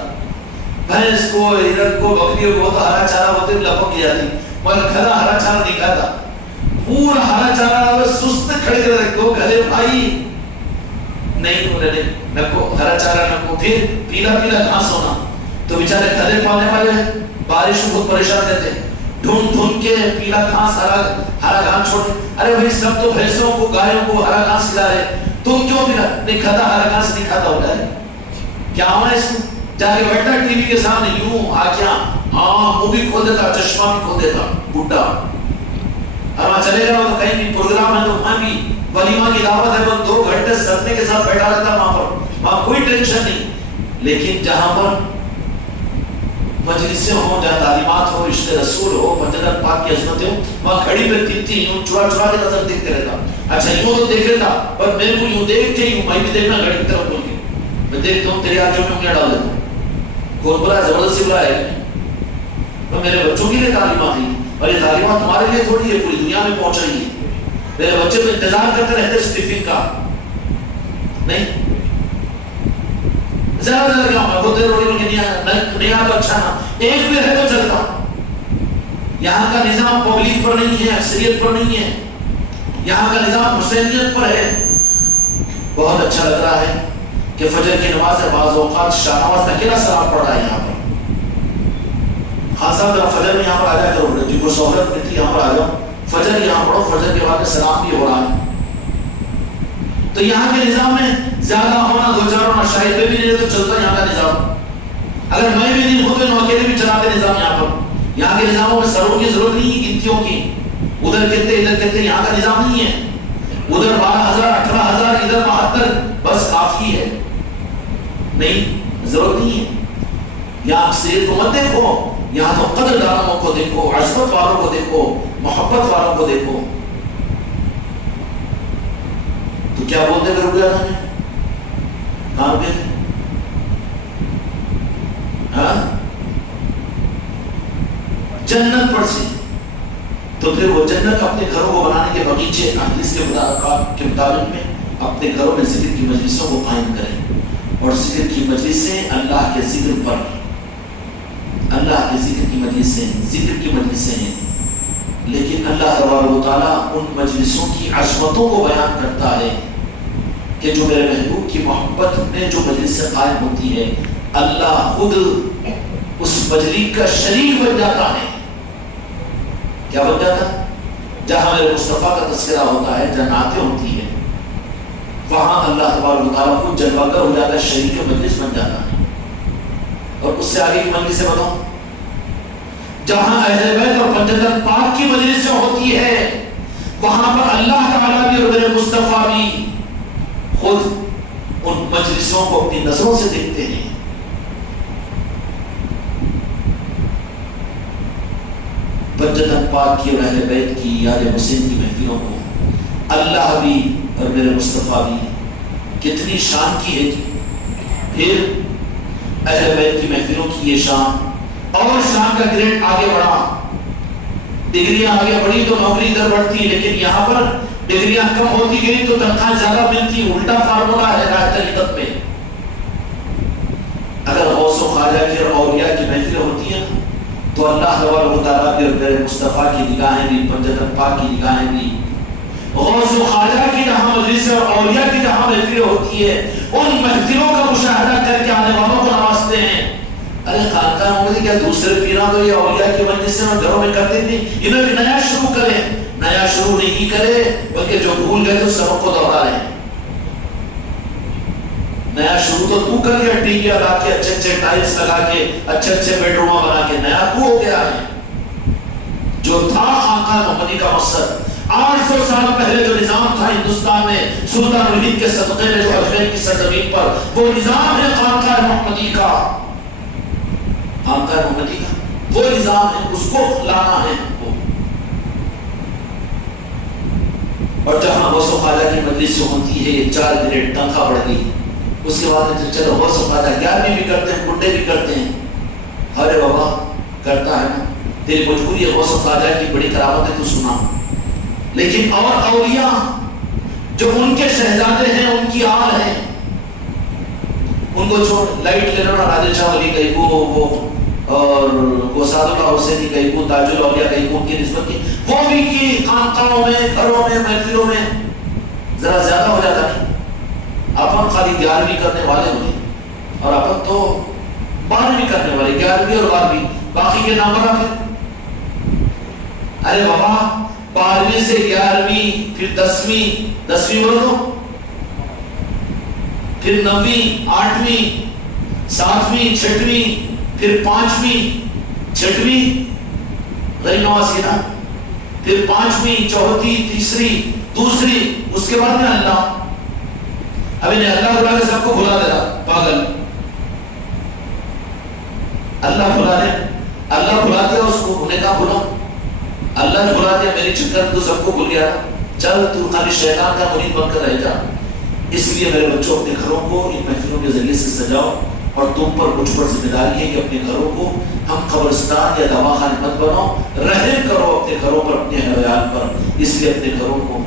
بھینس کو, ہرن کو, بکری کو تو ہرا چارہ ہوتے لپک کی جاتی, مگر گدھا ہرا چارہ نہیں کھاتا. پورا ہرا چارہ سست کھڑے کر رکھو, گدھے بھائی نہیں ہو رہے نکو, ہرا چارہ نکو. پھر پیلا پیلا گھاس ہونا, تو بیچارے گدھے پالنے والے بارش میں بہت پریشان رہتے, ڈھونڈ ڈھونڈ کے پیلا گھاس ہرا گھاس چھوڑ. ارے بھائی سب تو بھینسوں کو گایوں کو ہرا گھاس کھلا رہے, تم کیوں پھر نہیں کھاتا؟ ہرا گھاس نہیں کھاتا ہوتا ہے کیا ہونا ہے اس کو؟ جا کے بیٹھا ٹی وی کے سامنے یوں آنکھیاں, ہاں وہ بھی کھول دیتا, چشمہ بھی کھول دیتا بڈھا. اور وہاں چلے گا تو کہیں بھی پروگرام ہے تو وہاں بھی ولیمہ کی دعوت ہے, وہ 2 گھنٹے سرنے کے ساتھ بیٹھا رہتا وہاں پر, وہاں کوئی ٹینشن نہیں. لیکن جہاں پر مجلس مجلسیں ہوں جہاں تعلیمات ہو، رشتے رسول ہو، مسجد پاک کی عظمتیں ہوں، وہاں کھڑی پہ تیتی یوں چڑا چڑا کے نظر دیکھتے رہتا. اچھا یوں تو دیکھ لیتا، پر میرے کو یوں دیکھ کے یوں میں بھی دیکھنا گھڑی کی طرف بول کے میں دیکھتا ہوں تیرے آنکھوں میں انگلیاں ڈال دیتا ہوں. کون بلا ہے؟ زبردستی بلا ہے. تو میرے بچوں کے لیے تعلیمات ہیں، اور یہ تعلیمات تمہارے لیے تھوڑی ہے، پوری دنیا میں پہنچ رہی ہے. میرے بچے تو انتظار کرتے رہتے اسٹیفنگ کا. نہیں زیادہ زیادہ کیا ہوگا، ہوتے روٹی بول کے نہیں آ تو اچھا نا، ایک بھی رہے تو چلتا. یہاں کا نظام پبلک پر نہیں ہے، اکثریت پر نہیں ہے، یہاں کا نظام حسینیت پر ہے. بہت اچھا لگ رہا ہے کہ فجر کی نماز ہے، بعض اوقات شاہ نواز اکیلا سلام پڑھ رہا ہے یہاں پر. خان صاحب ذرا فجر میں یہاں پر آ جا کرو، جن کو سہولت ملتی یہاں پر آ جاؤ، فجر یہاں پڑھو، فجر کے بعد سلام بھی ہو رہا ہے. تو یہاں کے نظام میں زیادہ ہونا، دو چار ہونا، شاہد پہ بھی نہیں تو چلتا یہاں کا نظام. اگر میں بھی نہیں ہوتے نو اکیلے بھی چلاتے نظام یہاں پر. یہاں کے نظاموں میں سروں کی ضرورت نہیں ہے، گنتیوں کی، ادھر کتنے ادھر کتنے، یہاں کا نظام نہیں ہے. ادھر 12,000 18,000 ادھر 72 بس کافی ہے، نہیں ضرورت نہیں ہے. یہاں اکثریت کو مت دیکھو، یہاں تو قدر دانوں کو دیکھو، عظمت والوں کو دیکھو، محبت والوں کو دیکھو. تو کیا بولتے پھر رک گیا تھا میں کہاں رکے تھے؟ ہاں جنت پر سے. تو پھر وہ جنت اپنے گھروں کو بنانے کے بغیچے حدیث کے مطابق میں اپنے گھروں میں ذکر کی مجلسوں کو قائم کریں. اور ذکر کی مجلسیں اللہ کے ذکر پر، اللہ کے ذکر کی مجلسیں، ذکر کی مجلسیں ہیں. لیکن اللہ تبارک و تعالیٰ ان مجلسوں کی عظمتوں کو بیان کرتا ہے کہ جو میرے محبوب کی محبت میں جو مجلس سے قائم ہوتی ہے، اللہ خود اس مجلس کا شریک بن جاتا ہے. کیا بن جاتا ہے؟ جہاں میرے مصطفیٰ کا تذکرہ ہوتا ہے، جہاں نعتیں ہوتی ہیں، وہاں اللہ تبارک و تعالیٰ خود جلوہ گر ہو جاتا ہے، شریک مجلس بن جاتا ہے. اور اس سے آگے کی مجلس سے بتاؤں، جہاں اہل بیت اور پنجتن پاک کی مجلس ہوتی ہے، وہاں پر اللہ تعالیٰ بھی اور میرے مصطفیٰ بھی خود ان مجلسوں کو اپنی نظروں سے دیکھتے ہیں. پنجتن پاک کی اور اہل بیت کی، یاد حسین کی محفلوں کو اللہ بھی اور میرے مصطفیٰ بھی کتنی شان کی ہے. پھر اہل بیت کی محفلوں کی یہ شان، اور شان کا گریڈ آگے بڑھا. ڈگریاں آگے بڑھی تو نوکری ادھر بڑھتی، لیکن یہاں پر ڈگریاں کم ہوتی گئی تو تنخواہ زیادہ ملتی. الٹا فارمولا ہے رائت عقیدت میں. اگر غوث و خواجہ کی اور اولیاء کی محفلیں ہوتی ہیں تو اللہ تبارک و تعالیٰ کی اور میرے مصطفیٰ کی نگاہیں بھی، پنجتن پاک کی نگاہیں بھی، غوث و خواجہ کی جہاں مجلس اور اولیاء کی جہاں محفلیں ہوتی ہے، ان محفلوں کا مشاہدہ کر کے آنے والوں کو نوازتے ہیں. ارے خانقاہ محمدی کیا دوسرے پیراں تو یہ اولیاء کی مجلس سے گھروں میں کرتے تھے، انہیں بھی نیا شروع کریں. نیا شروع نہیں کرے بلکہ جو بھول گئے تو سبق کو دوہرا رہے ہیں. نیا شروع تو کر لیا، ٹی وی لگا کے، اچھے اچھے ٹائلس لگا کے، اچھے اچھے بیڈ روم بنا کے، نیا تو ہو گیا ہے. جو تھا خانقاہ محمدی کا مقصد، 800 سال پہلے جو نظام تھا ہندوستان میں سلطان ولید کے صدقے میں جو اجمیر کی سرزمین پر، وہ نظام ہے خانقاہ محمدی کا. خانقاہ محمدی کا وہ نظام ہے، اس کو لانا ہے. اور جہاں غوث و خواجہ کی مجلس ہوتی ہے، 4 گریڈ تنخواہ بڑھ گئی. اس کے بعد چلو غوث و خواجہ 11ویں بھی کرتے ہیں، گنڈے بھی کرتے ہیں. ارے بابا کرتا ہے نا، تیری مجبوری ہے. غوث و خواجہ کی بڑی کرامت ہے تو سنا. لیکن اور اولیاء جو ان کے شہزادے ہیں، ان کی آل ہیں، ان کو چھوڑ. لائٹ لینا راجل شاہ علی کئی کو، وہ اور گوساد اللہ حسینی کئی کو، تاج الاولیاء کئی کو، ان کی نسبت کی وہ بھی کی خانقاہوں میں، گھروں میں، محفلوں میں. ذرا زیادہ ہو جاتا نہیں. اپن خالی 11ویں کرنے والے ہوئے اور اپن تو 12ویں کرنے والے، 11ویں اور 12ویں، باقی کے نام رہا. پھر ارے بابا 12ویں سے 11ویں، پھر 10ویں، 10ویں بولو تو، پھر 9ویں، 8ویں، 7ویں، 6ویں، پھر 5ویں، 6ویں غیر نواز کی نا، پھر 5ویں، 4تھی، تیسری، دوسری، اس کے بعد میں اللہ. اب انہیں اللہ بلا کے سب کو بھلا دے رہا، پاگل. اللہ بلا دے اللہ بھلا دیا اس کو، انہیں کہا بھلا، اللہ نے بھلا دیا، میری چکر تو سب کو بھول گیا، چل تو خالی شیطان کا مرید بن کر رہ جا۔ اس لیے میرے بچوں اپنے گھروں کو ان محفلوں کے ذریعے سے سجاؤ، اور تم پر مجھ پر ذمہ داری ہے کہ اپنے گھروں کو ہم قبرستان یا دواخانے مت بناؤ، رحم کرو اپنے گھروں پر، اپنے اہل ویال پر۔ اس لیے اپنے گھروں کو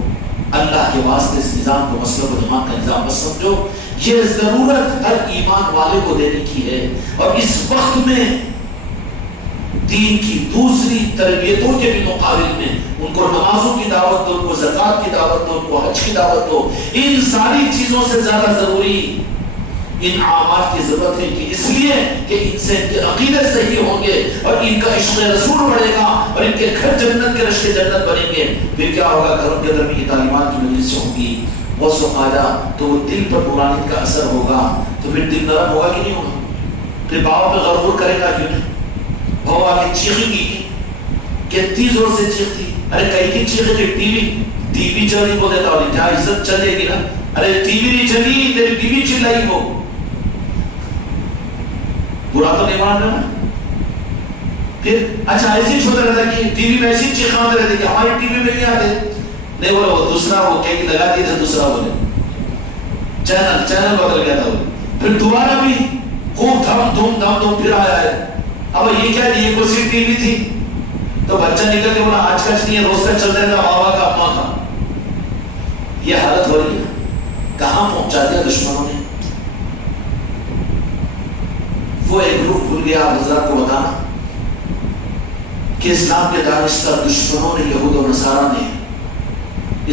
اللہ کے واسطے اس نظام کو، مسلک و جماعت کا نظام مت سمجھو، یہ ضرورت ہر ایمان والے کو دینے کی ہے۔ اور اس وقت میں دین کی دوسری تربیتوں کے بھی مقابل میں ان کو نمازوں کی دعوت دو، ان کو زکوٰۃ کی دعوت دو، ان کو حج کی دعوت دو۔ ان ساری چیزوں سے زیادہ ضروری ان اعمال کی ضرورت ہے، کہ اس لیے کہ ان سے ان کے عقیدے صحیح ہوں گے اور ان کا عشق رسول بڑھے گا اور ان کے گھر جنت کے رشتے جنت بنیں گے۔ پھر کیا ہوگا؟ گھروں کے اندر بھی تعلیمات کی مجلسیں ہوں گی، غوث و خواجہ، تو وہ دل پر نورانیت کا اثر ہوگا، تو پھر دل نرم ہوگا کہ نہیں ہوگا؟ پھر باپ پہ غرور کرے گا کیوں نہیں؟ بہو آگے چیخیں گی، کتنی زور سے چیختی، ارے کئی کی چیخیں کہ ٹی وی چل رہی، کو دیتا ہوں کیا عزت چلے گی نا، ارے ٹی وی نہیں چلی، تیری بیوی چلائی ہو، برا تو نہیں مان رہا نا۔ پھر اچھا ایسے ہی چھوٹا رہتا کہ ٹی وی میں ایسی چیخاں ہوتے رہتے کہ ہماری ٹی وی میں نہیں آتے، نہیں بولے وہ دوسرا وہ کیک لگا دی تھا، دوسرا بولے چینل بدل گیا تھا، پھر دوبارہ بھی خوب دھم پھر آیا ہے۔ اب یہ کیا ہے؟ یہ کوئی سی ٹی وی تھی تو بچہ نکل کے بولا آج کچھ نہیں ہے، روز کا چلتا رہتا بابا کا اپنا کا۔ یہ حالت ہو رہی ہے، کہاں پہنچا دیا دشمنوں نے۔ وہ ایک گروپ بھول گیا آپ حضرات کو بتانا کہ اسلام کے دانشور دشمنوں نے، یہود و نصارہ نے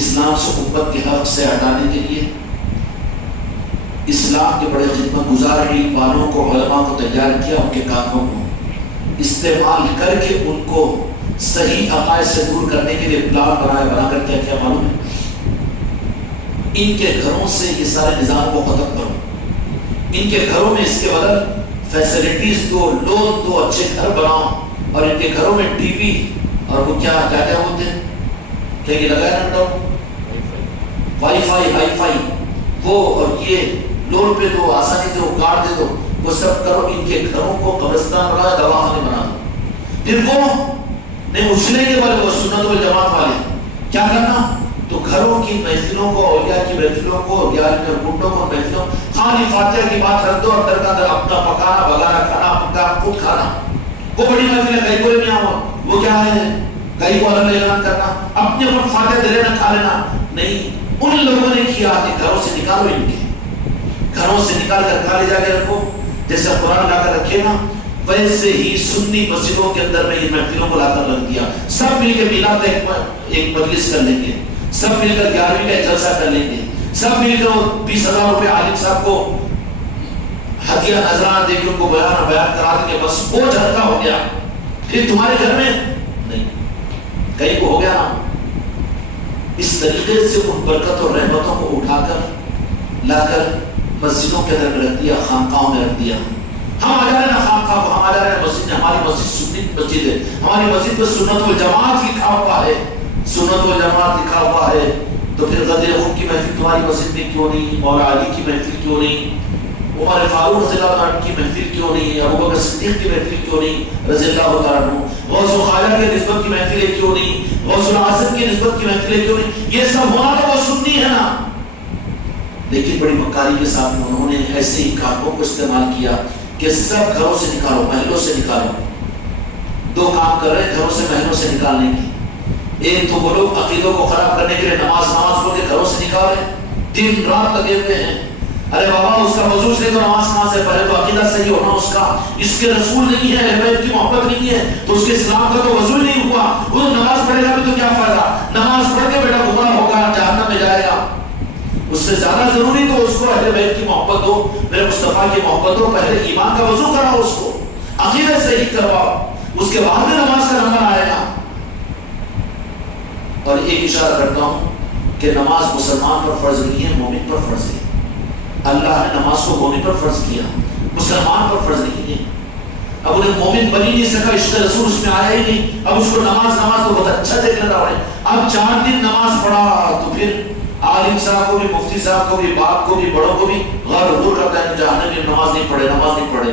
اسلام سے امت کے حق سے ہٹانے کے لیے اسلام کے بڑے خدمت گزار علم والوں کو، علماء کو تیار کیا، ان کے کاموں کو استعمال کر کے ان کو صحیح عقائد سے دور کرنے کے لیے پلان بنا کر کیا معلوم ہے؟ ان کے گھروں سے یہ سارے نظام کو ختم کرو، ان کے گھروں میں اس کے بدل فیسلٹیز دو، لون دو، اچھے گھر بناؤ، اور ان کے گھروں میں ٹی وی اور وہ کیا ہوتے ہیں کیا یہ لگایا نا، وائی فائی ہائی فائی، وہ اور یہ لون پہ دو، آسانی دو، کارڈ دے دو، وہ سب کرو۔ ان کے گھروں کو قبرستان بنا، دواخانے بنا دو۔ پھر وہ نہیں اچھلیں گے بولے وہ سنت والجماعت والے، کیا کرنا؟ تو گھروں کی محفلوں کو، اولیاء کی محفلوں کو، گیارہویں اور گنڈوں کو محفلوں، خالی فاتحہ کی بات رکھ دو اور در کا در اپنا پکانا بگانا کھانا پکا خود کھانا۔ وہ بڑی محفل ہے، کئی بولے میاں وہ کیا ہے؟ کئی کو الگ اعلان کرنا، اپنے اوپر فاتحہ دے لینا کھا لینا نہیں۔ ان لوگوں نے کیا کہ گھروں سے نکالو، ان کے گھروں سے نکال کر کھا لے جا کے رکھو، جیسے قرآن لا کر رکھے نا ویسے ہی سنی مسجدوں کے اندر میں ان محفلوں کو لا کر رکھ دیا۔ سب مل کے میلاد ایک مجلس کر لیں گے، سب مل کر 11ویں کا جلسہ کر لیں گے، سب مل کر 20,000 روپے عالم صاحب کو ہدیہ نذرانہ دے کے ان کو بیان کرا دیں گے، بس بوجھ ہلکا ہو گیا۔ پھر تمہارے گھر میں نہیں، کہیں کو ہو گیا نا۔ اس طریقے سے ان برکت اور رحمتوں کو اٹھا کر لا کر مسجدوں کے اندر رکھ دیا، خانقاہوں میں رکھ دیا۔ ہم آ جا رہے ہیں نا خانقاہ کو، ہم آ جا رہے ہیں مسجد میں، ہماری مسجد سنی مسجد ہے، ہماری مسجد میں سنت والجماعت لکھا ہوا ہے، سنت والجماعت لکھا ہوا ہے، تو پھر غدیر خون کی محفل تمہاری مسجد میں کیوں نہیں؟ مولا علی کی محفل کیوں نہیں؟ عمر فاروق رضی اللہ عنہ کی محفل کیوں نہیں؟ ابو بکر صدیق کی محفل کیوں نہیں رضی اللہ تعالیٰ عنہ؟ غوث و خواجہ کی نسبت کی محفلیں کیوں نہیں؟ غوث الاعظم کی نسبت کی محفلیں کیوں نہیں؟ یہ سب ہونا تو وہ سنی ہے نا، لیکن بڑی مکاری کے ساتھ انہوں نے ایسے ہی کاروں کو استعمال کیا کہ سب گھروں سے نکالو، محلوں سے نکالو۔ دو کام کر رہے ہیں گھروں سے محلوں سے نکالنے کی، ایک تو وہ لوگ عقیدوں کو خراب کرنے کے لیے نماز بول کے گھروں سے نکال رہے ہیں، دن رات لگے ہوئے ہیں۔ ارے بابا اس کا وضو سے تو نماز کہاں سے پڑھے؟ تو عقیدہ صحیح ہونا اس کا، اس کے رسول نہیں ہے، اہل بیت کی محبت نہیں ہے، تو اس کے اسلام کا تو وضو نہیں ہوا، وہ نماز پڑھے گا بھی تو کیا فائدہ؟ نماز پڑھ کے بیٹا گمراہ ہوگا، جہنم میں جائے گا۔ اس سے زیادہ ضروری تو اس کو اہل بیت کی محبت دو، میرے مصطفیٰ کی محبت دو، پہلے ایمان کا وضو کراؤ، اس کو عقیدہ صحیح کرواؤ، اس کے بعد میں نماز کا نمبر آئے گا۔ اور ایک اشارہ کرتا ہوں کہ نماز مسلمان پر فرض نہیں ہے، مومن پر فرض ہے۔ اللہ نے نماز کو مومن پر فرض کیا، مسلمان پر فرض نہیں ہے۔ اب انہیں مومن بنی نہیں سکا، عشق رسول اس میں آیا ہی نہیں، اب اس کو نماز تو بہت اچھا دیکھ رہا ہے۔ اب 4 دن نماز پڑھا تو پھر عالم صاحب کو بھی، مفتی صاحب کو بھی، باپ کو بھی، بڑوں کو بھی غور کرتا ہے کہ جہنم میں نماز نہیں پڑھے، نماز نہیں پڑھے۔